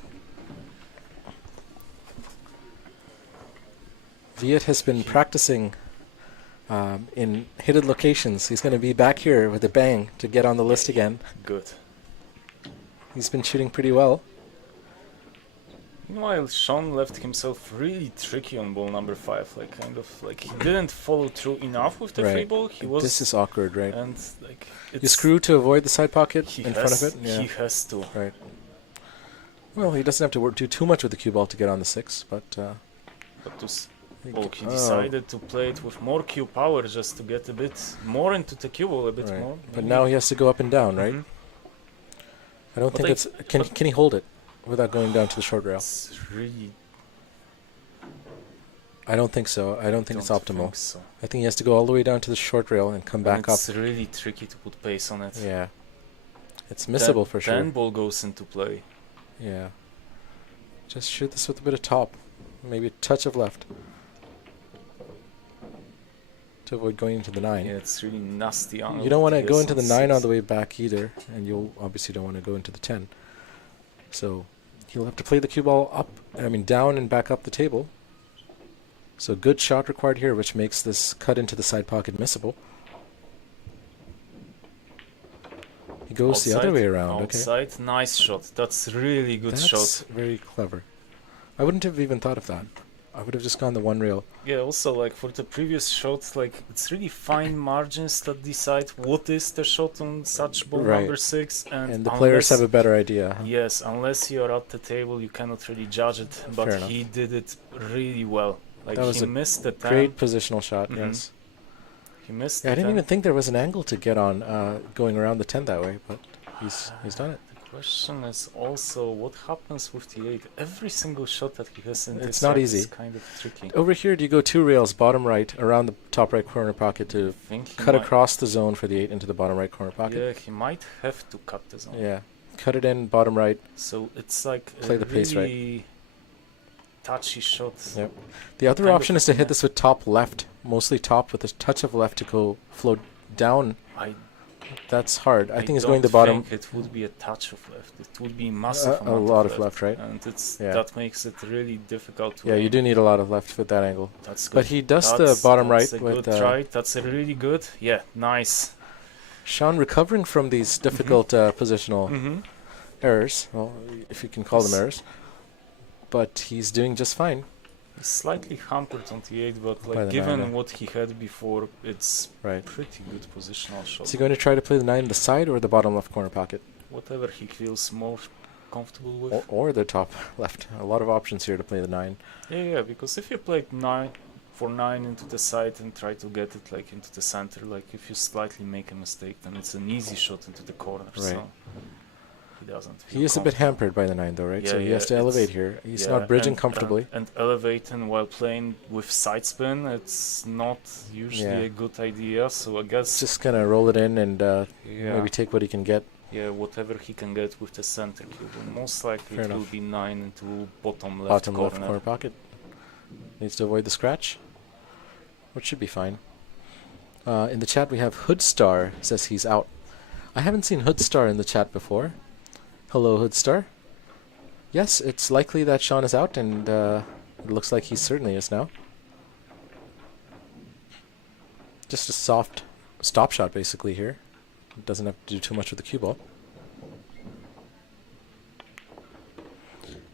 Viet has been practicing in hidden locations. He's going to be back here with a bang to get on the list again. Good. He's been shooting pretty well. Meanwhile, Sean left himself really tricky on ball number 5. Like, kind of, like, he didn't follow through enough with the free Right. ball. He was... This is awkward, right? And, like, You it's... screw to avoid the side pocket He in has, front of it? Yeah. He has to. Right. Well, he doesn't have to do too much with the cue ball to get on the 6, but... But he decided to play it with more cue power just to get a bit more into the cue ball, a bit Right. more. But now he has to go up and down, right? Mhm. I don't But think it's... Can he hold it without going down to the short rail? It's really... I don't think so. I don't think it's optimal. Think so. I think he has to go all the way down to the short rail and come back up. It's really tricky to put pace on it. Yeah. It's missable for sure. Then ball goes into play. Yeah. Just shoot this with a bit of top. Maybe a touch of left. To avoid going into the 9. Yeah, it's really nasty angle. You don't want to go into the 9 on the way. way back either. And you obviously don't want to go into the 10. So he'll have to play the cue ball up, down and back up the table. So good shot required here, which makes this cut into the side pocket missable. He goes the other way around. Outside, Okay. nice shot. That's really good That's shot. very clever. I wouldn't have even thought of that. I would have just gone the one rail. Yeah, also, like, for the previous shot, like, it's really fine margins that decide what is the shot on such ball Right. number 6. And the players have a better idea. Huh? Yes, unless you're at the table, you cannot really judge it. But Fair enough. he did it really well. Like, That was he a missed the 10. Great positional shot, Mhm. yes. He missed Yeah, I the didn't 10. even think there was an angle to get on going around the 10 that way, but he's done it. The question is also what happens with the 8. Every single shot that he has in It's this not set easy. is kind of tricky. Over here, do you go 2 rails, bottom right, around the top right corner pocket to I think he cut might- across the zone for the 8 into the bottom right corner pocket? Yeah, he might have to cut the zone. Yeah. Cut it in, bottom right. So it's like Play a the pace right. really touchy shot. Yep. The other Kind of option is to hit yeah. this with top left, mostly top with a touch of left to go flow down. I That's hard. I think he's don't going the bottom. think it would be a touch of left. It would be massive A amount lot of of left, right? And it's Yeah. that makes it really difficult to Yeah, you aim. do need a lot of left with that angle. That's good. But he does the That's- bottom that's right a with good try. That's a really good. Yeah, nice. Sean recovering from these difficult positional Mm-hmm. errors. Well, if you can call them Yes. errors. But he's doing just fine. He's slightly hampered on the 8, but By like the given 9, what he had before, it's Right. pretty good positional shot. Is he going to try to play the 9 in the side or the bottom left corner pocket? Whatever he feels more comfortable with. Or the top left? A lot of options here to play the 9. Yeah, because if you play 9 for 9 into the side and try to get it like into the center, like if you slightly make a mistake, then it's an easy shot into the corner. Right. So he doesn't. He is a bit hampered by the 9 though, right? So Yeah, he has to yeah, elevate it's- here. He's yeah, not bridging and, comfortably. And elevating while playing with side spin, it's not usually Yeah. a good idea. So I guess Just gonna roll it in and yeah, maybe take what he can get. yeah, whatever he can get with the center cube. And most likely Fair it will enough. be 9 into bottom left Bottom corner. left corner pocket. Needs to avoid the scratch, which should be fine. In the chat we have Hoodstar says he's out. I haven't seen Hoodstar in the chat before. Hello, Hoodstar. Yes, it's likely that Sean is out, and it looks like he certainly is now. Just a soft stop shot, basically, here. Doesn't have to do too much with the cue ball.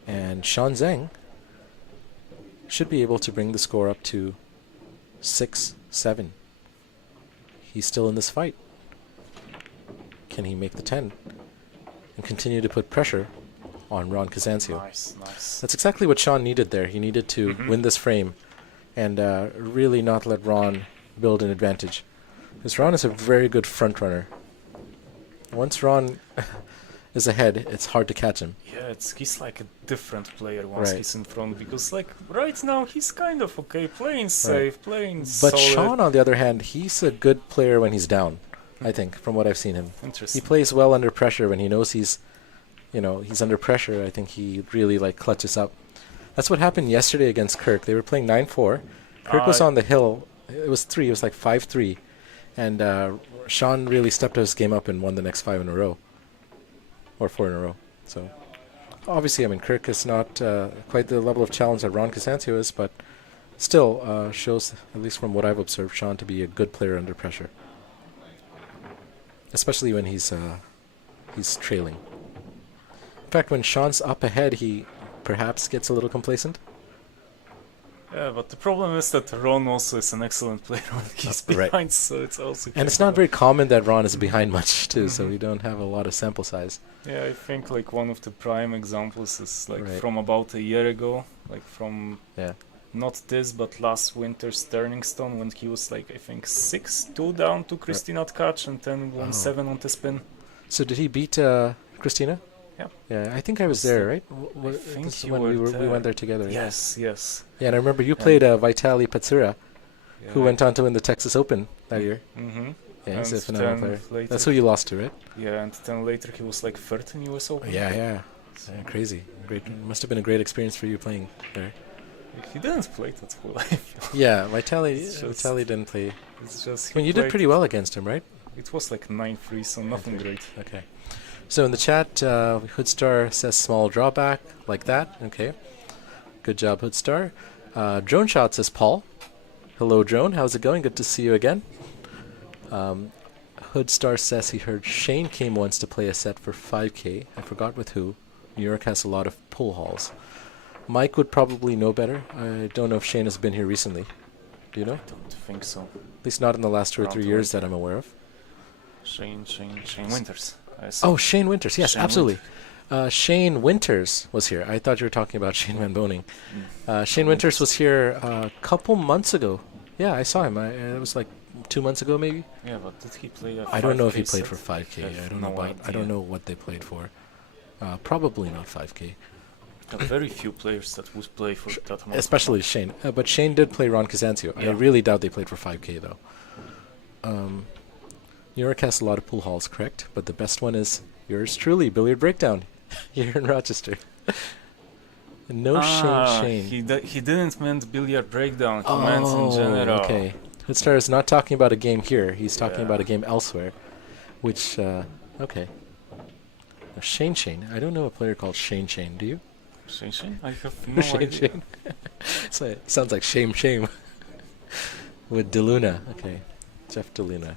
And Sean Zeng should be able to bring the score up to 6-7. He's still in this fight. Can he make the 10 and continue to put pressure on Ron CASANZIO? Nice, nice. That's exactly what Sean needed there. He needed to win this frame and really not let Ron build an advantage. Because Ron is a very good front runner. Once Ron is ahead, it's hard to catch him. Yeah, he's like a different player once Right. he's in front, because like right now he's kind of okay, playing safe, playing But solid. Sean, on the other hand, he's a good player when he's down, I think, from what I've seen him. He Interesting. plays well under pressure when he knows he's under pressure. I think he really like clutches up. That's what happened yesterday against Kirk. They were playing 9-4. Kirk was on the hill. It was 3. It was like 5-3. And Sean really stepped his game up and won the next 5 in a row. Or 4 in a row. So, obviously, I mean, Kirk is not quite the level of challenge that Ron CASANZIO is, but still shows, at least from what I've observed, Sean to be a good player under pressure, especially when he's trailing. In fact, when Sean's up ahead, he perhaps gets a little complacent. Yeah, but the problem is that Ron also is an excellent player when he's Right. behind, so it's also. And it's not very common that Ron is behind much too, so we don't have a lot of sample size. Yeah, I think like one of the prime examples is like Right. from about a year ago, like from Yeah. not this but last winter's Turning Stone when he was like I think 6-2 down to Christina Tkach and then 1-7 on the spin. So did he beat Christina? Yeah. Yeah, I think I was there, right? think This is you when we were went there together. Yes, yes. Yeah, and I remember you played Vitaly Patsura, who Yeah. went on to win the Texas Open that year. Mm-hmm. Yeah, he's a And phenomenal then player. later- That's who you lost to, right? Yeah, and then later he was like third in US Open. Yeah, crazy. Great. Must have been a great experience for you playing there. He didn't play that well. I feel. Yeah, Vitaly It's didn't play. It's just he Well, you did played- pretty well against him, right? It was like 9-3, so nothing great. Okay. So in the chat, Hoodstar says small drawback, like that. Okay. Good job, Hoodstar. Drone Shot says Paul. Hello, Drone. How's it going? Good to see you again. Hoodstar says he heard Shane came once to play a set for 5K. I forgot with who. New York has a lot of pool halls. Mike would probably know better. I don't know if Shane has been here recently. Do you know? I don't think so. At least not in the last 2 or Around 3 the years winter. that I'm aware of. Shane Winters. I saw. Oh, Shane Winters. Yes, Shane absolutely. Shane Winters was here. I thought you were talking about Shane Van Boning. Shane Winters was here a couple months ago. Yeah, I saw him. It was like 2 months ago, maybe. Yeah, but did he play a I don't know if he 5K played set? for 5K. I have I don't no know. I idea. don't know what they played for. Probably not 5K. There are very few players that would play for that amount. Especially Shane. But Shane did play Ron CASANZIO. I Yeah. really doubt they played for 5K, though. New York has a lot of pool halls, correct? But the best one is yours truly, Billiard Breakdown, here in Rochester. No Shane. He didn't meant billiard breakdown. He meant in general. Okay. Hoodstar is not talking about a game here. He's talking about a game elsewhere. Which, okay. Shane. I don't know a player called Shane. Do you? Shane? I have no idea. Shane. So it sounds like shame. With DeLuna. Okay. Jeff DeLuna.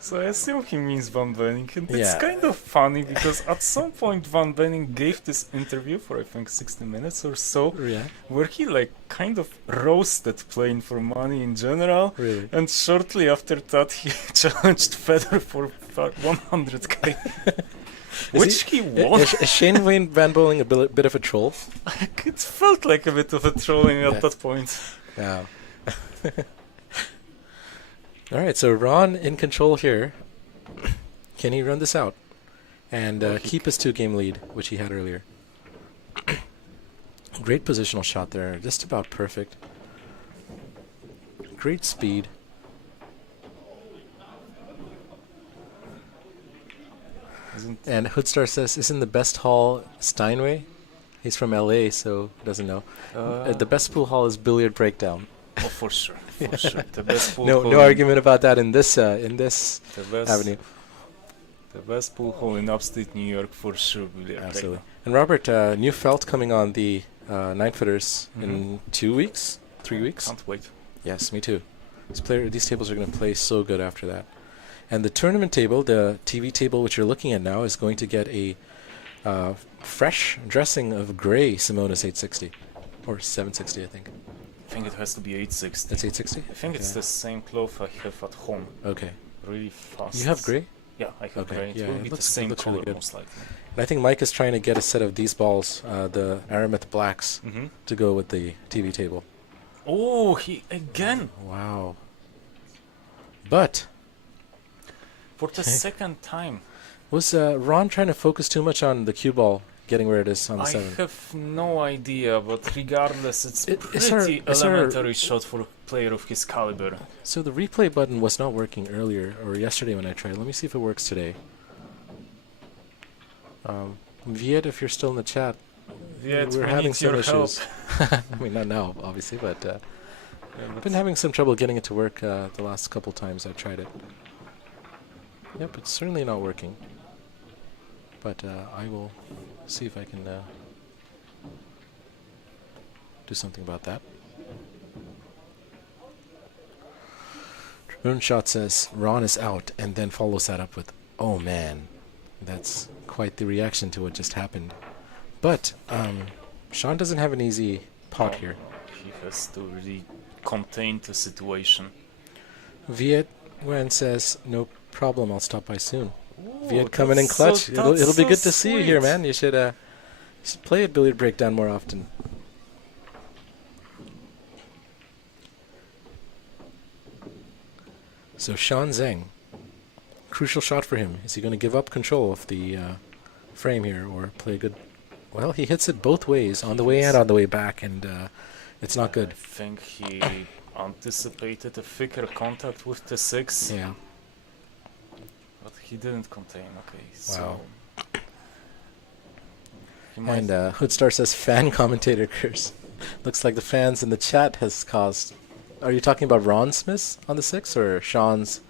So I assume he means Van Benning, and it's Yeah. kind of funny because at some point Van Benning gave this interview for I think 60 minutes or so, Yeah. where he like kind of roasted playing for money in general, Really? and shortly after that he challenged Federer for 100k, which he won. Is Shane Van Bowling a bit of a troll? It felt like a bit of a trolling Yeah. at that point. Wow. All right, so Ron in control here. Can he run this out and keep his 2-game lead, which he had earlier? Great positional shot there, just about perfect. Great speed. And Hoodstar says, isn't the best hall Steinway? He's from LA, so he doesn't know. The best pool hall is Billiard Breakdown. Oh, for sure. The best pool No hall argument about that in this the best, avenue. The best pool hall in upstate New York for sure. Absolutely. And Robert, new felt coming on the 9-footers in 2 weeks, 3 weeks. Can't wait. Yes, me too. These tables are going to play so good after that. And the tournament table, the TV table which you're looking at now, is going to get a fresh dressing of gray Simonis 860. Or 760, I think. I think it has to be 860. That's 860? I think it's the same cloth I have at home. Okay. Really fast. You have gray? Yeah, I have Okay, gray. It yeah, will it be looks- the it same looks color really good. most likely. And I think Mike is trying to get a set of these balls, the Aramith Blacks, Mm-hmm. to go with the TV table. Oh, he again! Wow. But For the second time. was Ron trying to focus too much on the cue ball getting where it is on the I 7? have no idea, but regardless, it's Is there- pretty is there- elementary shot for a player of his caliber. So the replay button was not working earlier or yesterday when I tried. Let me see if it works today. Viet, if you're still in the chat, Yeah, we're having some your help. issues. I mean, not now, obviously, but Yeah, I've but been having some trouble getting it to work the last couple times I've tried it. Yep, it's certainly not working. But I will see if I can do something about that. Moonshot says Ron is out, and then follows that up with, "Oh man." That's quite the reaction to what just happened. But Sean doesn't have an easy pot here. He has to really contain the situation. Viet Nguyen says, "No problem, I'll stop by soon." Ooh, Viet coming in clutch. It'll be so good to see you here, sweet. man. You should play at Billiard Breakdown more often. So Sean Zeng, crucial shot for him. Is he going to give up control of the frame here, or play a good? Well, he hits it both ways, on the way and on the way back, and it's not good. I think he anticipated a thicker contact with the 6. Yeah. But he didn't contain. Okay, Wow. so he might And Hoodstar says fan commentator curse. Looks like the fans in the chat has caused. Are you talking about Ron's miss on the 6 or Sean's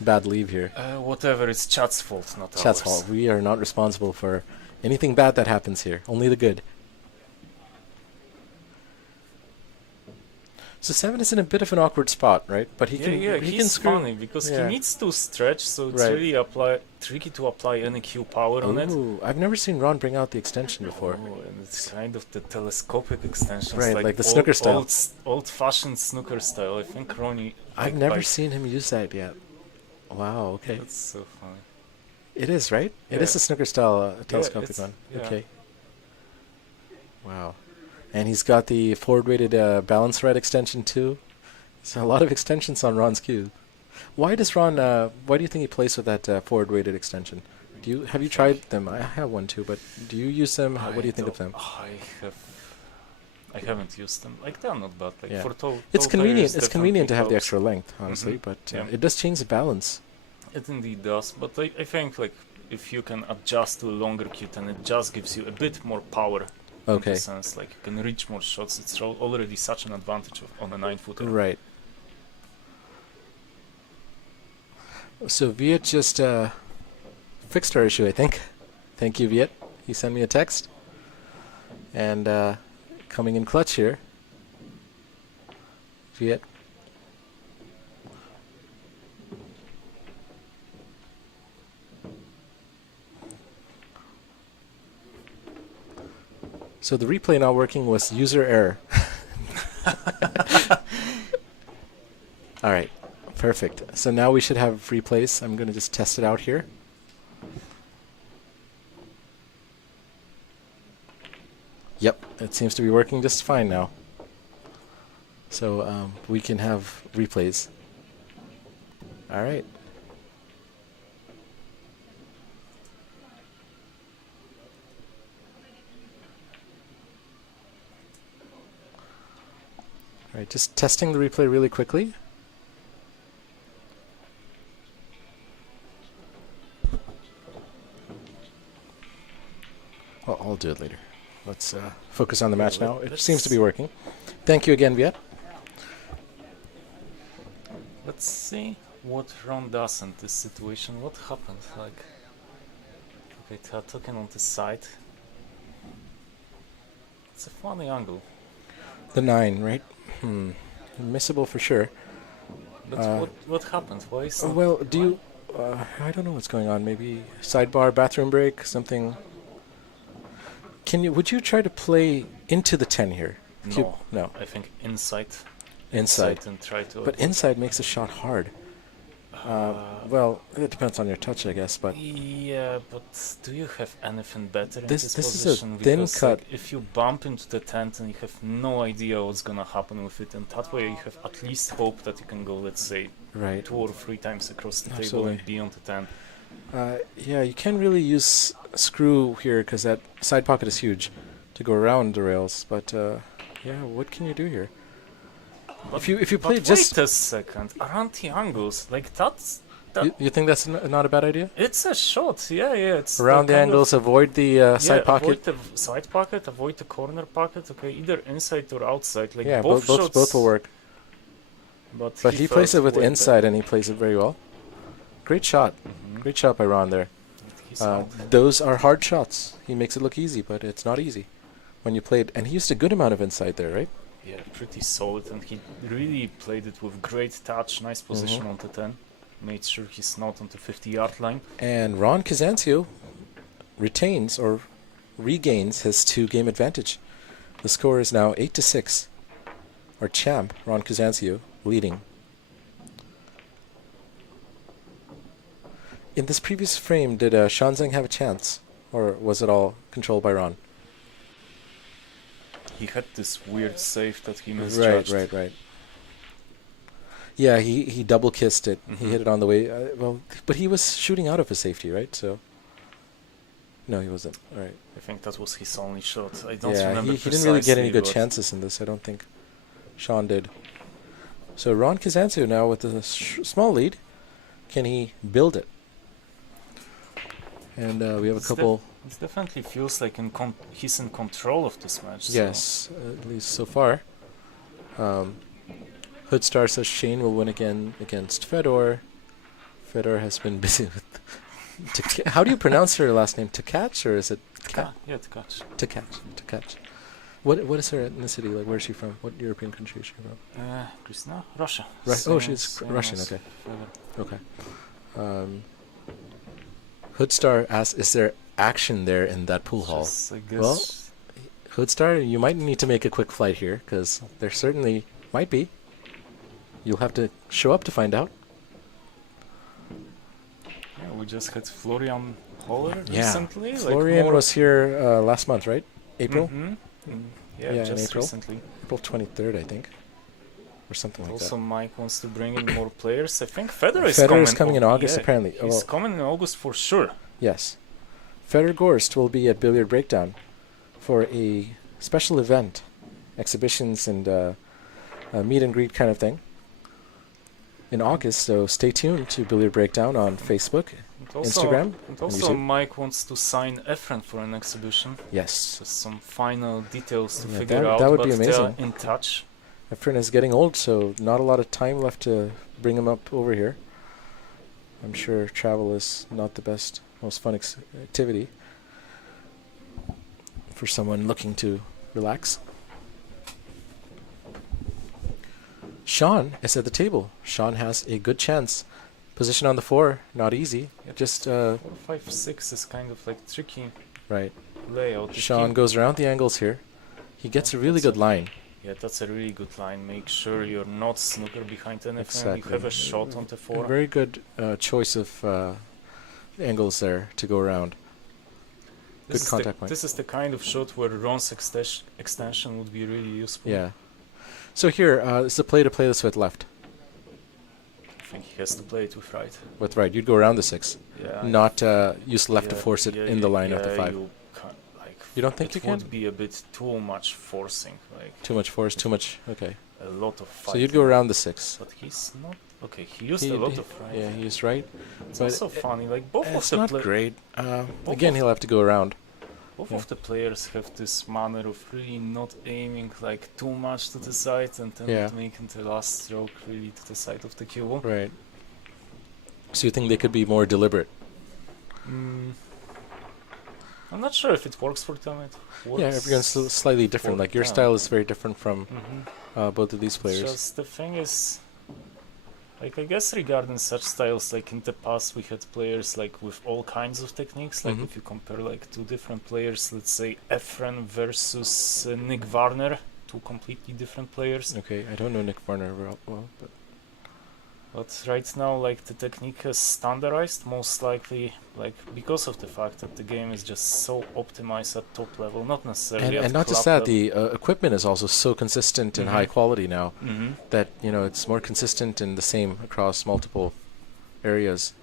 bad leave here? whatever. It's chat's fault, not Chat's ours. fault. We are not responsible for anything bad that happens here. Only the good. So 7 is in a bit of an awkward spot, right? But he can. Yeah, he he's can screw. funny because Yeah. he needs to stretch, so it's Right. really tricky to apply any Q power on it. Ooh, I've never seen Ron bring out the extension before. Oh, and it's kind of the telescopic extensions, Right, like the snooker style. old-fashioned snooker style. I think Ronnie. I've like, never by- seen him use that yet. Wow. Okay. That's so funny. It is, right? It Yeah. is a snooker style telescopic it's- one. yeah. Okay. Wow. And he's got the forward-weighted balance right extension too. So a lot of extensions on Ron's cue. Why does Ron? Why do you think he plays with that forward-weighted extension? Have you tried them? I have one too, but do you use them? What do you think of them? I haven't used them. Like they're not bad. Like Yeah. for tall. It's tall convenient. players, It's convenient to have the helps. extra length, honestly, Mhm. but Yeah. it does change the balance. It indeed does, but I think like if you can adjust to a longer cue, then it just gives you a bit more power. In Okay. the sense, like you can reach more shots. It's already such an advantage on a 9-footer. Right. So Viet just fixed our issue, I think. Thank you, Viet. He sent me a text. And coming in clutch here. Viet. So the replay not working was user error. All right. Perfect. So now we should have replays. I'm going to just test it out here. Yep, it seems to be working just fine now. So we can have replays. All right. All right, just testing the replay really quickly. Well, I'll do it later. Let's focus on the match now. It seems to be working. Thank you again, Viet. Let's see what Ron does in this situation. What happened? Like, okay, taken on the side. It's a funny angle. The 9, right? Missable for sure. But what happened? Why is not Well, do you... I don't know what's going on. Maybe sidebar, bathroom break, something... Would you try to play into the 10 here? No. No. I think inside Inside. and try to. But inside makes the shot hard. Well, it depends on your touch, I guess, but... Yeah, but do you have anything better in This this is a position? thin Because, cut. like, if you bump into the tent and you have no idea what's gonna happen with it, and that way you have at least hope that you can go, let's say, Right. 2 or 3 times across the table Absolutely. and be on the tent. Yeah, you can't really use screw here because that side pocket is huge to go around the rails. But yeah, what can you do here? But, If you play but just, wait a second, around the angles, like that you think that's not a bad idea? it's a shot. Yeah, it's Around the kind of- angles, avoid the side pocket. Avoid the side pocket, avoid the corner pocket. Okay, either inside or outside. Like Yeah, both shots. both will work. But he plays it felt with way inside, and he plays it very well. Great shot. better. Great shot by Ron there. He's out. Those are hard shots. He makes it look easy, but it's not easy. when you played, and he used a good amount of inside there, right? Yeah, pretty solid, and he really played it with great touch, nice position on the 10. Made sure he's not on the 50-yard line. And Ron CASANZIO retains or regains his 2-game advantage. The score is now 8-6. Our champ, Ron CASANZIO, leading. In this previous frame, did Zeng have a chance? Or was it all controlled by Ron? He had this weird save that he misjudged. Right. Yeah, he double kissed it. He hit it on the way. But he was shooting out of his safety, right? So no, he wasn't. All right. I think that was his only shot. I don't Yeah, remember he didn't really get any good precisely, chances in this. I don't think Sean did. So Ron CASANZIO now with a small lead. Can he build it? And we have a couple. It definitely feels like he's in control of this match. Yes, at least so far. Hoodstar says Shane will win again against Fedor. Fedor has been busy with. How do you pronounce her last name? Tkach, or is it Yeah, Tkach. Tkach. What is her ethnicity? Like, where is she from? What European country is she from? Christina? Russia. Oh, she's Russian. Okay. Okay. Hoodstar asks, "Is there action there in that pool hall?" I guess. Well, Hoodstar, you might need to make a quick flight here, because there certainly might be. You'll have to show up to find out. Yeah, we just had Florian Holler Yeah, recently. Florian was here last month, right? April? Yeah, in just April. recently. April 23rd, I think. Or something like Also, that. Mike wants to bring in more players. I think Fedor is Fedor coming. is coming in August, apparently. He's coming in August for sure. Yes. Fedor Gorst will be at Billiard Breakdown for a special event, exhibitions and a meet and greet kind of thing in August. So stay tuned to Billiard Breakdown on Facebook, Instagram, And and also, YouTube. Mike wants to sign Efren for an exhibition. Yes. Just some final details to Yeah, figure that- out, that would but be they are amazing. in touch. Efren is getting old, so not a lot of time left to bring him up over here. I'm sure travel is not the best, most fun activity for someone looking to relax. Sean is at the table. Sean has a good chance. Position on the 4, not easy. Yep. Just 4-5-6 is kind of like tricky right. layout. Sean goes around the angles here. He gets a really good line. Yeah, that's a really good line. Make sure you're not snooker behind anything. Exactly. You have a shot on the A 4. very good choice of angles there to go around. Good contact point. This is the kind of shot where Ron's extension would be really useful. Yeah. So here is the play to play this with left. I think he has to play it with right. With right. You'd go around the 6. Yeah. Not use left to force it in the line of the 5. You don't think you it can? would be a bit too much forcing. Like Too much force, too much. Okay. a lot of fighting. So you'd go around the 6. But he's not. Okay, he used a lot of right. Yeah, he's right. It's but also funny. Like both of It's the not players. great. Both Again, of- he'll have to go around. Both Yeah. of the players have this manner of really not aiming like too much to the side and then Yeah. making the last stroke really to the side of the cue. Right. So you think they could be more deliberate? I'm not sure if it works for them. It works. Yeah, everyone's slightly different. for Like your them. style is very different from Mhm. both of these players. Just the thing is, like I guess regarding such styles, like in the past we had players like with all kinds of techniques. Like Mhm. if you compare like two different players, let's say Efren versus Nick Warner, two completely different players. Okay, I don't know Nick Varner well, but But right now, like the technique is standardized, most likely, like because of the fact that the game is just so optimized at top level, not necessarily. and not just that, the equipment is also so consistent and high quality now that it's more consistent and the same across multiple areas.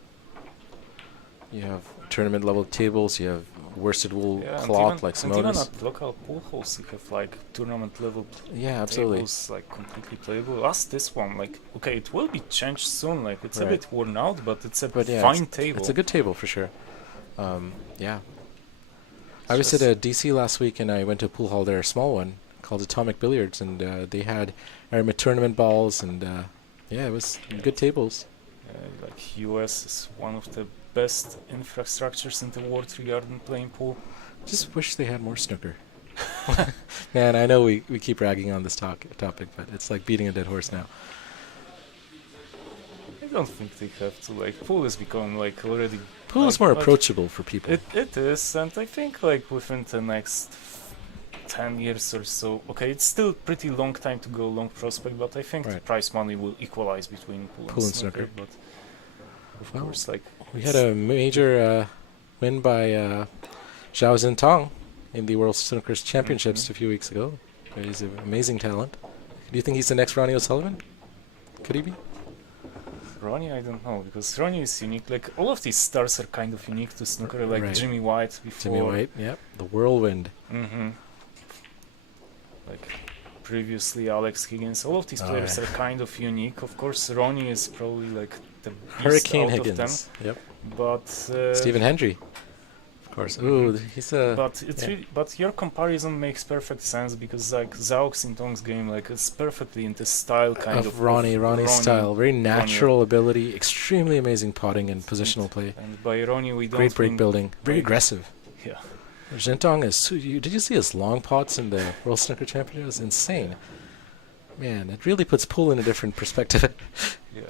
You have tournament level tables, you have worsted wool cloth like and even Simone's. at local pool halls, you have like tournament level Yeah, absolutely. tables, like completely playable. As this one, like okay, it will be changed soon. Like it's a Right. bit worn out, but it's a But yeah, fine table. It's a good table for sure. Yeah. I was Just- at a DC last week and I went to a pool hall there, a small one called Atomic Billiards, and they had Armit tournament balls and yeah, it was good tables. Like US is one of the best infrastructures in the world regarding playing pool. Just wish they had more snooker. Man, I know we keep ragging on this topic, but it's like beating a dead horse now. I don't think they have to, like, pool has become, like, already... Pool is like- more like, approachable for people. It is, and I think, like, within the next 10 years or so, okay, it's still pretty long time to go long prospect, but I think the Right. prize money will equalize between pool and snooker. But of Well, course, like, We had a major win by Zhao Zhentong in the World Snooker Championships a few weeks ago. He's an amazing talent. Do you think he's the next Ronnie O'Sullivan? Could he be? Ronnie, I don't know, because Ronnie is unique. Like, all of these stars are kind of unique to snooker, like Right. Jimmy White before. Jimmy White, yep. The whirlwind. Mm-hmm. Like, previously Alex Higgins. All of these Oh, players yeah. are kind of unique. Of course, Ronnie is probably, like, the beast Hurricane out of them. Higgins. Yep. But... Stephen Hendry. Of course. Ooh, he's a... But it's yeah. really, but your comparison makes perfect sense because like Zhao Xintong's game, like it's perfectly in the style kind of Ronnie's style. Very natural ability, extremely amazing potting and positional play. And by Ronnie, we don't Great break mean- building. Very by- aggressive. Yeah, Zhentong is... Did you see his long pots in the World Snooker Championship? It was insane. Man, it really puts pool in a different perspective. yeah.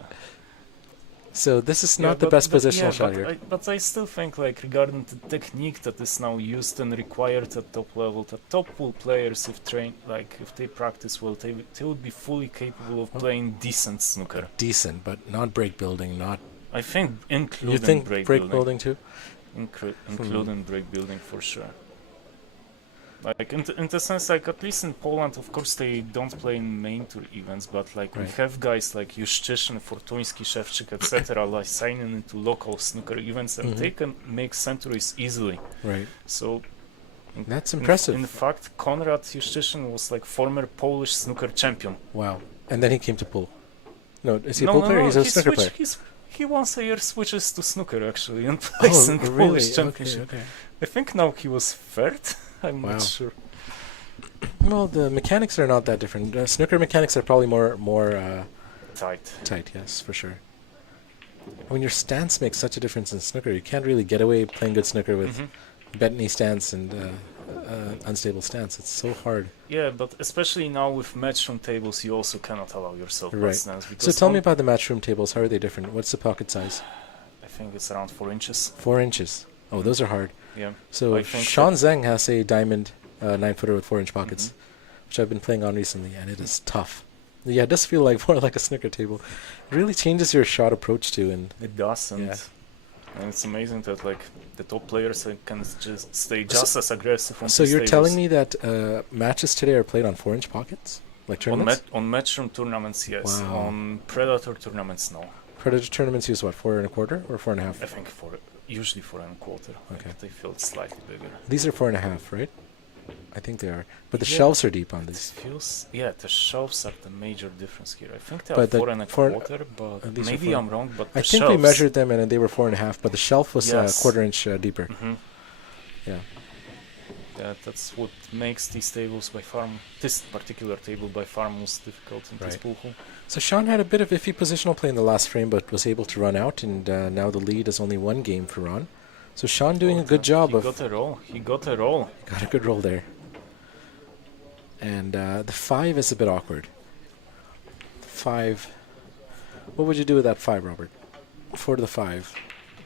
So this is Yeah, not the but- best but positional yeah, shot but here. but I still think like regarding the technique that is now used and required at top level, the top pool players, if trained, like if they practice well, they would be fully capable of Oh. playing decent snooker. Decent, but not break building, not... I think including You think break, break building too? including break building for sure. Like in the sense, like at least in Poland, of course they don't play in main tour events, but like we Right. have guys like Juszczyszyn, Fortuński, Szewczyk, etc. like signing into local snooker events, and Mhm. they can make centuries easily. Right. So That's in- impressive. In fact, Konrad Juszczyszyn was like former Polish snooker champion. Wow. And then he came to pool. No, is he a pool player? He's a snooker player. He once a year switches to snooker actually and plays in Polish championship. Okay. I think now he was third. I'm Wow. not sure. Well, the mechanics are not that different. Snooker mechanics are probably more Tight. tight, yes, for sure. When your stance makes such a difference in snooker, you can't really get away playing good snooker with Mhm. bent knee stance and unstable stance. It's so hard. Yeah, but especially now with matchroom tables, you also cannot allow yourself Right. bad stance. So Because tell me about the matchroom tables. How are they different? What's the pocket size? I think it's around 4 inches. 4 inches. Oh, those are hard. Yeah. So I think Sean Zeng has a diamond 9-footer with 4-inch pockets, Mm-hmm. which I've been playing on recently, and it is tough. Yeah, it does feel like more like a snooker table. It really changes your shot approach to, and It does, Yeah. and it's amazing that like the top players can just stay just as aggressive on so these you're telling tables. me that matches today are played on 4-inch pockets, like tournaments? On matchroom tournaments, yes. Wow. On Predator tournaments, no. Predator tournaments use what, 4.25 or 4.5? I think usually 4.25. Okay. They feel slightly bigger. These are 4.5, right? I think they are, but the Yeah. shelves are deep on This these. feels the shelves are the major difference here. I think they But are the 4.25, but these are maybe 4. I'm wrong. But I the think we shelves, measured them and they were 4.5, but the shelf was Yes. 1/4 inch deeper. Mhm. Yeah. That's what makes these tables this particular table by far most difficult in this Right. pool hall. So Sean had a bit of iffy positional play in the last frame, but was able to run out, and now the lead is only 1 game for Ron. So Sean doing a good job He of... got a roll. He got a roll. Got a good roll there. And the 5 is a bit awkward. 5... What would you do with that 5, Robert? 4 to the 5.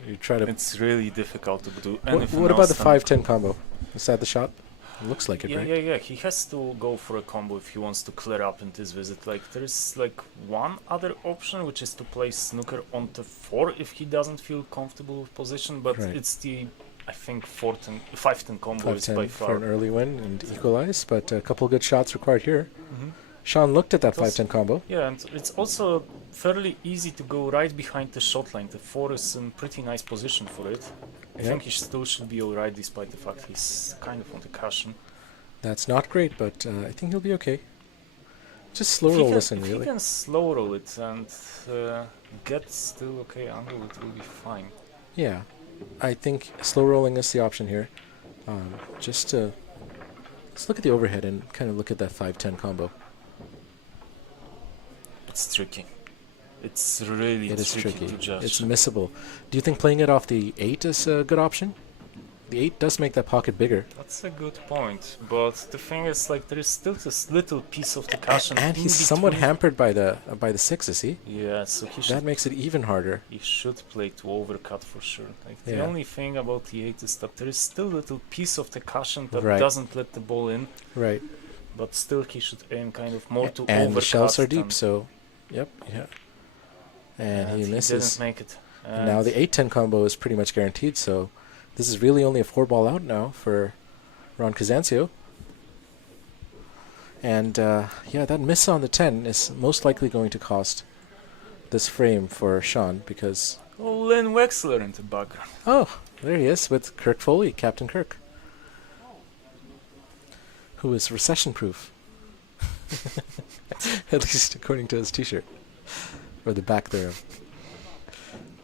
You try to... It's really difficult to do What anything about the else than- 5-10 combo? Is that the shot? It looks like it, Yeah, right? yeah. He has to go for a combo if he wants to clear up in this visit. Like there is like one other option, which is to play snooker on the 4 if he doesn't feel comfortable with position. But Right. it's the 5-10 combo is by 5-10 for far. an early win and equalize, but a couple good shots required here. Mhm. Sean looked at that That's- 5-10 combo. Yeah, and it's also fairly easy to go right behind the shot line. The 4 is in pretty nice position for it. I Yeah. think he still should be alright despite the fact he's kind of on the cushion. That's not great, but I think he'll be okay. Just slow If he roll can- this in, if really. he can slow roll it and get still okay angle, it will be fine. Yeah, I think slow rolling is the option here. Just to... Let's look at the overhead and kind of look at that 5-10 combo. It's tricky. It's really It is tricky. to judge. It's missable. Do you think playing it off the 8 is a good option? The 8 does make that pocket bigger. That's a good point, but the thing is, like, there is still this little piece of the cushion. And in he's somewhat between. hampered by the 6, is he? Yeah, so he That should makes it even harder. play to overcut for sure. Like, the Yeah. only thing about the 8 is that there is still a little piece of the cushion that Right. doesn't let the ball in, Right. but still he should aim kind of more to And overcut. the shells are deep, than- so... Yep, yeah. And he misses. didn't make it. And now the 8-10 combo is pretty much guaranteed, so this is really only a 4-ball out now for Ron CASANZIO. And yeah, that miss on the 10 is most likely going to cost this frame for Sean because... Oh, Len Wexler in the background. Oh, there he is with Kirk Foley, Captain Kirk, who is recession-proof. At least according to his t-shirt. Or the back thereof.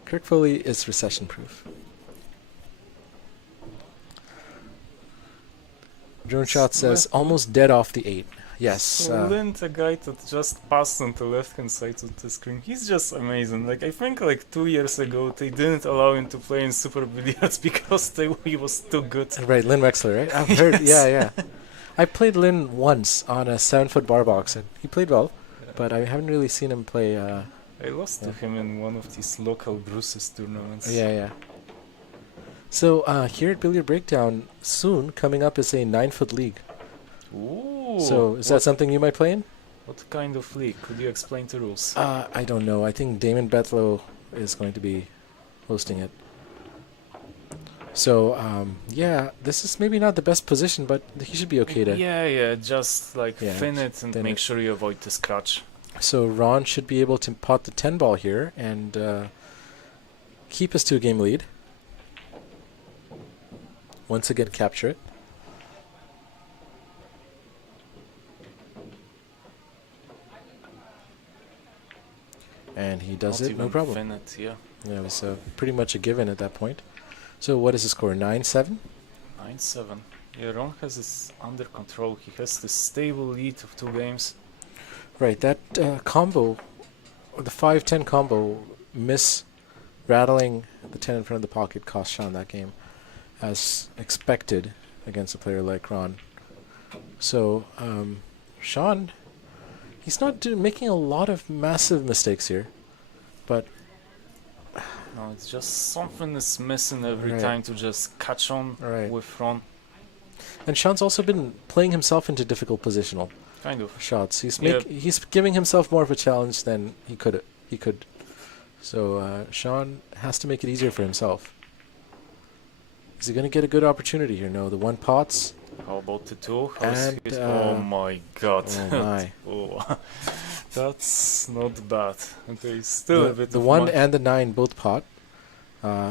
Kirk Foley is recession-proof. Drone Shot says, almost dead off the 8. Yes. So Lynn, the guy that just passed on the left-hand side of the screen, he's just amazing. Like, I think like 2 years ago they didn't allow him to play in Super Billiards because he was too good. Right, Lynn Wexler, right? I've heard, Yes. yeah. I played Lynn once on a 7-foot bar box, and he played well, but I haven't really seen him play. I lost to him in one of these local Bruce's tournaments. Yeah. So here at Billiard Breakdown, soon coming up is a 9-foot league. Ooh. So is that something you might play in? What kind of league? Could you explain the rules? I don't know. I think Damon Betlow is going to be hosting it. So yeah, this is maybe not the best position, but he should be okay to. Yeah, just like Yeah, thin it and thin make it. sure you avoid the scratch. So Ron should be able to pot the 10 ball here and keep his 2-game lead. Once again, capture it. And he does Not it, no even problem. thin it, yeah. Yeah, it was pretty much a given at that point. So what is the score? 9-7? 9-7. Yeah, Ron has this under control. He has this stable lead of 2 games. Right, that combo, or the 5-10 combo, rattling the 10 in front of the pocket cost Sean that game, as expected against a player like Ron. So, Sean, he's not making a lot of massive mistakes here, but No, it's just something is missing every Right. time to just catch on Right. with Ron. and Sean's also been playing himself into difficult positional Kind of. shots. He's Yeah. he's giving himself more of a challenge than he could. So Sean has to make it easier for himself. Is he going to get a good opportunity here? No, the 1 pots. How about the 2? How's And, his- oh my god. Oh my. Oh, that's not bad. Okay, still a bit The of 1 money. and the 9 both pot.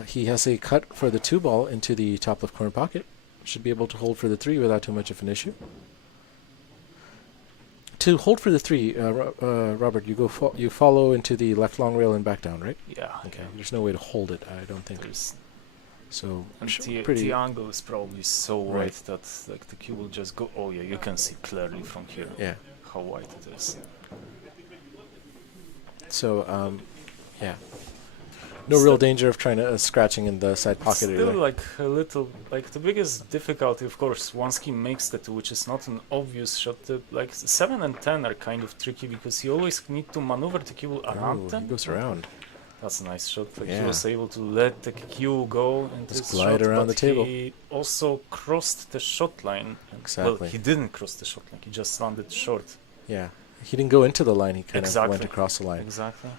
He has a cut for the 2 ball into the top left corner pocket. Should be able to hold for the 3 without too much of an issue. To hold for the 3, Robert, you follow into the left long rail and back down, right? Yeah. Okay. There's no way to hold it, I don't think. There's, So and the pretty. angle is probably so Right. wide that like the cue will just go. Oh yeah, you can see clearly from here Yeah. how wide it is. So yeah. No real danger of trying to scratching in the side pocket Still either. like a little, like the biggest difficulty, of course, once he makes the 2, which is not an obvious shot. Like 7 and 10 are kind of tricky because you always need to maneuver the cue around Oh, them. he goes around. That's a nice shot. Like Yeah. he was able to let the cue go and Just this glide shot, around but the table. he also crossed the shot line. Exactly. Well, he didn't cross the shot line. He just landed short. Yeah. He didn't go into the line, he kind of Exactly. went across the line. Exactly.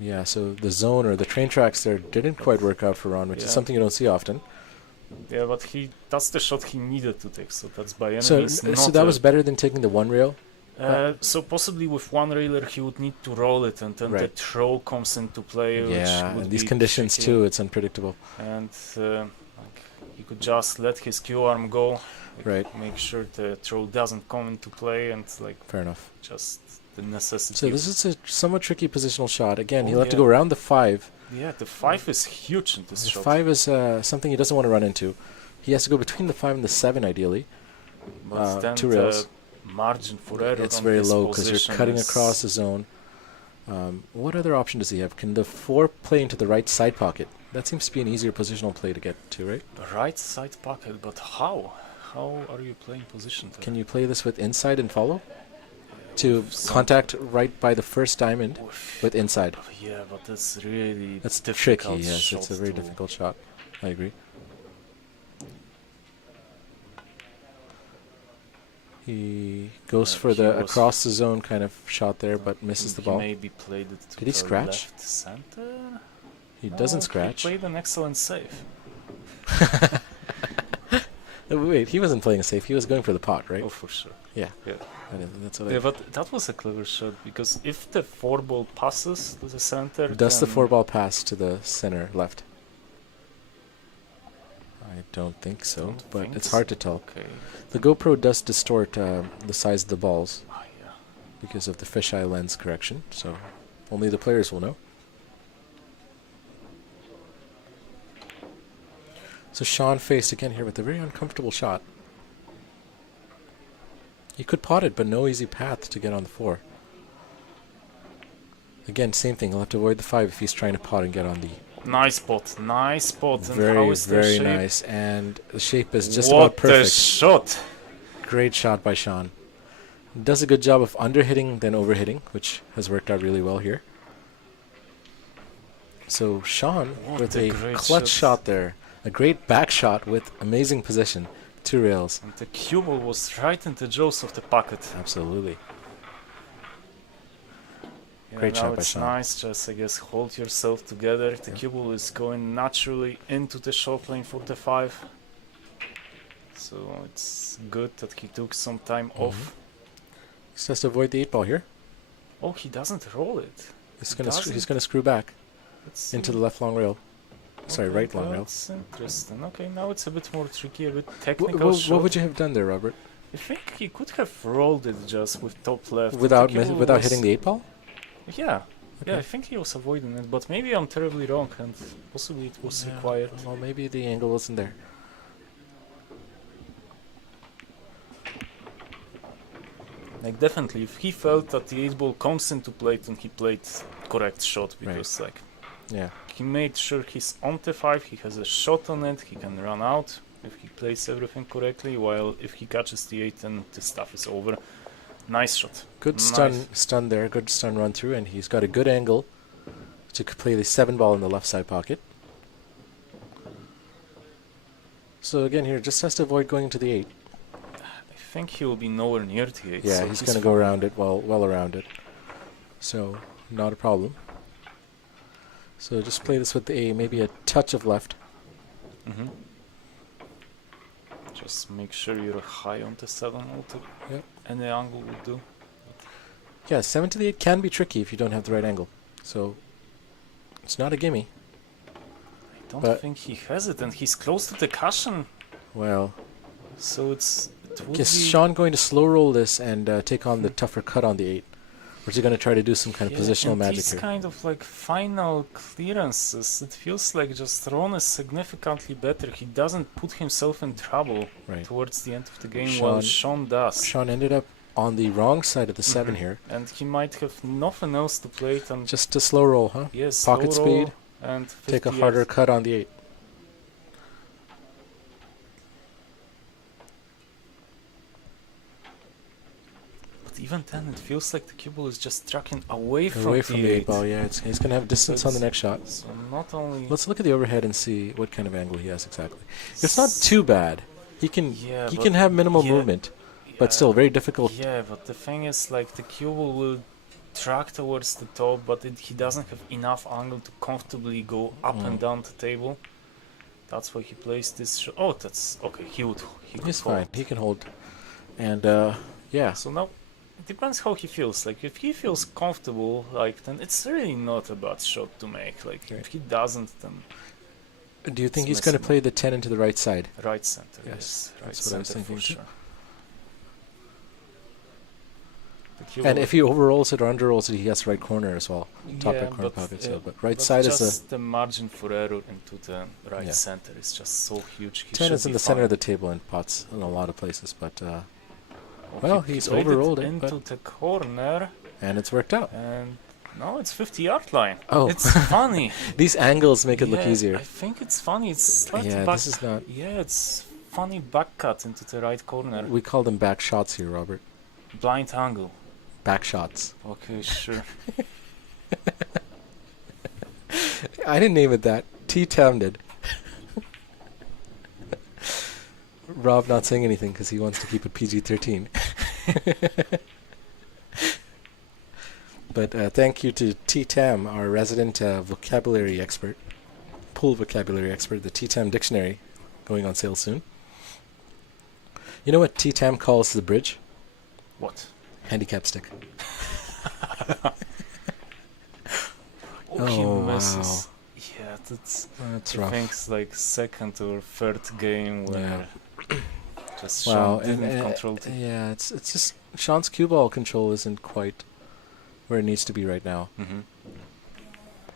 Yeah, so the zone or the train tracks there didn't quite work out for Ron, which is Yeah. something you don't see often. Yeah, but that's the shot he needed to take. So that's by any So, means not so that a- was better than taking the 1 rail? So possibly with 1 railer he would need to roll it, and then the Right. throw comes into play. which Yeah, would and these be conditions tricky. too, it's unpredictable. And like he could just let his Q arm go, like, Right. make sure the throw doesn't come into play, and like Fair enough. just the necessity. So this is a somewhat tricky positional shot. Again, Oh, he'll have to yeah. go around the 5. Yeah, the 5 is huge in this The shot. 5 is something he doesn't want to run into. He has to go between the 5 and the 7, ideally. But then 2 the rails. margin for error It's on very this low because position you're cutting is- across the zone. What other option does he have? Can the 4 play into the right side pocket? That seems to be an easier positional play to get to, right? Right side pocket, but how? How are you playing position there? Can you play this with inside and follow? To contact right by the first diamond with inside. Yeah, but that's really That's difficult tricky, yes, shot it's a very to- difficult shot. I agree. He goes for he the was- across the zone kind of shot there, but misses the He ball. maybe played it to Did he the scratch? left center. He No, doesn't scratch. He played an excellent save. Wait, he wasn't playing safe. He was going for the pot, right? Oh, for sure. Yeah. Yeah. That's what Yeah, but that was a clever shot because if the 4 ball passes to the center, Does the then 4 ball pass to the center left? I don't think so, Don't but think it's so. hard to tell. Okay. The GoPro does distort the size of the balls Ah, yeah. because of the fisheye lens correction, so only the players will know. So Sean faced again here with a very uncomfortable shot. He could pot it, but no easy path to get on the 4. Again, same thing. He'll have to avoid the 5 if he's trying to pot and get on the... Nice spot. Nice spot. And how Very, is the very shape? nice. And the shape is just what about perfect. a shot! Great shot by Sean. Does a good job of under-hitting then over-hitting, which has worked out really well here. So Sean What with a a great clutch shot. shot there. A great back shot with amazing position. 2 rails. And the cue ball was right in the jaws of the pocket. Absolutely. Yeah, Great now shot by it's Sean. nice, just I guess hold yourself together. The cue ball is going naturally into the shot lane for the 5. So it's good that he took some time off. Just has to avoid the 8 ball here. Oh, he doesn't roll it. He's He gonna screw back Let's into see. the left long rail. Sorry, Okay, right long rail. that's interesting. Okay, now it's a bit more tricky, a bit Wh- technical. what would you have done there, Robert? I think he could have rolled it just with top left. Without The cue ball without was- hitting the 8 ball? Yeah. Yeah, Okay. I think he was avoiding it, but maybe I'm terribly wrong and possibly it was Yeah, required. Well, maybe the angle wasn't there. Like definitely, if he felt that the 8 ball comes into play, then he played correct shot because like Yeah. he made sure he's on the 5, he has a shot on it, he can run out if he plays everything correctly, while if he catches the 8 then the stuff is over. Nice shot. Good Nice. stun there, good stun run through, and he's got a good angle to play the 7 ball in the left side pocket. So again here, just has to avoid going into the 8. I think he will be nowhere near the 8. Yeah, so he's going to go around it, well around it. So, not a problem. So just play this with maybe a touch of left. Mm-hmm. Just make sure you're high on the 7 to Yep. any angle will do. Yeah, 7 to the 8 can be tricky if you don't have the right angle. So, it's not a gimme. I don't But- think he has it, and he's close to the cushion, Well, so it would is be Sean going to slow roll this and take on the tougher cut on the 8? Or is he going to try to do some kind of positional and magic these here? kind of like final clearances, it feels like just Ron is significantly better. He doesn't put himself in trouble Right. towards the end of the game, while Sean does. Sean ended up on the wrong side of the 7 Mhm. here. And he might have nothing else to play it, and Just a slow roll, huh? yes, pocket slow roll speed, and Take a 58. harder cut on the 8. But even then, it feels like the cue ball is just tracking away from Away the from the 8 ball, yeah. He's going to have distance on the it's- next shot. So not only Let's look at the overhead and see what kind of angle he has exactly. It's not too bad. He can Yeah, he but can have minimal yeah, movement, but still very difficult. Yeah, but the thing is, like, the cue ball will track towards the top, but he doesn't have enough angle to comfortably go up and down the table. That's why he plays this shot. Oh, that's okay. He could He's hold. fine. He can hold. And yeah, So now it depends how he feels. Like, if he feels comfortable, like, then it's really not a bad shot to make. Like, Right. if he doesn't, then do you think it's he's going to messing play the 10 into the right side? right center. Yes, Yes, right that's what I was center for thinking too. sure. The cue And ball- if he overrolls it or underrolls it, he has right corner as well. Top Yeah, right corner but, pocket. uh, So, but right but side is just the margin for error into the right Yeah. center is just so huge. He 10 should is in be the center of fine. the table and pots in a lot of places, but Oh, well, he he's played overrolled it, into but- the corner, and it's worked out. and No, it's 50-yard line. Oh. It's funny. These angles make it look Yeah, easier. I think it's funny. It's slightly Yeah, back. this is not. Yeah, it's funny back cut into the right corner. We call them back shots here, Robert. Blind angle. Back shots. Okay, sure. I didn't name it that. T-Tam did. Rob not saying anything because he wants to keep it PG-13. But thank you to T-Tam, our resident vocabulary expert, pool vocabulary expert, the T-Tam dictionary, going on sale soon. You know what T-Tam calls the bridge? What? Handicap stick. He Oh, misses. Yeah, that's I rough. think it's like second or third game where just Wow, Sean didn't control it. yeah, it's just Sean's cue ball control isn't quite where it needs to be right now. Mm-hmm.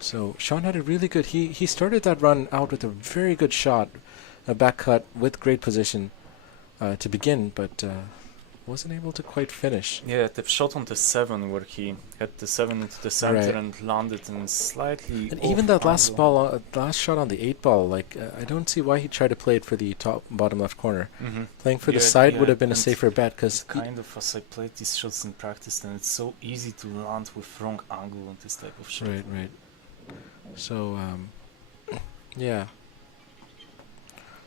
So Sean had a really good. He started that run out with a very good shot, a back cut with great position to begin, but wasn't able to quite finish. Yeah, the shot on the 7 where he had the 7 into the center Right. and landed in slightly. And even that last ball, last shot on the 8 ball, like I don't see why he tried to play it for the top bottom left corner. Mm-hmm. Playing for the Yeah, side yeah, would have been a and safer bet because Kind of as I played these shots in practice, and it's so easy to land with wrong angle on this type of shot. right. So yeah.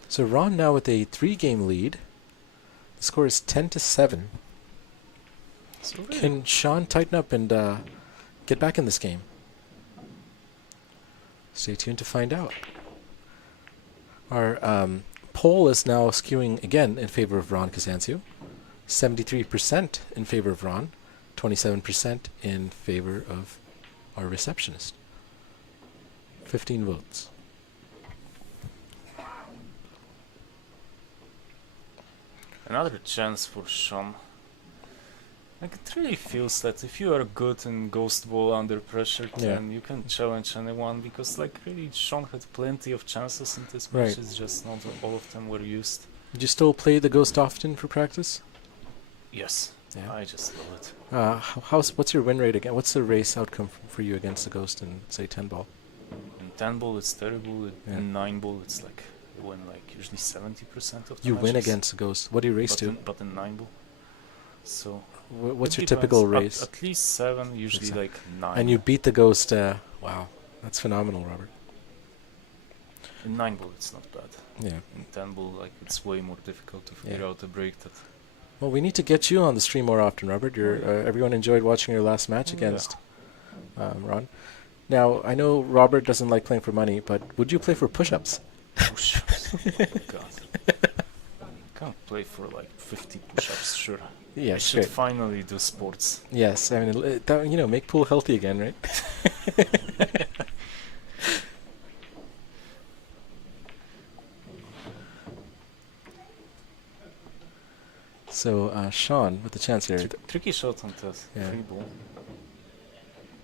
So Ron now with a 3-game lead. The score is 10-7. So really, Can Sean tighten up and get back in this game? Stay tuned to find out. Our poll is now skewing again in favor of Ron CASANZIO. 73% in favor of Ron, 27% in favor of our receptionist. 15 votes. another chance for Sean. Like it really feels that if you are good in ghost ball under pressure, Yeah. then you can challenge anyone, because like really Sean had plenty of chances in this Right. match. It's just not all of them were used. Did you still play the Ghost often for practice? Yes, Yeah. I just love it. What's your win rate again? What's the race outcome for you against the Ghost in say 10 ball? In 10 ball it's terrible. Yeah. In 9 ball it's like you win like usually 70% of the You win matches. against the Ghost. What do you race but to? but in 9 ball. So What's it your depends. typical race? At least 7, usually seven. like 9. And you beat the Ghost. Wow, that's phenomenal, Robert. In 9 ball it's not bad. Yeah. In 10 ball like it's way more difficult to figure Yeah. out a break that. Well, we need to get you on the stream more often, Robert. Everyone enjoyed watching your last match Oh, against Ron. Now, I know Robert doesn't like playing for money, but would you play for push-ups? Push-ups. Oh my god. Can't play for like 50 push-ups, sure. Yeah, I should sure. finally do sports. Yes, I mean, make pool healthy again, right? So, Sean, with the chance here, Tricky shot on the Yeah. 3 ball.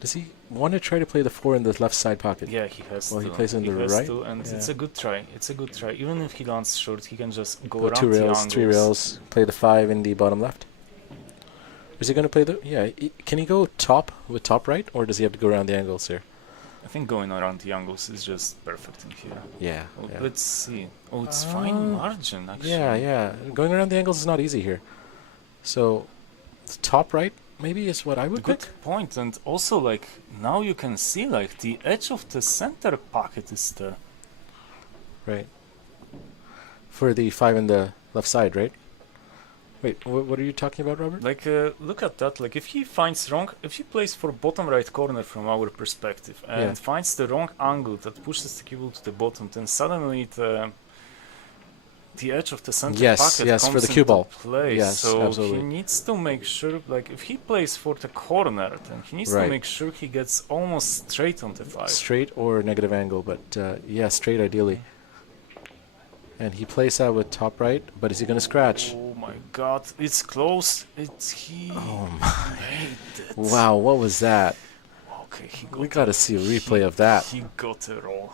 does he want to try to play the 4 in the left side pocket? Yeah, he has Well, to. he plays in the has right? to, and it's Yeah. a good try. It's a good try. Even if he lands short, he can just go Go around 2 the rails, angles. 3 rails, play the 5 in the bottom left? Is he going to play the... Yeah, can he go top with top right, or does he have to go around the angles here? I think going around the angles is just perfect in here. Yeah. Oh, yeah. let's see. Oh, it's fine margin, actually. Yeah. Going around the angles is not easy here. So, top right maybe is what I would Good pick. point. And also, like, now you can see, like, the edge of the center pocket is there. Right. For the 5 in the left side, right? Wait, what are you talking about, Robert? Like, look at that. Like, if he finds wrong, if he plays for bottom right corner from our perspective and Yeah. finds the wrong angle that pushes the cube to the bottom, then suddenly the edge of the center Yes, pocket yes, comes for the cue into ball. play. Yes, so absolutely. he needs to make sure, like, if he plays for the corner, then he needs Right. to make sure he gets almost straight on the 5. Straight or negative angle, but yeah, straight ideally. And he plays that with top right, but is he going to scratch? Oh my god, it's close. He Oh made it. Wow, what was that? Okay, he got We got to see a replay of that. He got a roll.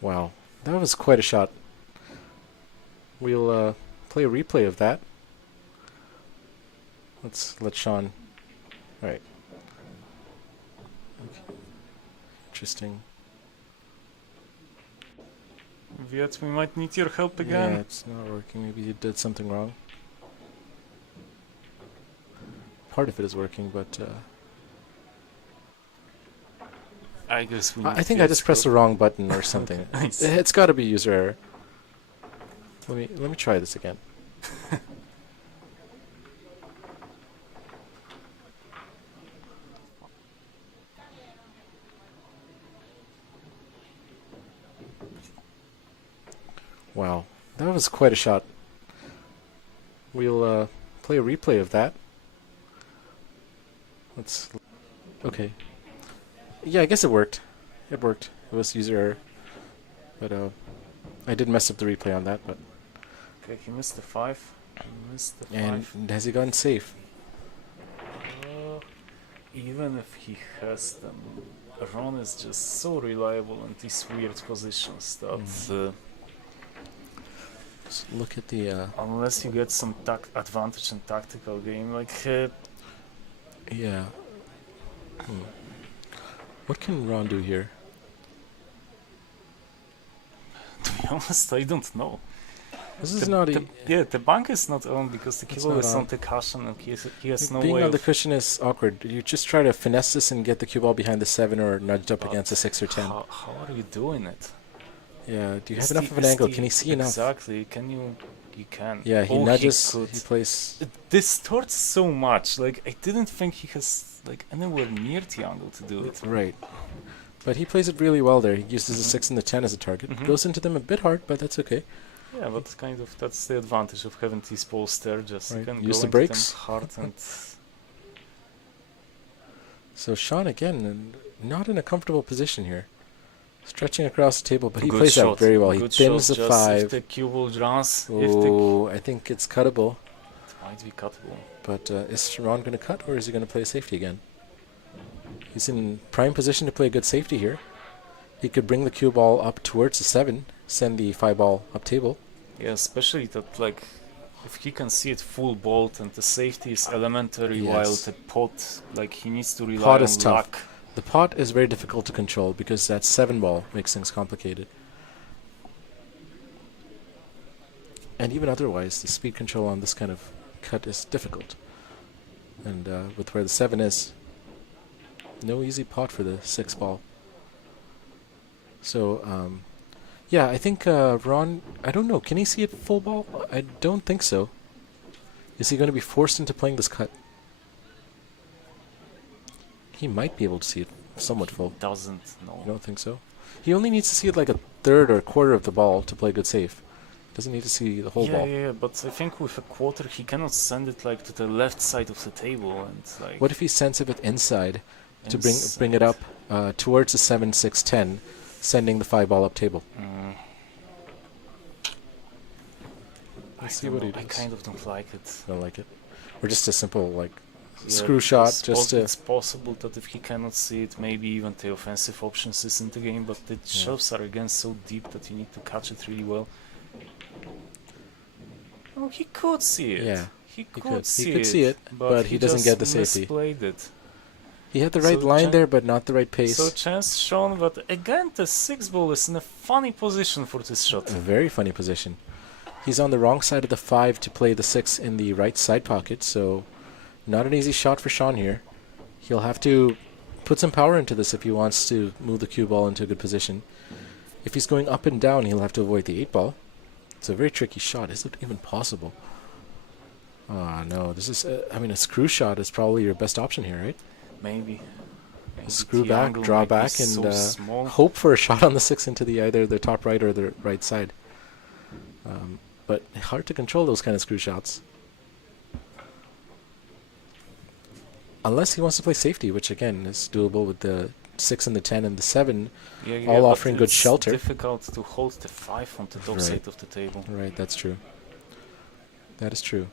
Wow, that was quite a shot. We'll play a replay of that. Let's let Sean. Right. Okay. Interesting. Viet, we might need your help Yeah, again. it's not working. Maybe you did something wrong. Part of it is working, but I guess we. I think I just pressed the wrong button or something. Nice. It's got to be user error. Let me try this again. Wow, that was quite a shot. We'll play a replay of that. Let's. Okay. Yeah, I guess it worked. It worked. It was user error. But I did mess up the replay on that. But Okay, he missed the 5. He missed the 5. and has he gotten safe? Even if he has them, Ron is just so reliable in these weird positions that Just look at the. unless you get some advantage in tactical game, like Yeah. What can Ron do here? to be honest, I don't know. This is not Yeah, the bank is not on because the It's kilo not is on. on the cushion and he has no being way on the of cushion is awkward. You just try to finesse this and get the cue ball behind the 7 or nudged up against a 6 or 10. How are you doing it? Yeah, do you Is have enough the- of an is angle? the- Can he see enough? Exactly. Can you? You can. Yeah, he Oh, nudges, could. he plays... It distorts so much. Like I didn't think he has like anywhere near the angle to do it. Right. But he plays it really well there. He uses the 6 and the 10 as a target. Mhm. Goes into them a bit hard, but that's okay. Yeah, but kind of that's the advantage of having these balls there. Just Right. you can Use go the into brakes. them hard and So Sean, again, not in a comfortable position here. Stretching across the table, but he good plays shot. that very well. He Good thins shot, the just 5. If the cue ball runs, if the Oh, I think it's cuttable. it might be cuttable. But is Ron going to cut, or is he going to play safety again? He's in prime position to play a good safety here. He could bring the cue ball up towards the 7, send the 5 ball up table. Yeah, especially that like if he can see it full bolt and the safety is elementary while Yes. the pot like he needs to rely Pot on is tough. luck. The pot is very difficult to control because that 7 ball makes things complicated. And even otherwise, the speed control on this kind of cut is difficult. And with where the 7 is, no easy pot for the 6 ball. So, yeah, I think Ron, I don't know, can he see it full ball? I don't think so. Is he going to be forced into playing this cut? He might be able to see it somewhat full. Doesn't know. You don't think so? He only needs to see it like a third or a quarter of the ball to play good safe. Doesn't need to see the whole yeah, ball. yeah, but I think with a quarter he cannot send it like to the left side of the table and like What if he sends it inside to bring it up towards the 7, 6, 10, sending the 5 ball up table? Let's see what he does. I kind of don't like it. Don't like it. Or just a simple like Yeah, screw shot, it's just to it's possible that if he cannot see it, maybe even the offensive options is in the game, but the shelves are again so deep that you need to catch it really well. Oh, he could see it. Yeah, he could. could He see it, but he doesn't just get the safety. misplayed it. He had the right So line Chan- there, but not the right pace. So chance shown, but again the 6 ball is in a funny position for this shot. A very funny position. He's on the wrong side of the 5 to play the 6 in the right side pocket, so not an easy shot for Sean here. He'll have to put some power into this if he wants to move the cue ball into a good position. If he's going up and down, he'll have to avoid the 8 ball. It's a very tricky shot. Is it even possible? Ah, no. This is, I mean, a screw shot is probably your best option here, right? Maybe. Screw the back, angle draw might be back, so and small. hope for a shot on the 6 into the either the top right or the right side. But hard to control those kind of screw shots. Unless he wants to play safety, which again is doable with the 6 and the 10 and the 7, all but offering good it's shelter. difficult to hold the 5 on the top Right. side of the table. Right, that's true. That is true.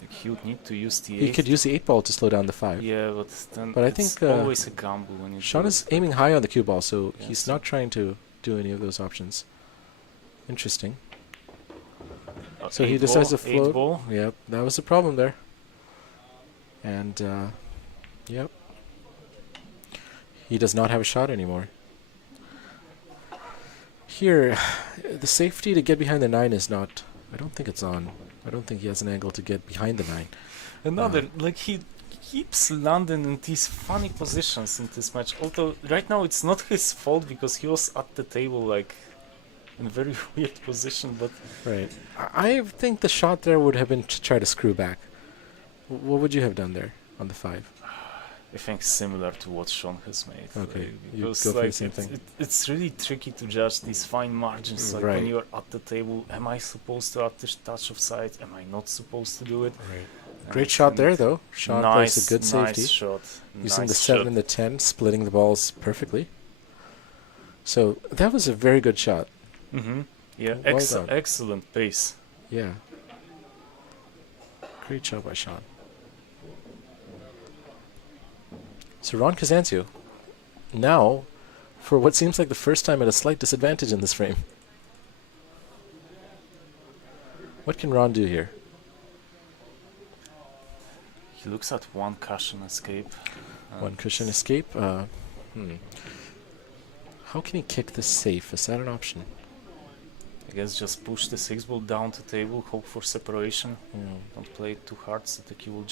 Like, he would need to use the He 8. could use the 8 ball to slow down the 5. Yeah, but then But I it's think, always a gamble when you Sean do is it. aiming high on the cue ball, so Yes. he's not trying to do any of those options. Interesting. Uh, So he eight decides to ball, eight float. ball. Yep, that was the problem there. And, yep. He does not have a shot anymore. Here, the safety to get behind the 9 is not... I don't think it's on. I don't think he has an angle to get behind the 9. Another, like he keeps landing in these funny positions in this match. Although right now it's not his fault because he was at the table like in a very weird position. But Right. I think the shot there would have been to try to screw back. What would you have done there on the 5? I think similar to what Sean has made. Okay, you because go for the like same thing. it's really tricky to judge these fine margins. Like Right. when you're at the table, am I supposed to touch offside? Am I not supposed to do it? Right. Great shot there, though. Sean plays a good safety. Nice shot. Using the nice 7 shot. and the 10, splitting the balls perfectly. So that was a very good shot. Mm-hmm. Yeah, Well done. excellent pace. Yeah. Great job by Sean. So Ron CASANZIO, now, for what seems like the first time, at a slight disadvantage in this frame. What can Ron do here? He looks at one cushion escape. One cushion escape. How can he kick this safe? Is that an option? I guess just push the 6 ball down to table, hope for separation. Mm. Don't play it too hard so the cue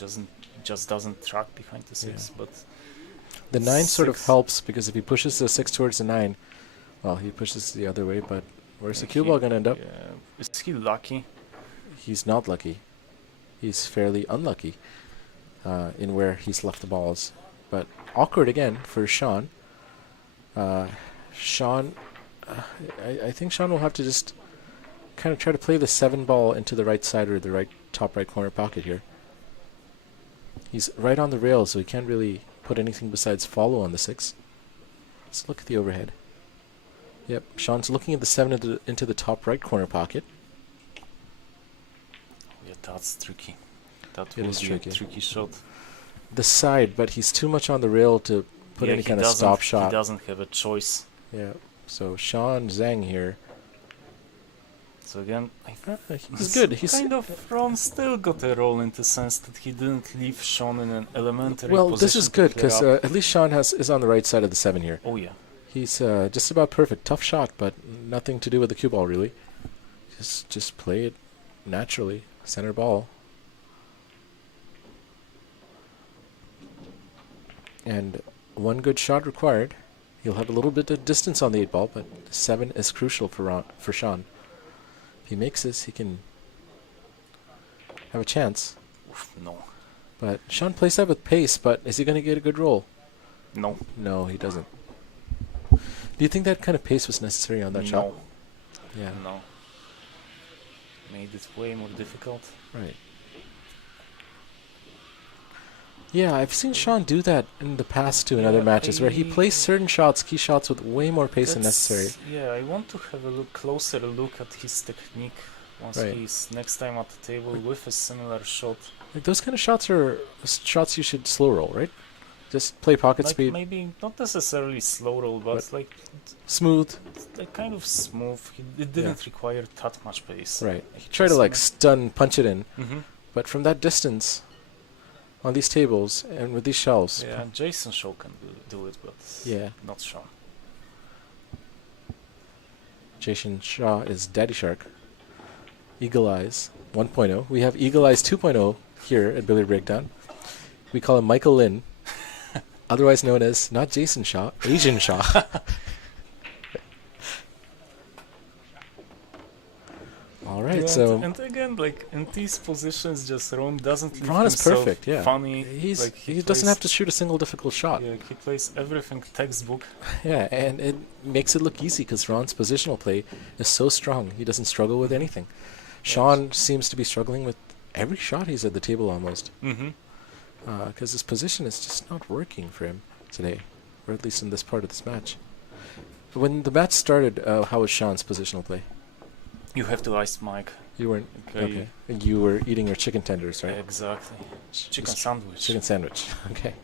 just doesn't track behind the 6. But The 9 sort of 6. helps because if he pushes the 6 towards the 9, well, he pushes the other way, but where's the cue ball going to end up? Yeah. Is he lucky? He's not lucky. He's fairly unlucky in where he's left the balls. But awkward again for Sean. Sean, I think Sean will have to just kind of try to play the 7 ball into the right side or the right top right corner pocket here. He's right on the rail, so he can't really put anything besides follow on the 6. Let's look at the overhead. Yep, Sean's looking at the 7 into the top right corner pocket. Yeah, that's tricky. That It will is be tricky. a tricky shot. The side, but he's too much on the rail to put Yeah, any he kind of doesn't- stop shot. He doesn't have a choice. Yeah, so Sean Zeng here. So again, He's good. He's kind of Ron still got a role in the sense that he didn't leave Sean in an elementary well. position. This is to good clear because up. at least Sean is on the right side of the 7 here. Oh yeah. He's just about perfect. Tough shot, but nothing to do with the cue ball really. Just play it naturally. Center ball. And one good shot required. He'll have a little bit of distance on the 8 ball, but 7 is crucial for Sean. If he makes this, he can have a chance. Oof, no. But Sean plays that with pace, but is he going to get a good roll? No. No, he doesn't. Do you think that kind of pace was necessary on that shot? No. Yeah, No. Made it way more difficult. right. Yeah, I've seen Sean do that in the past too in other Yeah, matches where he plays certain shots, key shots, with way more pace than That's- necessary. Yeah, I want to have a closer look at his technique once Right. he's next time at the table with a similar shot. Like those kind of shots are shots you should slow roll, right? Just play pocket Like speed, maybe not necessarily slow roll, but like smooth. kind of smooth. It didn't require that much pace. Right. Try to like stun, punch it in, Mm-hmm. but from that distance, on these tables and with these shelves, Yeah, Jason Shaw can do it, but Yeah. not Sean. Jason Shaw is Daddy Shark. Eagle Eyes 1.0. We have Eagle Eyes 2.0 here at Billiard Breakdown. We call him Michael Lin, otherwise known as not Jason Shaw, Asian Shaw. All right, so and again, like in these positions, just Ron doesn't leave Ron is himself perfect. Yeah, funny. He's like he doesn't have to shoot a single difficult shot. Yeah, he plays everything textbook. Yeah, and it makes it look easy because Ron's positional play is so strong. He doesn't struggle with anything. Sean seems to be struggling with every shot he's at the table almost Mm-hmm. because his position is just not working for him today, or at least in this part of this match. When the match started, how was Sean's positional play? You have to ice Mike. You weren't Okay. okay. And you were eating your chicken tenders, right? Exactly. Chicken Just sandwich. Chicken sandwich. Okay.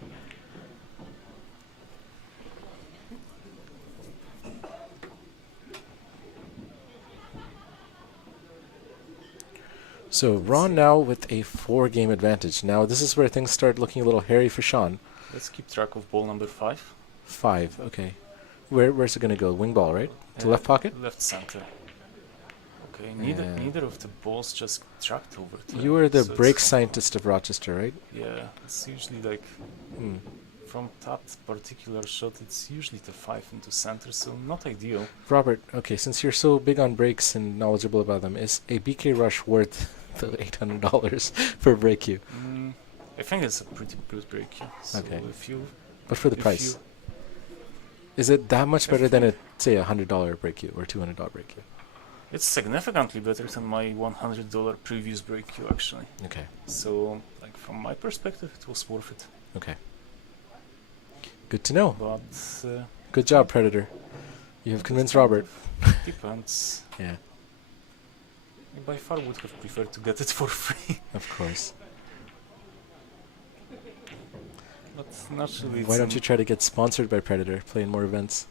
So Ron now with a 4-game advantage. Now this is where things start looking a little hairy for Sean. Let's keep track of ball number 5. 5, okay. Where's it going to go? Wing ball, right? To left pocket? Left center. Okay, Yeah. neither of the balls just tracked over to You him, are the so break it's- scientist of Rochester, right? Yeah, it's usually like Hmm. from that particular shot, it's usually the 5 into center, so not ideal. Robert, okay, since you're so big on breaks and knowledgeable about them, is a BK rush worth the $800 per break cue? I think it's a pretty good break. Yeah. So Okay. if you But for the if price. you- Is it that much I better than a, say, $100 break cue or $200 break cue? it's significantly better than my $100 previous break cue actually. Okay, So like from my perspective, it was worth it. okay. Good to know. But Good job, Predator. You have convinced Robert. depends. Yeah, I by far would have preferred to get it for free. of course. But naturally, Why don't you try to get sponsored by Predator, play in more events?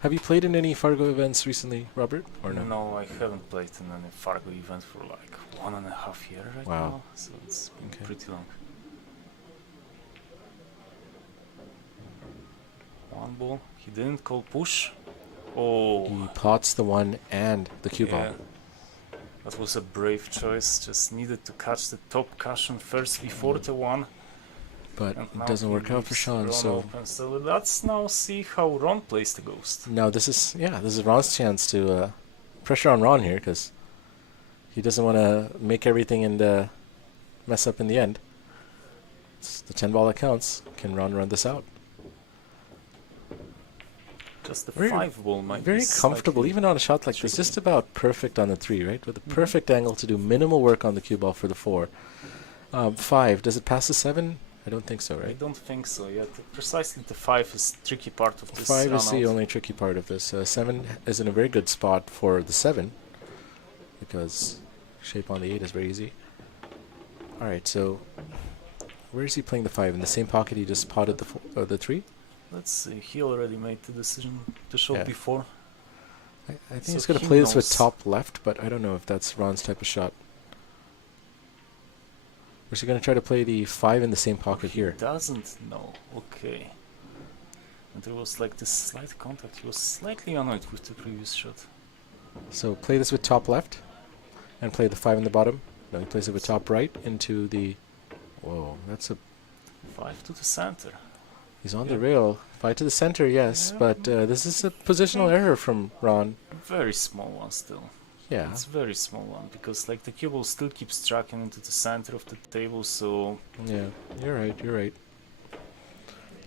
Have you played in any Fargo events recently, Robert? Or no? No, I haven't played in any Fargo event for like 1.5 years right Wow. now, so it's been Okay. pretty long. One ball, he didn't call push. Oh, He pots the 1 and the cue ball. yeah. That was a brave choice, just needed to catch the top cushion first before the 1. But And it now doesn't he work out for leaves Sean, Ron so... open. So let's now see how Ron plays the ghost. Now this is Ron's chance to pressure on Ron here, because he doesn't want to make everything and mess up in the end. It's the 10 ball that counts. Can Ron run this out? Just the Very- 5 ball might Very be comfortable, slightly- even on a shot like this. tricky. Just about perfect on the 3, right? With a Mhm. perfect angle to do minimal work on the cue ball for the 4. 5, does it pass the 7? I don't think so, I right? don't think so yet. Precisely the 5 is tricky part of this 5 is the run-out. only tricky part of this. 7 is in a very good spot for the 7, because shape on the 8 is very easy. Alright, so where is he playing the 5? In the same pocket he just potted the 3? Let's see, he already made the decision to shot Yeah. before. I think So he's going to he play this with knows. top left, but I don't know if that's Ron's type of shot. Or is he going to try to play the 5 in the same pocket He here? doesn't know. Okay. And there was like this slight contact. He was slightly annoyed with the previous shot. So play this with top left, and play the 5 in the bottom. No, he plays it with top right into the... Whoa, that's a... 5 to the center. He's on Yeah. the rail. 5 to the center, yes, Yeah. but this is a positional error from Ron. Very small one still. Yeah, It's very small one because like the cue ball still keeps tracking into the center of the table, so yeah, you're right, you're right.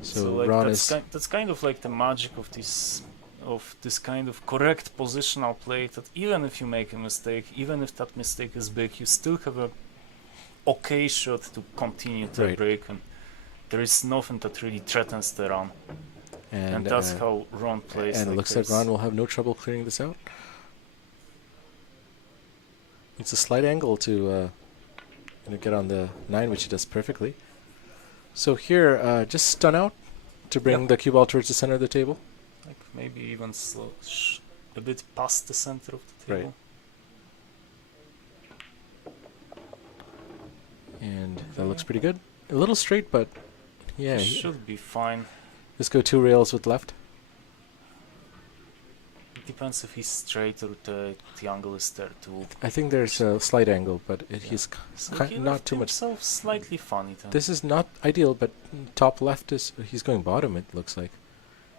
So, like Ron that's is... that's kind of like the magic of this kind of correct positional play, that even if you make a mistake, even if that mistake is big, you still have a okay shot to continue the Right. break, and there is nothing that really threatens the run, and And, that's how Ron plays. and it like looks like there's- Ron will have no trouble clearing this out. It's a slight angle to get on the 9, which he does perfectly. So here, just stun out to bring Yep. the cue ball towards the center of the table. like maybe even a bit past the center of the Right. table. And that looks pretty good. A little straight, but yeah, It should be fine. just go 2 rails with left. It depends if he's straight or the angle is there too. I think there's a slight angle, but he's So he not left too much. himself slightly funny then. This is not ideal, but top left is... He's going bottom, it looks like.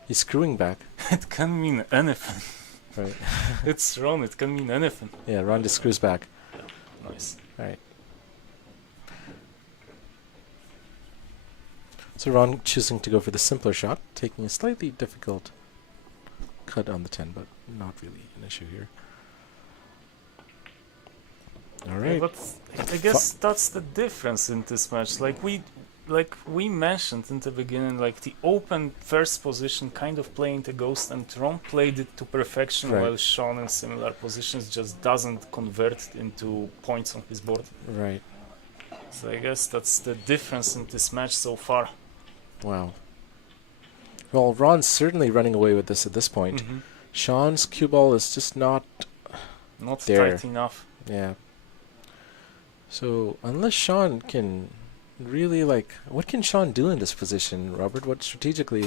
He's screwing back. It can mean anything. Right. It's Ron, it can mean anything. Yeah, Ron just screws back. Nice. Alright. So Ron choosing to go for the simpler shot, taking a slightly difficult cut on the 10, but not really an issue here. Yeah, Alright. but I guess that's the difference in this match. Like we mentioned in the beginning, like the open first position kind of playing the ghost, and Ron played it to perfection, Right. while Sean in similar positions just doesn't convert into points on his board. Right. So I guess that's the difference in this match so far. Wow. Well, Ron's certainly running away with this at this point. Sean's cue ball is just not Not there. tight enough. Yeah. So unless Sean can really what can Sean do in this position, Robert? What strategically,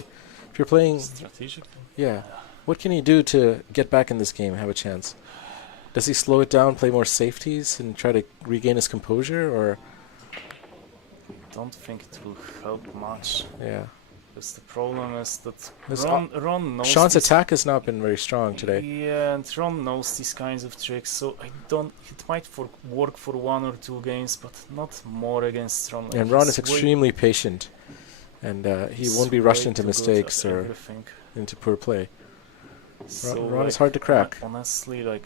if you're playing, Strategically. yeah, what can he do to get back in this game, have a chance? Does he slow it down, play more safeties, and try to regain his composure, or Don't think it will help much. yeah? Because the problem is that This Ron knows Sean's these- attack has not been very strong today. Yeah, and Ron knows these kinds of tricks, so I don't. It might work for 1 or 2 games, but not more against Ron. And Ron is He's way- extremely patient, and he he's won't be rushed way into too good at mistakes or everything. into poor play. So, Ron is hard to crack. Honestly, like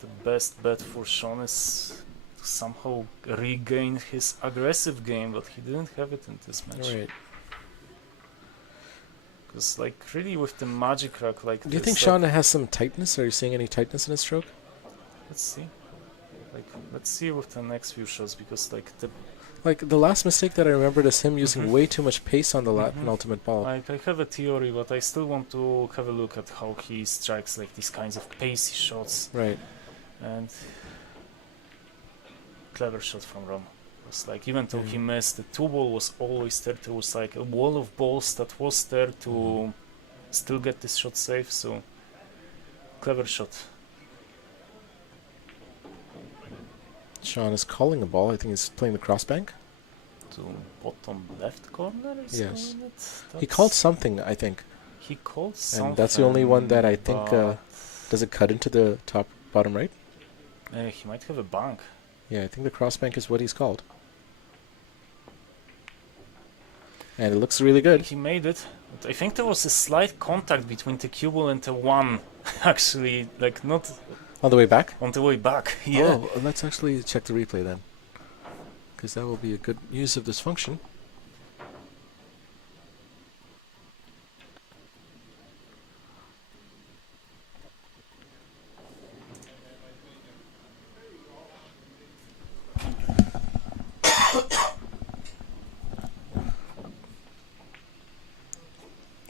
the best bet for Sean is to somehow regain his aggressive game, but he didn't have it in this match. Right. Because like really with the magic rack like Do you this, think like, Sean has some tightness? Are you seeing any tightness in his stroke? let's see. Like let's see with the next few shots because like the Like the last mistake that I remembered is him using Mhm. way too much pace on the Mhm. penultimate ball. like I have a theory, but I still want to have a look at how he strikes like these kinds of pacey shots Right. and clever shot from Ron. It's like even though he Mhm. missed, the 2 ball was always there. There was like a wall of balls that was there to Mhm. still get this shot safe. So clever shot. Sean is calling a ball. I think he's playing the crossbank. To bottom left corner. Is Yes. doing it? He That's- called something, I think. He called something. And that's the only one that I think, but, Does it cut into the bottom right? he might have a bank. Yeah, I think the crossbank is what he's called. And it looks really good. He made it. But I think there was a slight contact between the cue ball and the 1. Actually, like not On the way back? on the way back. Yeah. Oh, let's actually check the replay then. Because that will be a good use of this function.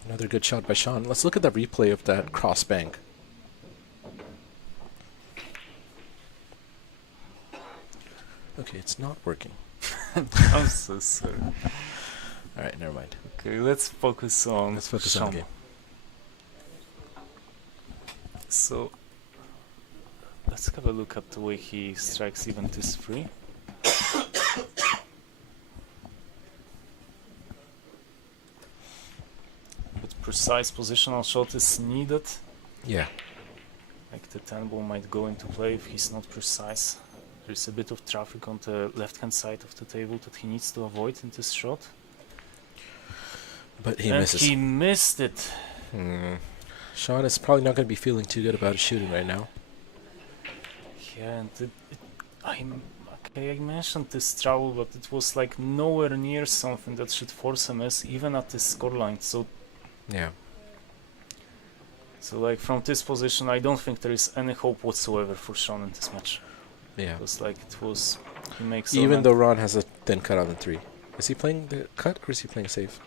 Another good shot by Sean. Let's look at the replay of that cross bank. Okay, it's not working. I'm so sorry. Alright, never mind. Okay, let's focus on Let's focus on the Sean. game. So let's have a look at the way he strikes even this 3. But precise positional shot is needed. Yeah. Like the 10 ball might go into play if he's not precise. There's a bit of traffic on the left hand side of the table that he needs to avoid in this shot. But he and misses. he missed it. Sean is probably not going to be feeling too good about his shooting right now. Yeah, and I mentioned this trouble, but it was like nowhere near something that should force a miss, even at this scoreline. So Yeah. like from this position, I don't think there is any hope whatsoever for Sean in this match. Yeah. Because like it was, he makes Even though Ron has a thin cut on the 3. Is he playing the cut or is he playing safe?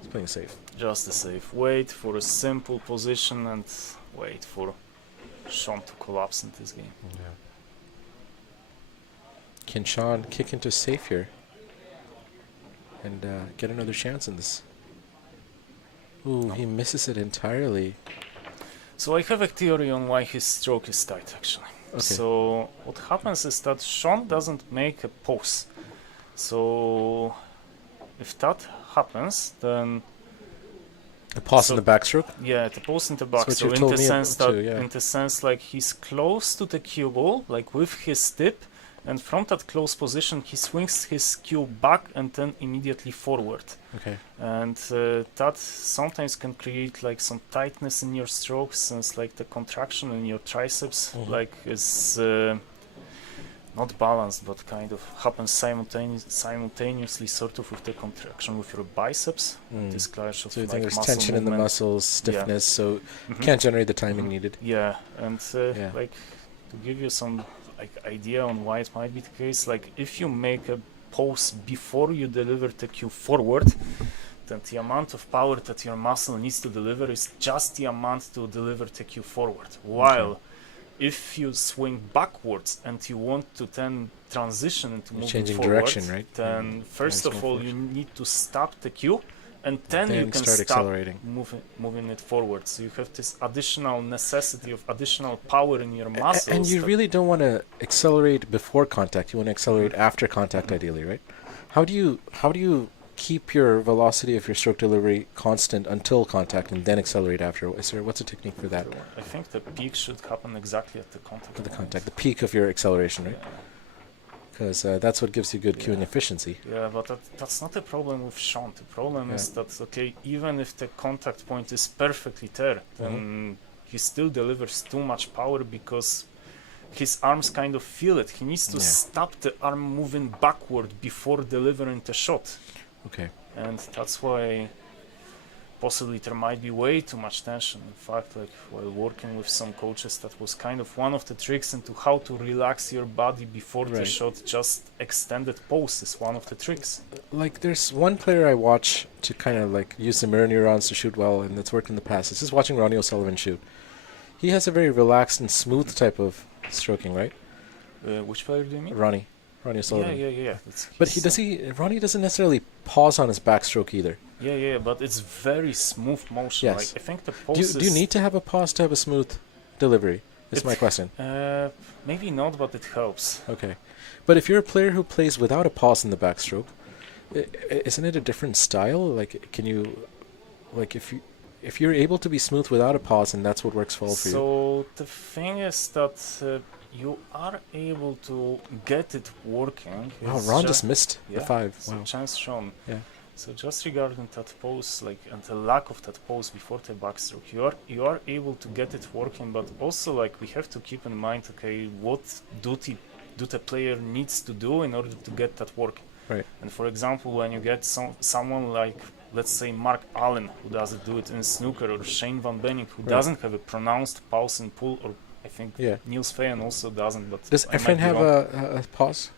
He's playing safe. just a safe. Wait for a simple position and wait for Sean to collapse in this game. Yeah. Can Sean kick into safe here and get another chance in this? Ooh, No. he misses it entirely. So I have a theory on why his stroke is tight actually. Okay. So what happens is that Sean doesn't make a pause. So if that happens, then A pause so- in the backstroke? yeah, the pause in the back. what So you've in told the me sense about that, too, yeah. in the sense like he's close to the cue ball, like with his tip, and from that close position he swings his cue back and then immediately forward. Okay. And that sometimes can create like some tightness in your strokes, since like the contraction in your triceps Mhm. like is not balanced, but kind of happens simultaneously sort of with the contraction with your biceps. Mm. This clash of So you like think there's muscle tension in the movement. muscles, stiffness, so Mhm. can't generate the timing needed. Yeah, and Yeah. like to give you some like idea on why it might be the case, like if you make a pause before you deliver the cue forward, and the amount of power that your muscle needs to deliver is just the amount to deliver the cue forward. While if you swing backwards and you want to then transition into moving changing forward, direction, right? then first of all you need to stop the cue, and then you can start stop accelerating. moving it forward. So you have this additional necessity of additional power in your muscles. And you really don't want to accelerate before contact. You want to accelerate after contact, ideally, right? How do you keep your velocity of your stroke delivery constant until contact and then accelerate after? What's a technique for that? I think the peak should happen exactly at the contact. For the point. contact, the peak of your acceleration, right? Yeah. Because that's what gives you good cueing efficiency. Yeah, but that's not the problem with Sean. The problem is that, okay, even if the contact point is perfectly there, then he still delivers too much power because his arms kind of feel it. He needs to stop the arm moving backward before delivering the shot. Okay. And that's why possibly there might be way too much tension. In fact, like while working with some coaches, that was kind of one of the tricks into how to relax your body before the shot. Just extended pose is one of the tricks. Like there's one player I watch to kind of like use the mirror neurons to shoot well, and that's worked in the past. This is watching Ronnie O'Sullivan shoot. He has a very relaxed and smooth type of stroking, right? Which player do you mean? Ronnie O'Sullivan. Yeah. But Ronnie doesn't necessarily pause on his backstroke either. Yeah, but it's very smooth motion. Yes. Like, I think the pose Do you need to have a pause to have a smooth delivery? Is my question. Maybe not, but it helps. Okay. But if you're a player who plays without a pause in the backstroke, isn't it a different style? Like, can you, like, if you're able to be smooth without a pause, and that's what works well for you. So the thing is that you are able to get it working. Wow, It's Ron just missed the 5. So Wow. chance shown. Yeah. So just regarding that pose, like, and the lack of that pose before the backstroke, you are able to get it working, but also like we have to keep in mind, okay, what duty do the player needs to do in order to get that working. Right. And for example, when you get someone like, let's say, Mark Allen, who doesn't do it in snooker, or Shane Van Benning, who doesn't have a pronounced pulse in pool, or I think Niels Feyen also doesn't. But Does I might Efren be have wrong. a pause?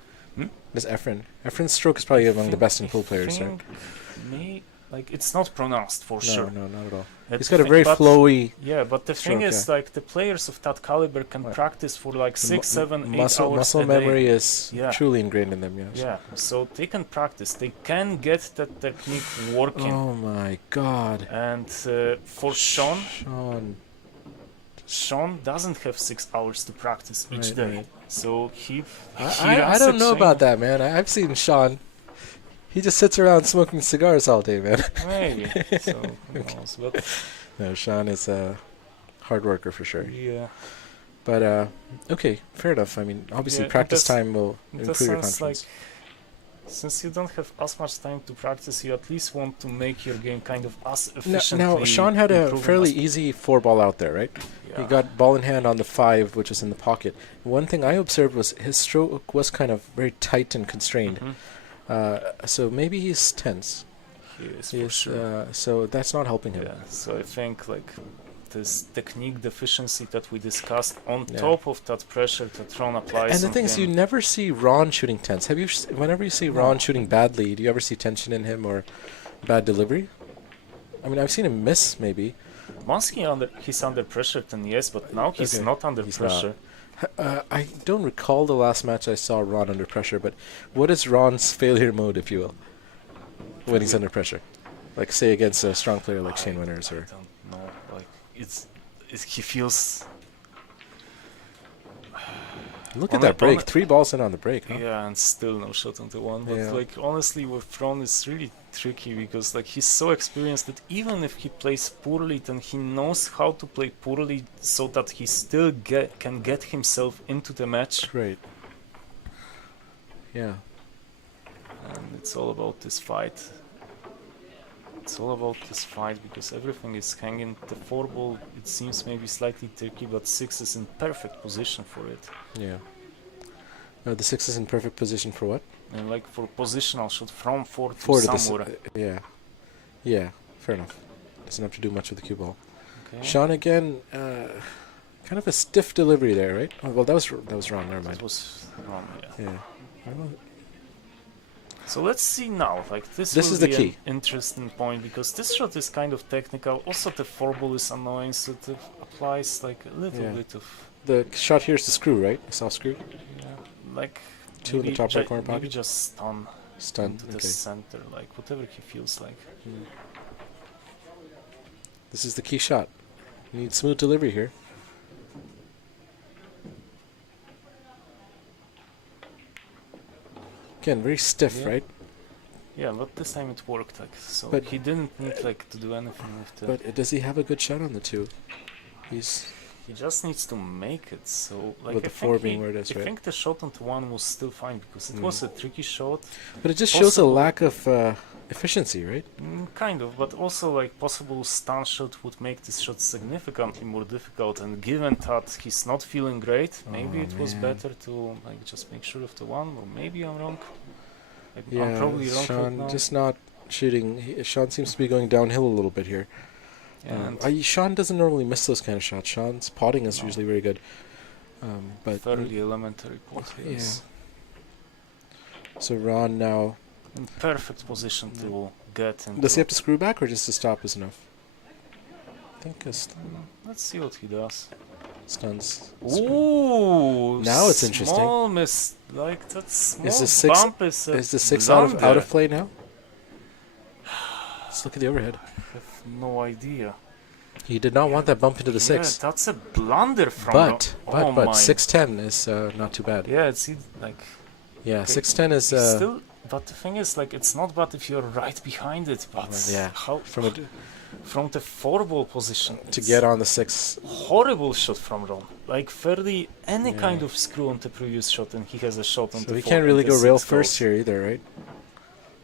Does Efren's stroke is probably among the best in pool players, right? Like, it's not pronounced for sure. No, not at all. That He's got a thing- very but- flowy. Yeah, but the thing stroke, is, like, the players of that caliber can practice for like 6, 7, 8 hours Muscle a day. memory is Yeah. truly ingrained in them. Yes. Yeah, so they can practice. They can get that technique working. Oh my God. And for Sean Sean. doesn't have 6 hours to practice each Right, day. right. So he I runs don't a know chain about of- that, man. I've seen Sean. He just sits around smoking cigars all day, man. Maybe. So who knows? But No, Sean is a hard worker for sure. yeah. But okay, fair enough. I mean, obviously Yeah, practice that's- time will in that improve your sense, confidence. Since you don't have as much time to practice, you at least want to make your game kind of as Now, efficiently. Sean had a improving fairly as- easy 4-ball out there, right? Yeah. He got ball in hand on the 5, which was in the pocket. One thing I observed was his stroke was kind of very tight and constrained. So maybe he's tense. He is He for is, sure. so that's not helping him. Yeah. So I think like this technique deficiency that we discussed on Yeah. top of that pressure that Ron applies. And the on thing is, you him. never see Ron shooting tense. Have you? Whenever you see Ron shooting badly, do you ever see tension in him or bad delivery? I mean, I've seen him miss maybe. Once he's under pressure, then yes, but now he's Okay. not under He's not. pressure. I don't recall the last match I saw Ron under pressure, but what is Ron's failure mode, if you will, when he's under pressure? Like, say, against a strong player like Shane Winners, I or don't know. Like he feels. look on at that a- break. on a- 3 balls in on the break. Huh? Yeah, and still no shot on the one. But Yeah. like honestly, with Ron, it's really tricky because like he's so experienced that even if he plays poorly, then he knows how to play poorly so that he still can get himself into the match. Right. Yeah. And it's all about this fight. It's all about this fight because everything is hanging. The 4-ball, it seems maybe slightly tricky, but 6 is in perfect position for it. Yeah. The 6 is in perfect position for what? And like for positional shot from 4 to 4 to the somewhere. yeah. Yeah, fair enough. Doesn't have to do much with the cue ball. Okay. Sean again, kind of a stiff delivery there, right? Oh, well, that was wrong. Never mind. That was wrong, yeah. Yeah. So let's see now. Like this This will is the be key. an interesting point because this shot is kind of technical. Also, the four-ball is annoying, so it applies like a little Yeah. bit of The shot here is the screw, right? A soft screw? like Two in the maybe top right corner maybe pocket? just stun Stun. into the Okay. center, like whatever he feels like. This is the key shot. You need smooth delivery here. Again, very stiff, Yeah. right? Yeah, but this time it worked. Like so, But- he didn't need like to do anything with the. But does he have a good shot on the two? He's He just needs to make it. So like With I the four think being he- where it is, I right? think the shot onto one was still fine because it was a tricky shot. But it just shows a Possible. lack of efficiency, right? Kind of, but also like possible stun shot would make this shot significantly more difficult. And given that he's not feeling great, maybe Oh, it was man. better to like just make sure of the one. Or maybe I'm wrong. Like, I'm Yeah, probably wrong right Sean now. just not shooting. Sean seems to be going downhill a little bit here. And Sean doesn't normally miss those kind of shots. Sean's potting is No. usually very good. But fairly elementary pot yeah. is So Ron now, in perfect position to get into. does he have to screw back or just to stop is enough? I think Let's see what he does. stuns. Ooh! Now it's interesting. Small miss, like that small the six- bump is a Is the six out blunder. of play now? Let's look at the overhead. I have no idea. He did not want that bump into the Yeah, six. that's a blunder from. But oh my. 610 is not too bad. Yeah, it's like Yeah, Okay. 610 is still. But the thing is, like, it's not bad if you're right behind it. But yeah, how from from the four-ball position to it's get on the six. horrible shot from Ron. Like fairly any Yeah. kind of screw on the previous shot, and he has a shot on So the. he four can't really and the go rail six first goes. here either, right?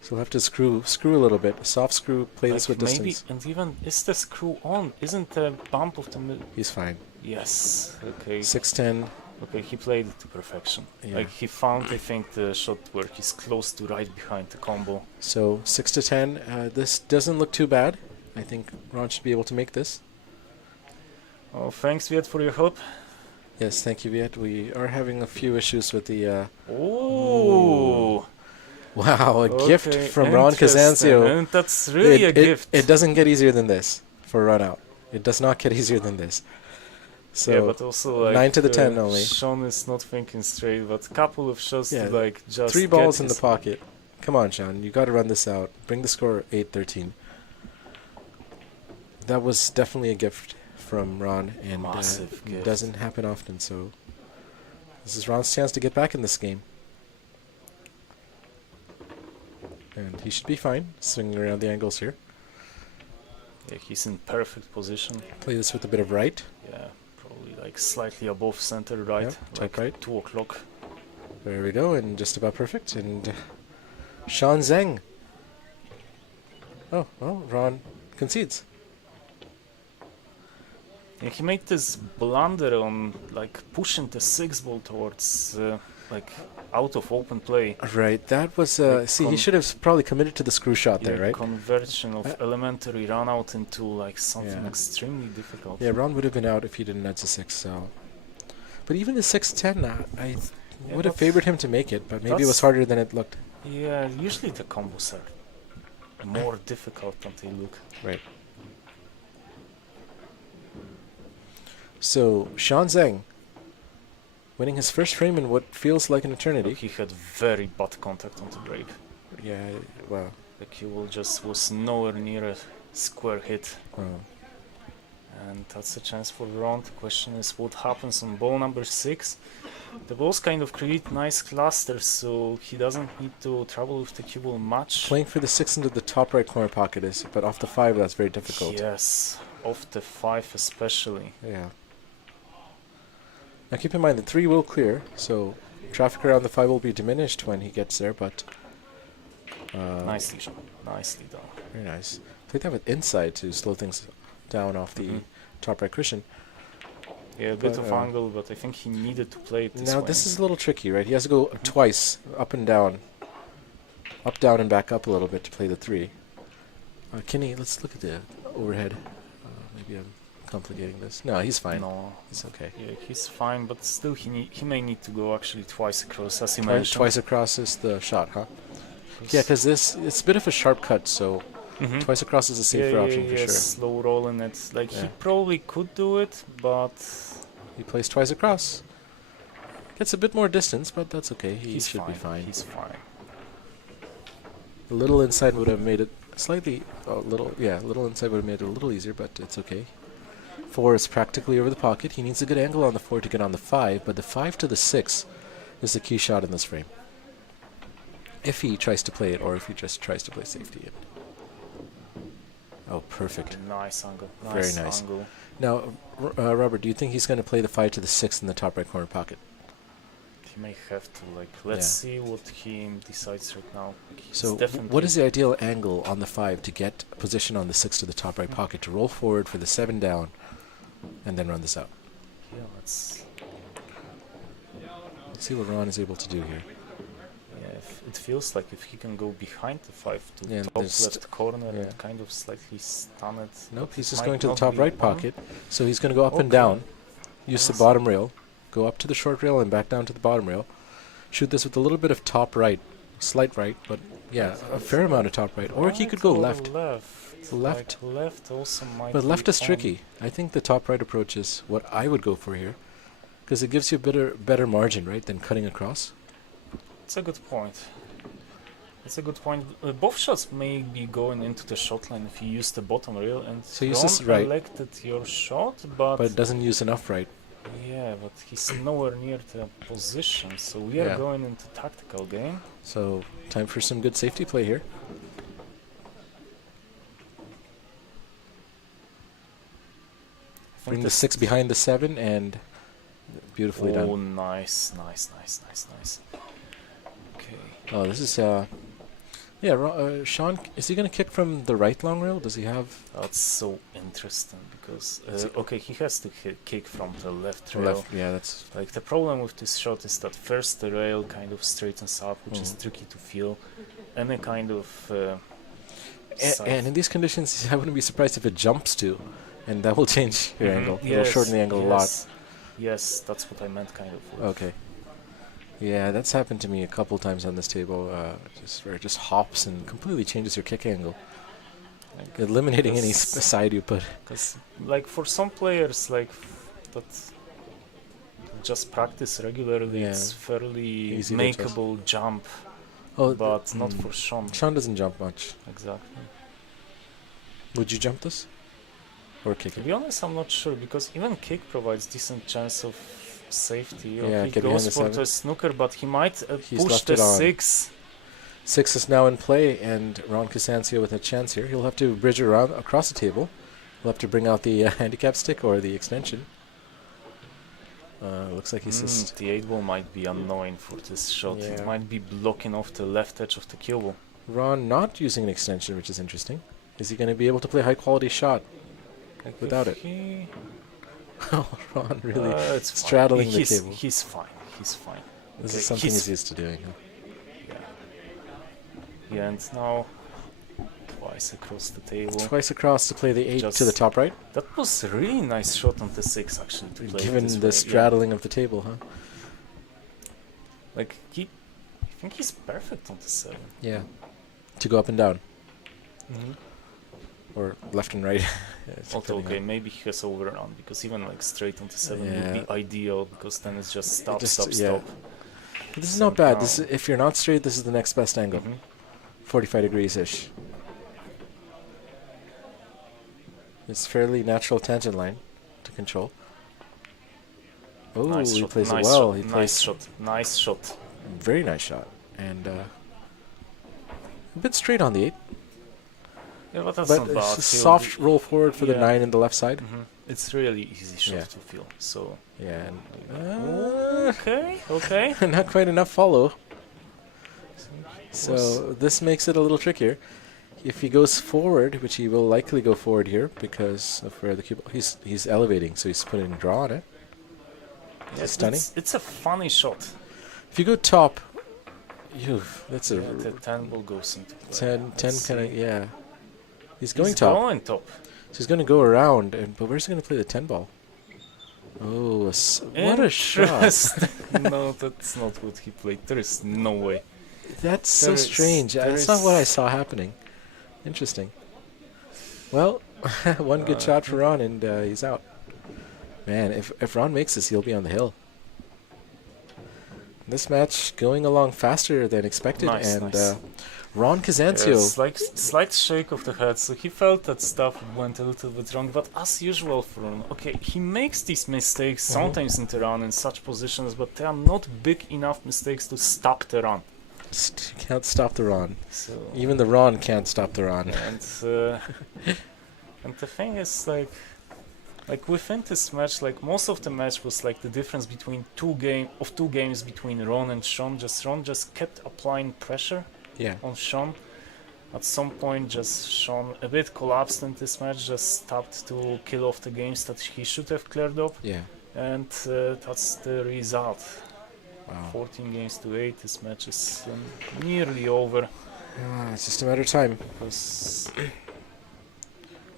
So we'll have to screw a little bit. Soft screw, play this Like with maybe, distance. and even is the screw on? Isn't the bump of the mid? He's fine. Yes. Okay. 610. Okay, he played it to perfection. Yeah. Like he found, I think, the shot where he's close to right behind the combo. So 6 to 10. This doesn't look too bad. I think Ron should be able to make this. Oh, thanks, Viet, for your help. Yes, thank you, Viet. We are having a few issues with the. Oh. Wow, a gift Okay, from Ron interesting. Casanzio. And that's really a gift. It doesn't get easier than this for a run out. It does not get easier than this. So yeah, but also like 9 to the 10 only. Sean is not thinking straight, but couple of shots Yeah, to like just 3 get balls in the his- pocket. Come on, Sean. You got to run this out. Bring the score 8-13. That was definitely a gift from Ron, and Massive it gift. doesn't happen often. So this is Ron's chance to get back in this game, and he should be fine. Swinging around the angles here. Yeah, he's in perfect position. Play this with a bit of right. Yeah, probably like slightly above center right, Yep, top like right. 2 o'clock. There we go, and just about perfect. And Sean Zeng. Oh, well, Ron concedes. Yeah, he made this blunder on like pushing the 6 ball towards like out of open play. Right, that was. Like See, he should have probably committed to the screw shot there, Yeah, right? conversion of Uh, elementary run out into like something Yeah. extremely difficult. Yeah, Ron would have been out if he didn't edge the 6. So, but even the 610, I Yeah, would have but favored him to make it, but maybe it was that's- harder than it looked. Yeah, usually the combos are more difficult than they look. Right. So Sean Zeng, winning his first frame in what feels like an eternity. He had very bad contact on the break. Yeah, wow. Like he was nowhere near a square hit. Oh. And that's a chance for Ron. The question is what happens on ball number 6. The balls kind of create nice clusters, so he doesn't need to travel with the cue ball much. Playing for the 6 into the top right corner pocket is, but off the 5 that's very difficult. Yes, off the 5 especially. Yeah. Now keep in mind the 3 will clear, so traffic around the 5 will be diminished when he gets there, but Nicely done. Nicely done. very nice. Play that with inside to slow things down off the Mhm. top right cushion. Yeah, a bit But, of angle, but I think he needed to play it this Now way. this is a little tricky, right? He has to go twice, up and down. Up, down, and back up a little bit to play the 3. Kenny, let's look at the overhead. Maybe I'm complicating this. No, he's fine. No, He's okay. yeah, he's fine, but still he may need to go actually twice across, as you Twice, mentioned. twice across is the shot, huh? Yeah, because it's a bit of a sharp cut, so twice across is a safer option for sure. Slow rolling it. Like he Yeah. probably could do it, but He plays twice across. Gets a bit more distance, but that's okay. He should be fine. He's fine. A little inside would have made it slightly, a little inside would have made it a little easier, but it's okay. 4 is practically over the pocket. He needs a good angle on the 4 to get on the 5, but the 5 to the 6 is the key shot in this frame. If he tries to play it, or if he just tries to play safety. Oh, perfect. Nice angle. Very nice. Angle. Now, Robert, do you think he's going to play the 5 to the 6 in the top right corner pocket? He may have to. Like, let's see what he decides right now. He's So, definitely what is the ideal angle on the 5 to get position on the 6 to the top right pocket, to roll forward for the 7 down, and then run this out? Yeah, let's Let's see what Ron is able to do here. Yeah, it feels like if he can go behind the 5 to Yeah, top there's left corner yeah. and kind of slightly stun it. Nope, but he's it just might going to the not top be right one. pocket. So he's going to go up and Okay. down, use the Yes. bottom rail, go up to the short rail and back down to the bottom rail. Shoot this with a little bit of top right, slight right, but yeah, a fair amount of top right. Or he could go Right or left. Left. Left. Like left also might But be left is fun. tricky. I think the top right approach is what I would go for here, because it gives you a better margin, right, than cutting across. It's a good point. It's a good point. Both shots may be going into the shot line if you use the bottom rail, and So use Ron this right. elected your shot, but But it doesn't use enough right. yeah, but he's nowhere near the position, so we are Yeah. going into tactical game. So time for some good safety play here. I think Bring the this- 6 behind the 7 and beautifully Oh, done. nice. Okay. Oh, this is Sean, is he going to kick from the right long rail? Does he have That's so interesting because okay, he has to kick from the left rail. left? Yeah, that's Like the problem with this shot is that first the rail kind of straightens up, which is tricky to feel, and a kind of side- and in these conditions, I wouldn't be surprised if it jumps too, and that will change your Mhm. angle. It'll shorten the angle a lot. Yes, that's what I meant, kind of. with- Okay. Yeah, that's happened to me a couple times on this table. Where it just hops and completely changes your kick angle, Like, eliminating any Yes. side you put. Because, like, for some players, like, that just practice regularly, Yeah. it's fairly Easy to adjust. makeable jump, Oh, but not for Sean. Sean doesn't jump much. Exactly. Would you jump this, or kick To it? be honest, I'm not sure, because even kick provides decent chance of safety. Yeah, He get behind goes the for 7. the snooker, but he might He's push left the it on. 6. 6 is now in play, and Ron CASANZIO with a chance here. He'll have to bridge around across the table. He'll have to bring out the handicap stick or the extension. Looks like he's just... The 8 ball might be annoying for this shot. Yeah. It might be blocking off the left edge of the cue ball. Ron not using an extension, which is interesting. Is he going to be able to play a high-quality shot? Like Without if it. he- Oh, Ron really it's fine. straddling the he's, table. He's fine. He's fine. This Okay, is something he's used to doing. Huh? Yeah, and now twice across the table. Twice across to play the 8 to the Just top right, That was a really nice shot on the 6, actually. To play it given this the way. straddling of the table, huh? Like I think he's perfect on the 7. Yeah. To go up and down, Mm-hmm. or left and right. It's Also, depending okay, on- maybe he has overrun because even like straight on the 7 Yeah. would be ideal because then it's just stop, just- stop, yeah. stop. This is not bad. This Somehow. is, if you're not straight, this is the next best angle. Mhm. 45 degrees-ish. It's fairly natural tangent line to control. Oh, Nice he shot, plays nice it well. shot, He nice plays shot, nice shot. very nice shot. And a bit straight on the 8. Yeah, but that's But not it's bad. a soft roll forward for the Yeah. 9 in the left side. It's really easy shot Yeah. to feel. So Yeah. okay. Not quite enough follow. So this makes it a little trickier. If he goes forward, which he will likely go forward here because of where the cue ball, he's elevating, so he's putting a draw on it. Yeah, Stunning. It's a funny shot. If you go top, that's a Yeah, the 10 ball goes into play. 10 Let's kind of, see. yeah. He's He's going top. going top. So he's going to go around, but where's he going to play the 10 ball? Oh, what a shot. Interesting. No, that's not what he played. There is no way. That's so There is- strange. there That's not is- what I saw happening. Interesting. Well, one good shot for Ron, and he's out. Man, if Ron makes this, he'll be on the hill. This match going along faster than expected, Nice, and nice. Ron CASANZIO. Yes, like slight shake of the head, so he felt that stuff went a little bit wrong, but as usual for him, okay, he makes these mistakes sometimes in the run in such positions, but they are not big enough mistakes to stop the run. Can't stop the Ron. So, Even the Ron can't stop the Ron. and the thing is, like within this match, like most of the match was like the difference between two games between Ron and Sean. Ron just kept applying pressure Yeah. on Sean. At some point, just Sean a bit collapsed in this match, just stopped to kill off the games that he should have cleared up, Yeah. and that's the result. Wow. 14 games to 8. This match is nearly over. It's just a matter of time. 'Cause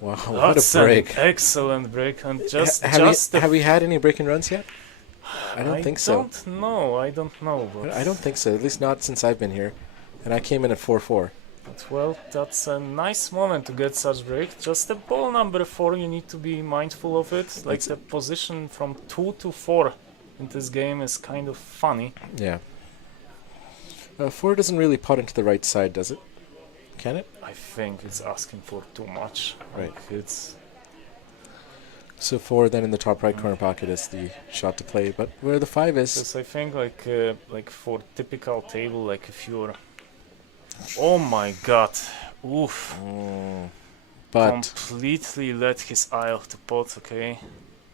Wow, what that's a break. an excellent break, and just Have we had any break-and runs yet? I don't think so. I don't know. But I don't think so, at least not since I've been here. And I came in at 4-4. But well, that's a nice moment to get such break. Just the ball number 4, you need to be mindful of it. Like the position from 2 to 4 in this game is kind of funny. Yeah. 4 doesn't really pot into the right side, does it? Can it? I think it's asking for too much. Right. Like it's So 4 then in the top right corner pocket is the shot to play. But where the 5 is... because I think like for typical table, like if you're, oh my god, oof, But completely let his eye off the pot. Okay,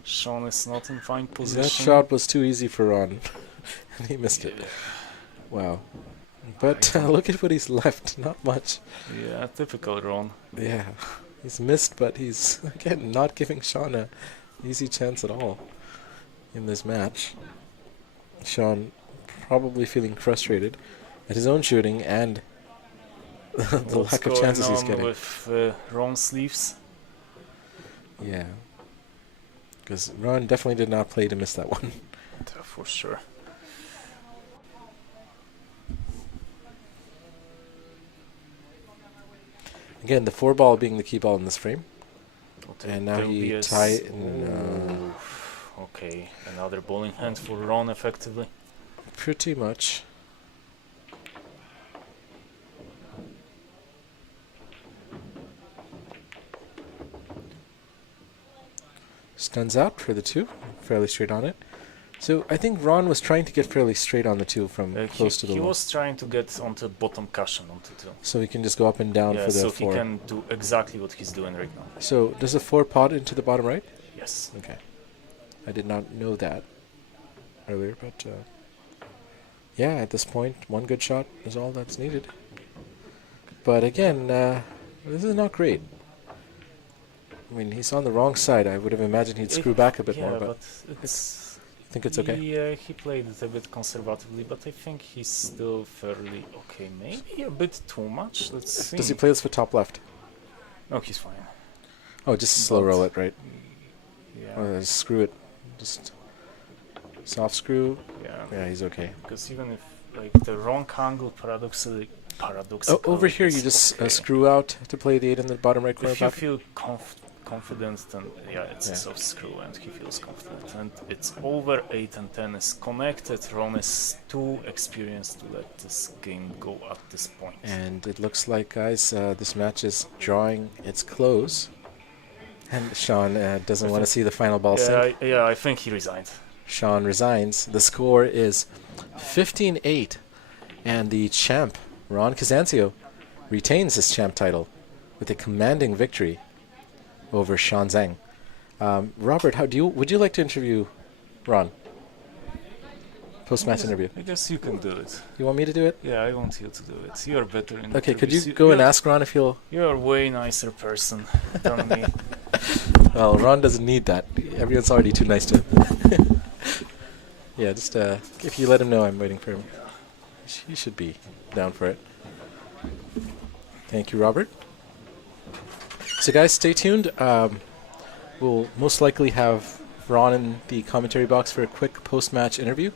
Sean is not in fine position. that shot was too easy for Ron. And he missed it. Wow. But look at what he's left. Not much. Yeah, typical Ron. Yeah. He's missed, but he's, again, not giving Sean a easy chance at all in this match. Sean probably feeling frustrated at his own shooting and the What's lack of going chances he's on getting. with Ron sleeves? Yeah. Because Ron definitely did not play to miss that one. For sure. Again, the 4 ball being the key ball in this frame. And now There'll be he a tie s- it in, okay, another bowling hand for Ron effectively. pretty much. Stuns out for the 2, fairly straight on it. So I think Ron was trying to get fairly straight on the 2 from close to the he wall. was trying to get onto bottom cushion onto 2. So he can just go up and down Yeah, for the so 4. he can do exactly what he's doing right now. So does the 4 pot into the bottom right? Yes. Okay. I did not know that earlier, but yeah, at this point, 1 good shot is all that's needed. But again, this is not great. I mean, he's on the wrong side. I would have imagined he'd screw back a bit yeah, more, but it's I think it's okay. he played it a bit conservatively, but I think he's still fairly okay. Maybe a bit too much. Let's see. Does he play this for top left? No, he's fine. Oh, just slow roll it, right? Yeah. Or screw it. Just soft screw. Yeah. Yeah, he's okay. Because even if like the wrong angle paradoxically Oh, over here you is just okay. screw out to play the 8 in the bottom right corner If you pocket. feel confident, then yeah, it's Yeah. a soft screw, and he feels confident, and it's over. 8 and 10 is connected. Ron is too experienced to let this game go at this point. And it looks like, guys, this match is drawing its close. And Sean doesn't want to see the final ball sink. I think he resigned. Sean resigns. The score is 15-8. And the champ, Ron CASANZIO, retains his champ title with a commanding victory over Sean Zeng. Robert, would you like to interview Ron? Post-match interview. I guess you can do it. You want me to do it? Yeah, I want you to do it. You're better in Okay, could interviews. you go and ask Ron if he'll... You're a way nicer person than me. Well, Ron doesn't need that. Everyone's already too nice to him. Yeah, just if you let him know I'm waiting for him. He should be down for it. Thank you, Robert. So guys, stay tuned. We'll most likely have Ron in the commentary box for a quick post-match interview.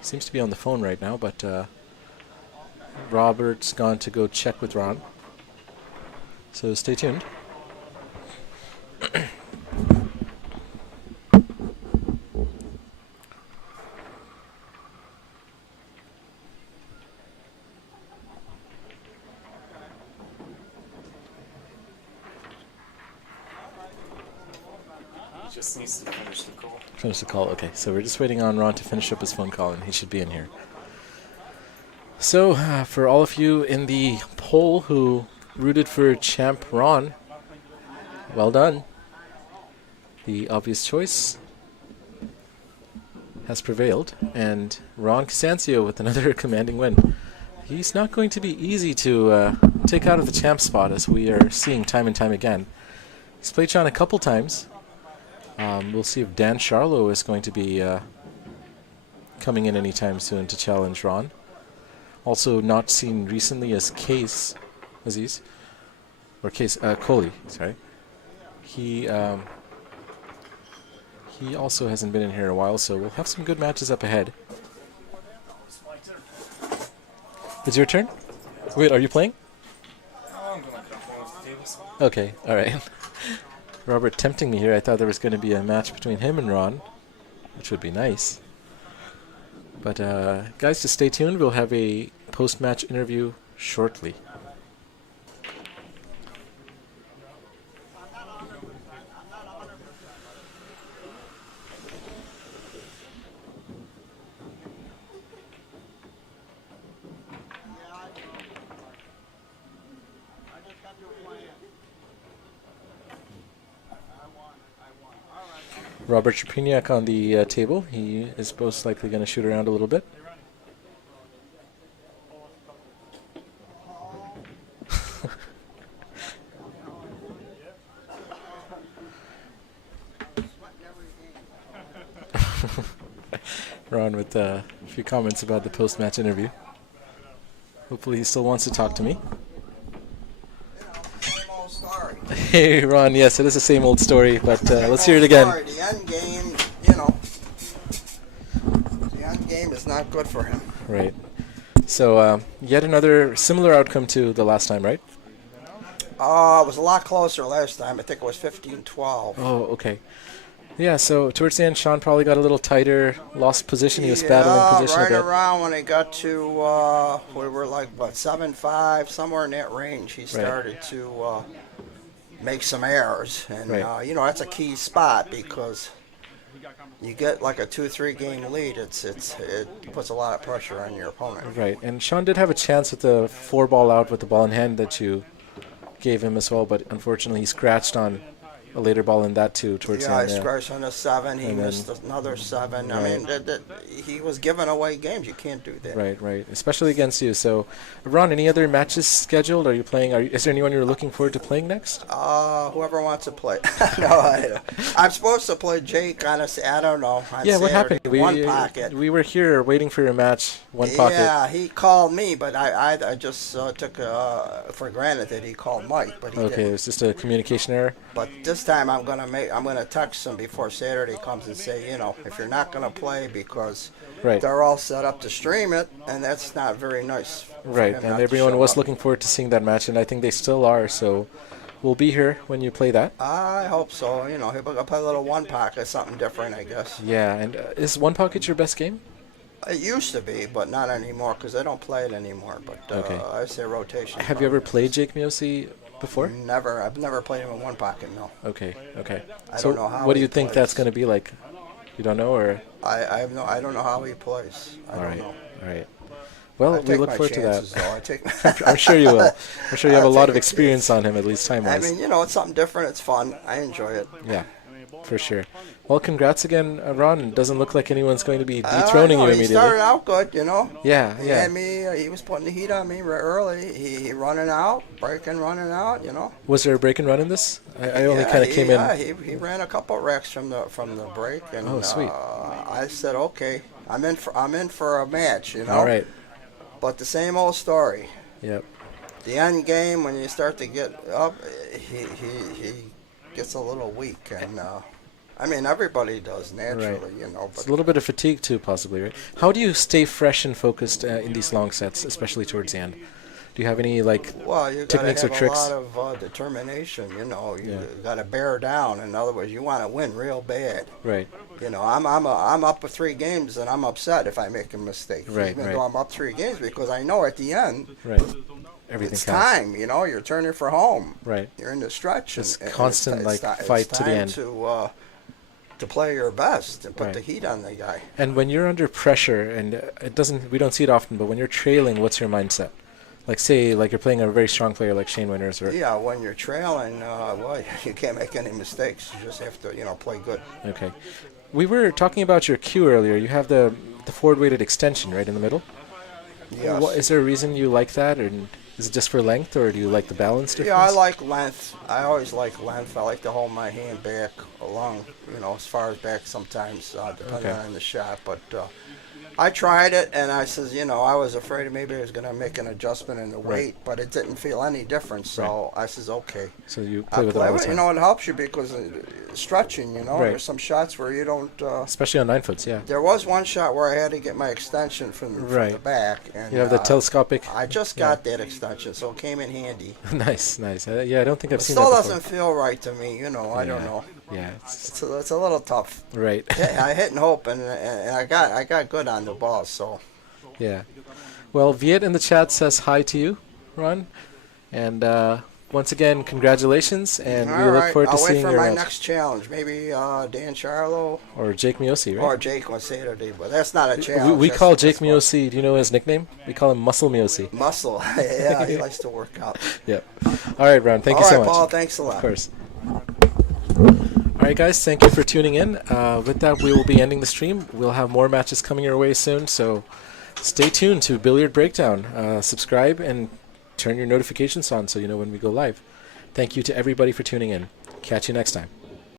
Seems to be on the phone right now, but Robert's gone to go check with Ron. So stay tuned. He just needs to finish the call. Finish the call. Okay, so we're just waiting on Ron to finish up his phone call, and he should be in here. So, for all of you in the poll who rooted for champ Ron, well done. The obvious choice has prevailed, and Ron CASANZIO with another commanding win. He's not going to be easy to take out of the champ spot, as we are seeing time and time again. He's played Sean a couple times. We'll see if Dan Charlo is going to be coming in anytime soon to challenge Ron. Also not seen recently as Case Aziz, or Case Coley, sorry. He also hasn't been in here in a while, so we'll have some good matches up ahead. It's your turn? Wait, are you playing? I'm gonna come home with the tables. Okay, alright. Robert tempting me here. I thought there was going to be a match between him and Ron, which would be nice. But guys, just stay tuned. We'll have a post-match interview shortly. Robert Trepignac on the table. He is most likely going to shoot around a little bit. Ron with a few comments about the post-match interview. Hopefully he still wants to talk to me. Hey, Ron, yes, it is the same old story, but let's hear it again. The end game, the end game is not good for him. Right. So, yet another similar outcome to the last time, right? It was a lot closer last time. I think it was 15-12. Oh, okay. Yeah, so towards the end, Sean probably got a little tighter, lost position. He was battling position right a bit. around when it got to, we were like, what, 7-5, somewhere in that range, he started to make some errors. And, that's a key spot because you get like a 2-3 game lead, it puts a lot of pressure on your opponent. Right, and Sean did have a chance with the 4-ball out with the ball in hand that you gave him as well, but unfortunately he scratched on a later ball in that too towards the end. Yeah, he scratched on a 7. He missed another 7. Right. I mean, he was giving away games. You can't do that. Right. Especially against you. So, Ron, any other matches scheduled? Are you playing? Is there anyone you're looking forward to playing next? Whoever wants to play. No, I'm supposed to play Jake on I don't know. What happened? One pocket. We were here waiting for your match. One pocket. Yeah, he called me, but I just took for granted that he called Mike, but he Okay, didn't. it was just a communication error. But this time I'm gonna text him before Saturday comes and say, if you're not gonna play because they're all set up to stream it, and that's not very nice. Right, and everyone was looking forward to seeing that match, and I think they still are. So we'll be here when you play that. I hope so. He'll play a little one pocket, something different, I guess. Yeah, and is one pocket your best game? It used to be, but not anymore because I don't play it anymore. But I say rotation. Have you ever played Jake Miosi before? Never. I've never played him in one pocket. No. Okay. I So don't know how what do he you think plays. that's going to be like? You don't know, or? I don't know how he plays. I don't know. All right. Well, I we take look my forward to chances, that. though. I'm sure you will. I'm sure you have a I'll lot take of a experience chance. on him, at least I time-wise. mean, it's something different. It's fun. I enjoy it. Yeah, for sure. Well, congrats again, Ron. It doesn't look like anyone's going to be dethroning you He immediately. started out good, Yeah. He had me. He was putting the heat on me early. He running out, breaking, running out. Was there a break and run in this? I only kind of came in. Yeah, he ran a couple wrecks from the break, and Oh, sweet. I said, okay, I'm in for a match, All right. But the same old story. Yep. The end game, when you start to get up, he gets a little weak, and I mean, everybody does naturally, Right. you know. It's But a little bit of fatigue too, possibly, right? How do you stay fresh and focused in these long sets, especially towards the end? Do you have any like well, you got to techniques or have a tricks? lot of determination. You know, you Yeah. got to bear down. In other words, you want to win real bad. Right. You know, I'm up for 3 games and I'm upset if I make a mistake. Right, Even right. though I'm up 3 games, because I know at the end Right. Everything it's counts. time. You know, you're turning for home. Right. You're in the stretch. It's and constant, it's like, ti- fight it's to the time end. To play your best and put Right. the heat on the guy. And when you're under pressure, and we don't see it often, but when you're trailing, what's your mindset? Like, say, like you're playing a very strong player like Shane Winners, or Yeah, when you're trailing, well, you can't make any mistakes. You just have to, play good. okay. We were talking about your cue earlier. You have the forward-weighted extension right in the middle. Yes. Is there a reason you like that, or is it just for length, or do you like the balance difference? Yeah, I like length. I always like length. I like to hold my hand back along, as far as back sometimes, depending Okay. on the shot. But I tried it, and I says, I was afraid maybe I was going to make an adjustment in the weight, but it didn't feel any different. So I says, okay. So you I play with it all the time, it helps you because stretching, Right. there's some shots where you don't. especially on 9-foots. Yeah. There was one shot where I had to get my extension from Right. the back. And, You have the telescopic. I just got that extension, so it came in handy. Nice. Yeah, I don't think I've It seen still that before. doesn't feel right to me, I don't know. Yeah. It's a little tough. Right. Yeah, I hit and hope, and I got good on the ball. So Yeah. Well, Viet in the chat says hi to you, Ron. And once again, congratulations, and we all look right, forward to I'll seeing wait for your my match. next challenge. Maybe Dan Charlo Or Jake Miosi, right? or Jake on Saturday, but that's not a challenge. We that's call just Jake fun. Miosi, do you know his nickname? We call him Muscle Miosi. Muscle. Yeah, he likes to work out. Yep. All right, Ron, thank All you so right, much. Paul, thanks a lot. Of course. All right, guys, thank you for tuning in. With that, we will be ending the stream. We'll have more matches coming your way soon, so stay tuned to Billiard Breakdown. Subscribe and turn your notifications on so you know when we go live. Thank you to everybody for tuning in. Catch you next time.